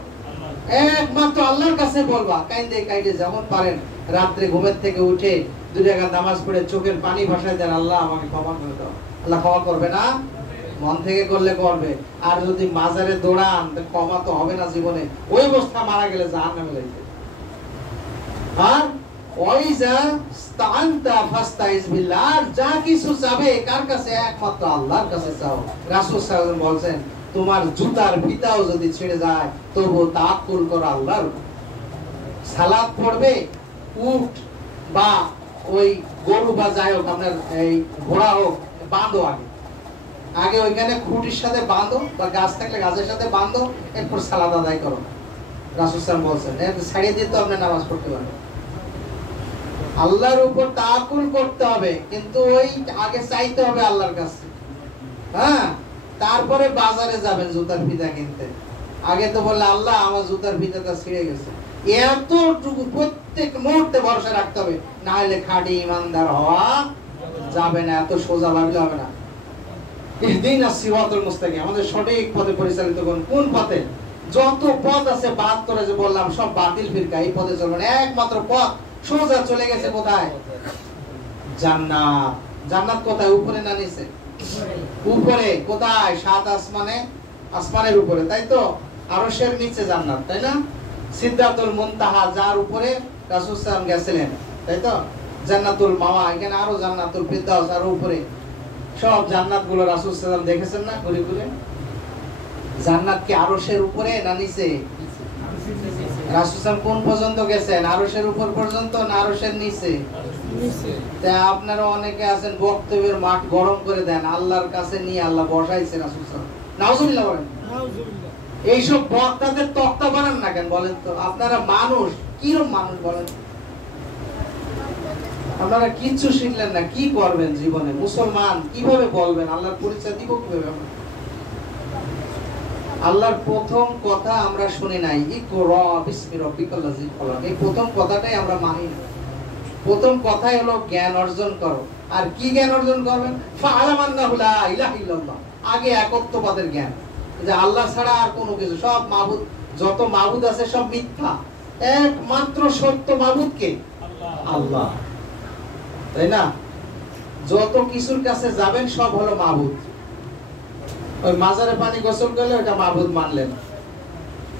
একমাত্র আল্লাহর কাছে বলবা। কাইন্দে কাইন্দে যেমন পারেন রাত্রে ঘুমের থেকে উঠে 2 রাকাত নামাজ পড়ে চোখের পানি ভাসায় দেন, আল্লাহ আমাকে ক্ষমা করে দাও। আল্লাহ ক্ষমা করবে না? মন থেকে করলে করবে। আর যদি মাজারে দৌড়ান ক্ষমা তো হবে না জীবনে, ওই অবস্থা মারা গেলে জাহান্নামে যাইবে। আর ওই যা ইসতাআনতা ফাস্তাইজ বিল্লাহ, আর যা কিছু চাবে কার কাছে? একমাত্র আল্লাহর কাছে চাও। রাসূল সাল্লাল্লাহু আলাইহি ওয়াসাল্লাম বলেন তোমার জুতার ফিতাও যদি ছেড়ে যায় তবু তাওয়াক্কুল করো আল্লাহর উপর। সালাত পড়বে, উট বা ওই গরু বা যাই হোক আপনার এই ঘোড়া হোক, বাঁধো আগে, আগে ওইখানে খুঁটির সাথে বাঁধো বা গাছ থাকলে গাছের সাথে বাঁধো, এরপর সালাত আদায় করো। রাসূল সাল্লাল্লাহু আলাইহি ওয়াসাল্লাম বলেন ছাড়িয়ে দিয়ে তো আপনি নামাজ পড়তে পারবেন। আল্লাহর উপর তাওয়াক্কুল করতে হবে, কিন্তু ওই আগে চাইতে হবে আল্লাহর কাছে। হ্যাঁ, তারপরে বাজারে যাবেন জুতার ফিতা কিনতে। আগে তো বললে আল্লাহ আমার জুতার ফিতাটা ছিঁড়ে গেছে, এতটুকু প্রত্যেক মুহূর্তে ভরসা রাখতে হবে, না হলে খাঁটি ইমানদার হওয়া যাবে না। এত সোজা ভাবলে হবে না। ইহদিনাস সিরাতাল মুস্তাকিম, আমাদের সঠিক পথে পরিচালিত করুন। কোন পথে? যত পথ আছে 72 যে বললাম সব বাতিল ফিরকা, এই পথে চলবেন। একমাত্র পথ সোজা চলে গেছে কোথায়? জান্নাত। জান্নাত কোথায়? উপরে না নিচে? উপরে। কোথায়? 7 আসমানে, আসমানের উপরে, তাই তো? আরশের নিচে জান্নাত, তাই না? সিদরাতুল মুনতাহা, যার উপরে রাসূল সাল্লাল্লাহু আলাইহি ওয়াসাল্লাম গেছিলেন, তাই তো? জান্নাতুল মাওয়া, এখানে আরো জান্নাতুল ফিরদাউস, আরো উপরে সব জান্নাত গুলো রাসূল সাল্লাল্লাহু আলাইহি ওয়াসাল্লাম দেখেছেন না ঘুরে ঘুরে? জান্নাত কি আরশের উপরে না নিচে? রাসূল সাল্লাল্লাহু কোন পর্যন্ত গেছেন? আরশের উপর পর্যন্ত না আরশের নিচে? তা আপনারা অনেকে আছেন বক্তব্যের মাঠ গরম করে দেন, আল্লাহর কাছে নিয়ে আল্লাহ বসাইছে রাসূল সাল্লাল্লাহু আলাইহি ওয়াসাল্লাম। নাউজুবিল্লাহ বলেন। নাউজুবিল্লাহ। এইসব বক্তাদের তক্তা বানান না কেন বলেন তো? আপনারা মানুষ, কিরকম মানুষ বলেন? আপনারা কিচ্ছু শিখলেন না, কি করবেন জীবনে? মুসলমান কিভাবে বলবেন? আল্লাহর পরিচয় দিব কিভাবে আমরা? আল্লাহর প্রথম কথা আমরা শুনি নাই, ইকরা বিসমি রাব্বিকাল্লাযী খলাক। এই প্রথম কথাটাই আমরা মানি না। প্রথম কথাই হলো জ্ঞান অর্জন করো। আর কি জ্ঞান অর্জন করবেন? ফাআলাম আন্নাহু লা ইলাহা ইল্লাল্লাহ। আগে একত্ববাদের জ্ঞান, যে আল্লাহ ছাড়া আর কোনো কিছু, সব মাবুদ, যত মাবুদ আছে সব মিথ্যা, একমাত্র সত্য মাবুদ কে? আল্লাহ। তাই না? যত কিছুর কাছে যাবেন সব হলো মাবুদ। ওই মাজারে পানি গোসল করলে ওটা মাবুদ মানলেন,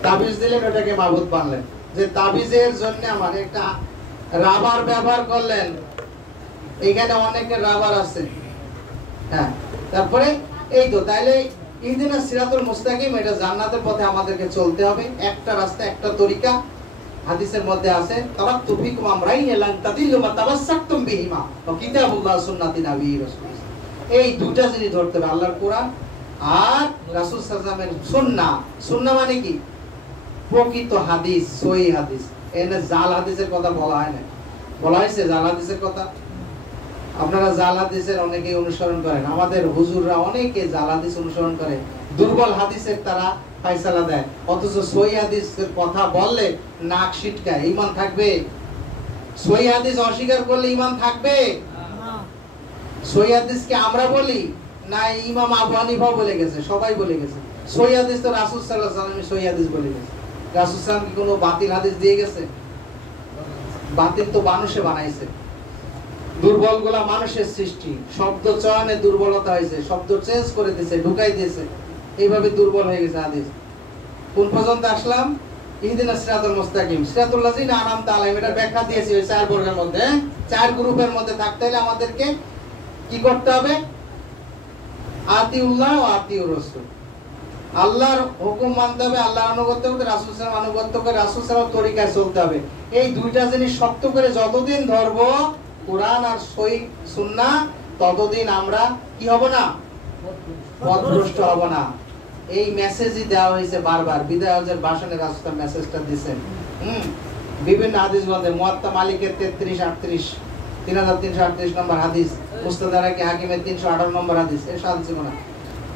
তাবিজ দিলেন ওটাকে মাবুদ মানলেন। যে তাবিজের জন্য আমার একটা রাবার ব্যবহার করলেন, এখানে অনেকের রাবার আছে, হ্যাঁ। তারপরে এই তো, তাইলে ইহদিনাস সিরাতুল মুস্তাকিম, এটা জান্নাতের পথে আমাদেরকে চলতে হবে। একটা রাস্তা, একটা তরিকা। হাদিসের মধ্যে আছে তারাকতু ফিকুম আমরাইন লান তাদিল্লু মা তামাসসাকতুম বিহিমা ওয়া কিতাবুল্লাহ সুন্নাতি নবী রাসূল। এই দুটো জিনিস ধরতে হবে, আল্লাহর কোরআন আর রাসূল সাল্লাল্লাহু আলাইহি ওয়াসাল্লামের সুন্নাহ। সুন্নাহ মানে কি? প্রকৃত হাদিস, সহিহ হাদিস। এনে জাল হাদিসের কথা বলা হয় না। বলা হয়েছে জাল হাদিসের কথা? আপনারা জাল হাদিসের অনেকেই অনুসরণ করেন, আমাদের হুজুররা অনেকে জাল হাদিস অনুসরণ করে, দুর্বল হাদিসের তারা ফয়সালা দেয়, অথচ সহিহ হাদিসের কথা বললে নাক সিটকায়। ঈমান থাকবে? সহিহ হাদিস অস্বীকার করলে ঈমান থাকবে না। সহিহ হাদিসকে আমরা বলি না, ইমাম আবু হানিফা বলে গেছে, সবাই বলে গেছে। সহিহ হাদিস তো রাসূল সাল্লাল্লাহু আলাইহি ওয়াসাল্লাম সহিহ হাদিস বলে গেছে। রাসূল সাল্লাল্লাহু আলাইহি ওয়াসাল্লাম কি কোনো বাতিল হাদিস দিয়ে গেছে? বাতিল তো মানুষে বানাইছে। দুর্বলগুলা মানুষের সৃষ্টি, শব্দ চয়নে দুর্বলতা হয়েছে, শব্দ চেঞ্জ করে দিয়েছে, ঢুকাই দিয়েছে, এইভাবে দুর্বল হয়ে গেছে হাদিস। কোন পর্যন্ত আসলাম? ইহদিনাস সিরাতাল মুস্তাকিম, সিরাতুল লাযিনা আনআমতা আলাইহিম। এটার ব্যাখ্যা দিয়েছি ওই চার বর্গের মধ্যে, চার গ্রুপের মধ্যে থাকতে হলে আমাদেরকে কি করতে হবে? আতিউল্লাহ ওয়া আতিউর রাসূল। আল্লাহর হুকুম মানতে হবে, আল্লাহর আনুগত্য করতে, রাসূল সাল্লাল্লাহু আলাইহি ওয়াসাল্লাম আনুগত্য করে রাসূল সাল্লাল্লাহু আলাইহি তরিকায় চলতে হবে। এই দুইটা জিনিস শক্ত করে যতদিন ধরবো, কোরআন আর সহিহ সুন্নাহ, ততদিন আমরা কি হব না? পথভ্রষ্ট হব না। এই মেসেজই দেওয়া হয়েছে বারবার। বিদায় হজের ভাষণে রাসূল মেসেজটা দিয়েছেন। বিভিন্ন হাদিস মধ্যে মুয়াত্তা মালিকের 3338 নম্বর হাদিস, মুস্তাদরাকে হাকিমের 318 নম্বর হাদিস, এর সাহায্য না।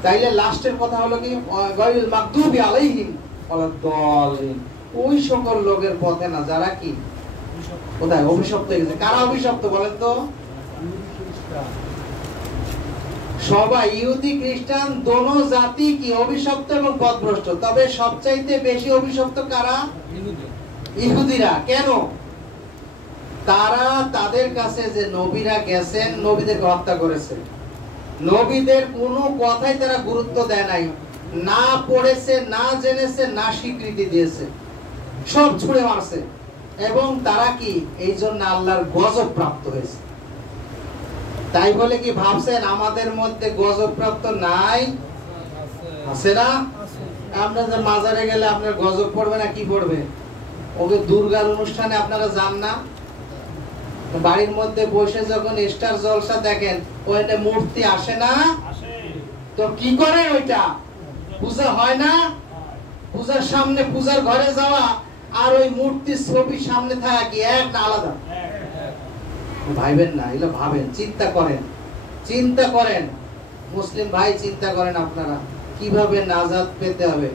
তাইলে লাস্টের কথা হলো কি? গায়রুল মাগদুবি আলাইহিম ওয়ালাদ-দাল্লিন। ওই সকল লোকের পথে না যারা কি কোথায় অভিশপ্ত হয়ে গেছে। কারা অভিশপ্ত বলেন তো? সবাই, ইহুদি খ্রিস্টান দোনো জাতি কি অভিশপ্ত এবং পথভ্রষ্ট। তবে সবচাইতে বেশি অভিশপ্ত কারা? ইহুদিরা। কেন? তারা তাদের কাছে যে নবীরা গেছেন, নবীদেরকে হত্যা করেছে। নবীদের কোনো কথাই তারা গুরুত্ব দেয় নাই, না পড়েছে, না জেনেছে, না স্বীকৃতি দিয়েছে, সব ছুঁড়ে মারছে। এবং তারা কি এই জন্য আল্লাহর গজব প্রাপ্ত হয়েছে। তাই বলে কি ভাবছেন আমাদের মধ্যে গজব প্রাপ্ত নাই? আছে না? আমরা যে মাজারে গেলে আপনার গজব পড়বে না কি পড়বে? ওকে দুর্গার অনুষ্ঠানে আপনারা যান না? বাড়ির মধ্যে বসে যখন স্টার জলসা দেখেন, ওইটা মূর্তি আসে না? তো কি করে ওইটা? পূজা হয় না? পূজার সামনে, পূজার ঘরে যাওয়া আর ওই মূর্তির ছবি সামনে থাকা কি এক না আলাদা? ভাইবেন না, এগুলো ভাবেন, চিন্তা করেন, চিন্তা করেন। মুসলিম ভাই চিন্তা করেন আপনারা কিভাবে নাজাত পেতে হবে।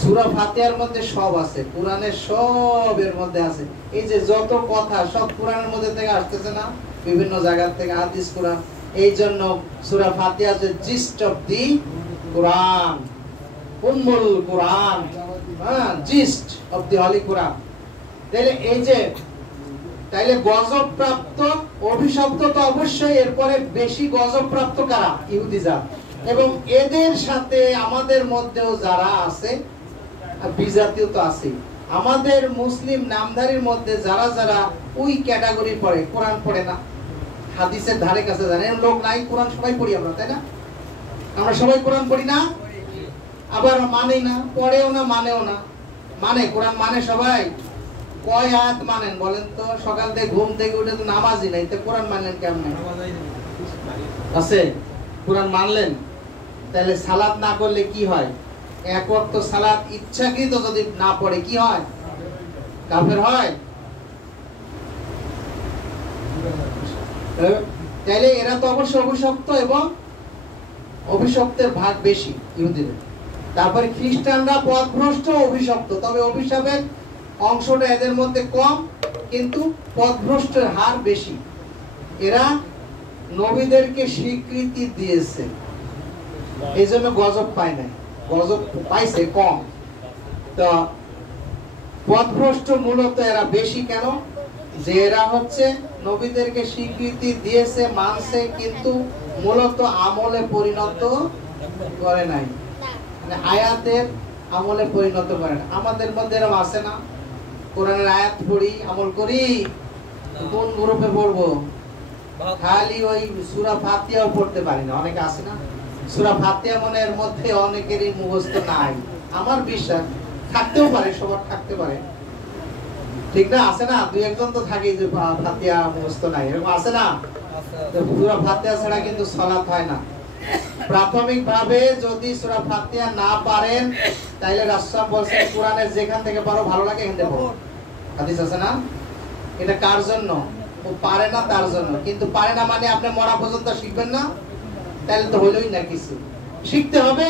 সূরা ফাতিহার মধ্যে সব আছে, কোরআনের সব এর মধ্যে আছে। এই যে যত কথা সব কোরআনের মধ্যে থেকে আসতেছে না, বিভিন্ন জায়গা থেকে হাদিস, কোরআন। এই জন্য সূরা ফাতিহা যে জিস্ট অফ দি কোরআন, উম্মুল কোরআন, হ্যাঁ, জিস্ট অফ দি হলি কোরআন। তাহলে এই যে, তাইলে গজব প্রাপ্ত, অভিশপ্ত তো অবশ্যই। এরপরে বেশি গজব প্রাপ্ত কারা? ইহুদি জাত। এবং এদের সাথে আমাদের মধ্যেও যারা আছে, বিজাতীয় তো আছে, আমাদের মুসলিম নামধারীর মধ্যে যারা যারা ওই ক্যাটাগরি পড়ে, কোরআন পড়ে না, হাদিসের ধারে কাছে জানে লোক নাই, কোরআন সবাই পড়ি আমরা, তাই না? আমরা সবাই কোরআন পড়ি না, আবার মানেই না, পড়েও না, মানেও না। মানে কোরআন মানে সবাই? কয় আয়াত মানেন বলেন তো? সকাল থেকে ঘুম থেকে উঠে তো নামাজই নাই, তো কোরআন মানলেন কেমনে? আছে কোরআন মানলেন? তাহলে সালাত না করলে কি হয়? এক ওয়াক্ত সালাত ইচ্ছাকৃত যদি না পড়ে কি হয়? কাফের হয়। তাহলে এরা তো অবশ্যই অভিশপ্ত, এবং অভিশপ্তের ভাগ বেশি ইহুদিদের। তারপরে খ্রিস্টানরা পথভ্রষ্ট, অভিশপ্ত, তবে অভিশাপের অংশটা এদের মধ্যে কম, কিন্তু পথভ্রষ্টের হার বেশি। এরা নবীদেরকে স্বীকৃতি দিয়েছে, এই জন্য গজব পায় নাই, গজব পাইছে কম। তো পথভ্রষ্ট মূলত এরা বেশি কেন? যে এরা হচ্ছে নবীদেরকে স্বীকৃতি দিয়েছে, মানছে, কিন্তু মূলত আমলে পরিণত করে নাই, মানে আয়াতের আমলে পরিণত করে না। আমাদের মধ্যে এরকম আছে না? কোরআনের আয়াত পড়ি, আমল করি, কোন গ্রুপে পড়বো? খালি ওই সূরা ফাতিহাও পড়তে পারি না, অনেকে আছে না? সূরা ফাতিহা মনের মধ্যে অনেকেরই মুখস্থ নাই, আমার বিশ্বাস থাকতেও পারে, সবার থাকতে পারে, ঠিক না? আছে না? দুই একজন তো থাকে যে ফাতিহা মুখস্থ নাই, এরকম আছে না? সূরা ফাতিহা ছাড়া কিন্তু সালাত হয় না। প্রাথমিকভাবে যদি সূরা ফাতিহা না পারেন, তাহলে রাসূল বলেছেন কোরআনের যেখান থেকে পারো ভালো লাগে এখান থেকে পড়ো। হাদিস আছে না? এটা কার জন্য? ও পারে না তার জন্য। কিন্তু পারে না মানে আপনি মরা পর্যন্ত শিখবেন না, তাহলে তো হইলই না কিছু। শিখতে হবে।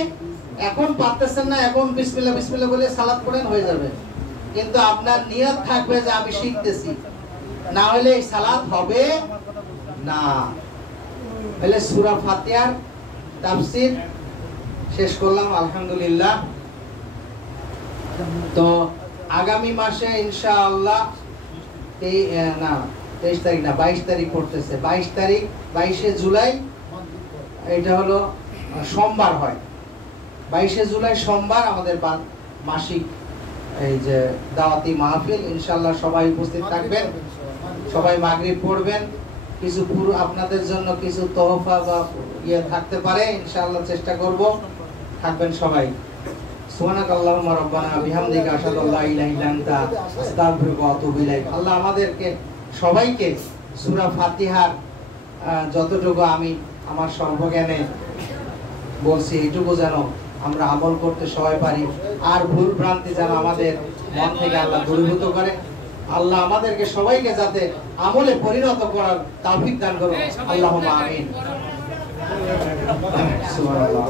এখন পারতেছেন না, এখন বিসমিল্লাহ বিসমিল্লাহ বলে সালাত পড়েন, হয়ে যাবে। কিন্তু আপনার নিয়ত থাকবে যে আমি শিখতেছি, না হলে এই সালাত হবে না। তাহলে সূরা ফাতিহার তাফসীর শেষ করলাম, আলহামদুলিল্লাহ। তো আগামী মাসে ইনশাআল্লাহ 23 তারিখ না 22 তারিখ পড়তেছে, 22 তারিখ 22শে জুলাই, এটা হলো সোমবার হয়। 22শে জুলাই সোমবার আমাদের মাসিক এই যে দাওয়াতি মাহফিল, ইনশাআল্লাহ সবাই উপস্থিত থাকবেন, সবাই মাগরিব পড়বেন। কিছু আপনাদের জন্য কিছু তোহফা বা ইয়ে থাকতে পারে, ইনশাআল্লাহ চেষ্টা করব, থাকবেন সবাই। সুবহানাকাল্লাহুম্মা রাব্বানা বিহামদিকা আশহাদু আল্লা ইলাহা ইল্লা আনতা আস্তাগফিরুকা ওয়া আতুবু ইলাইক। আল্লাহ আমাদেরকে সবাইকে সূরা ফাতিহার যতটুকু আমি আমার সর্বজ্ঞানে বলছি এইটুকু যেন আমরা আমল করতে সবাই পারি, আর ভুল ভ্রান্তি যেন আমাদের মন থেকে আল্লাহ দূরীভূত করে। আল্লাহ আমাদেরকে সবাইকে যাতে আমলে পরিণত করার তৌফিক দান করুন, আল্লাহুম্মা আমিন। সুবহানাল্লাহ।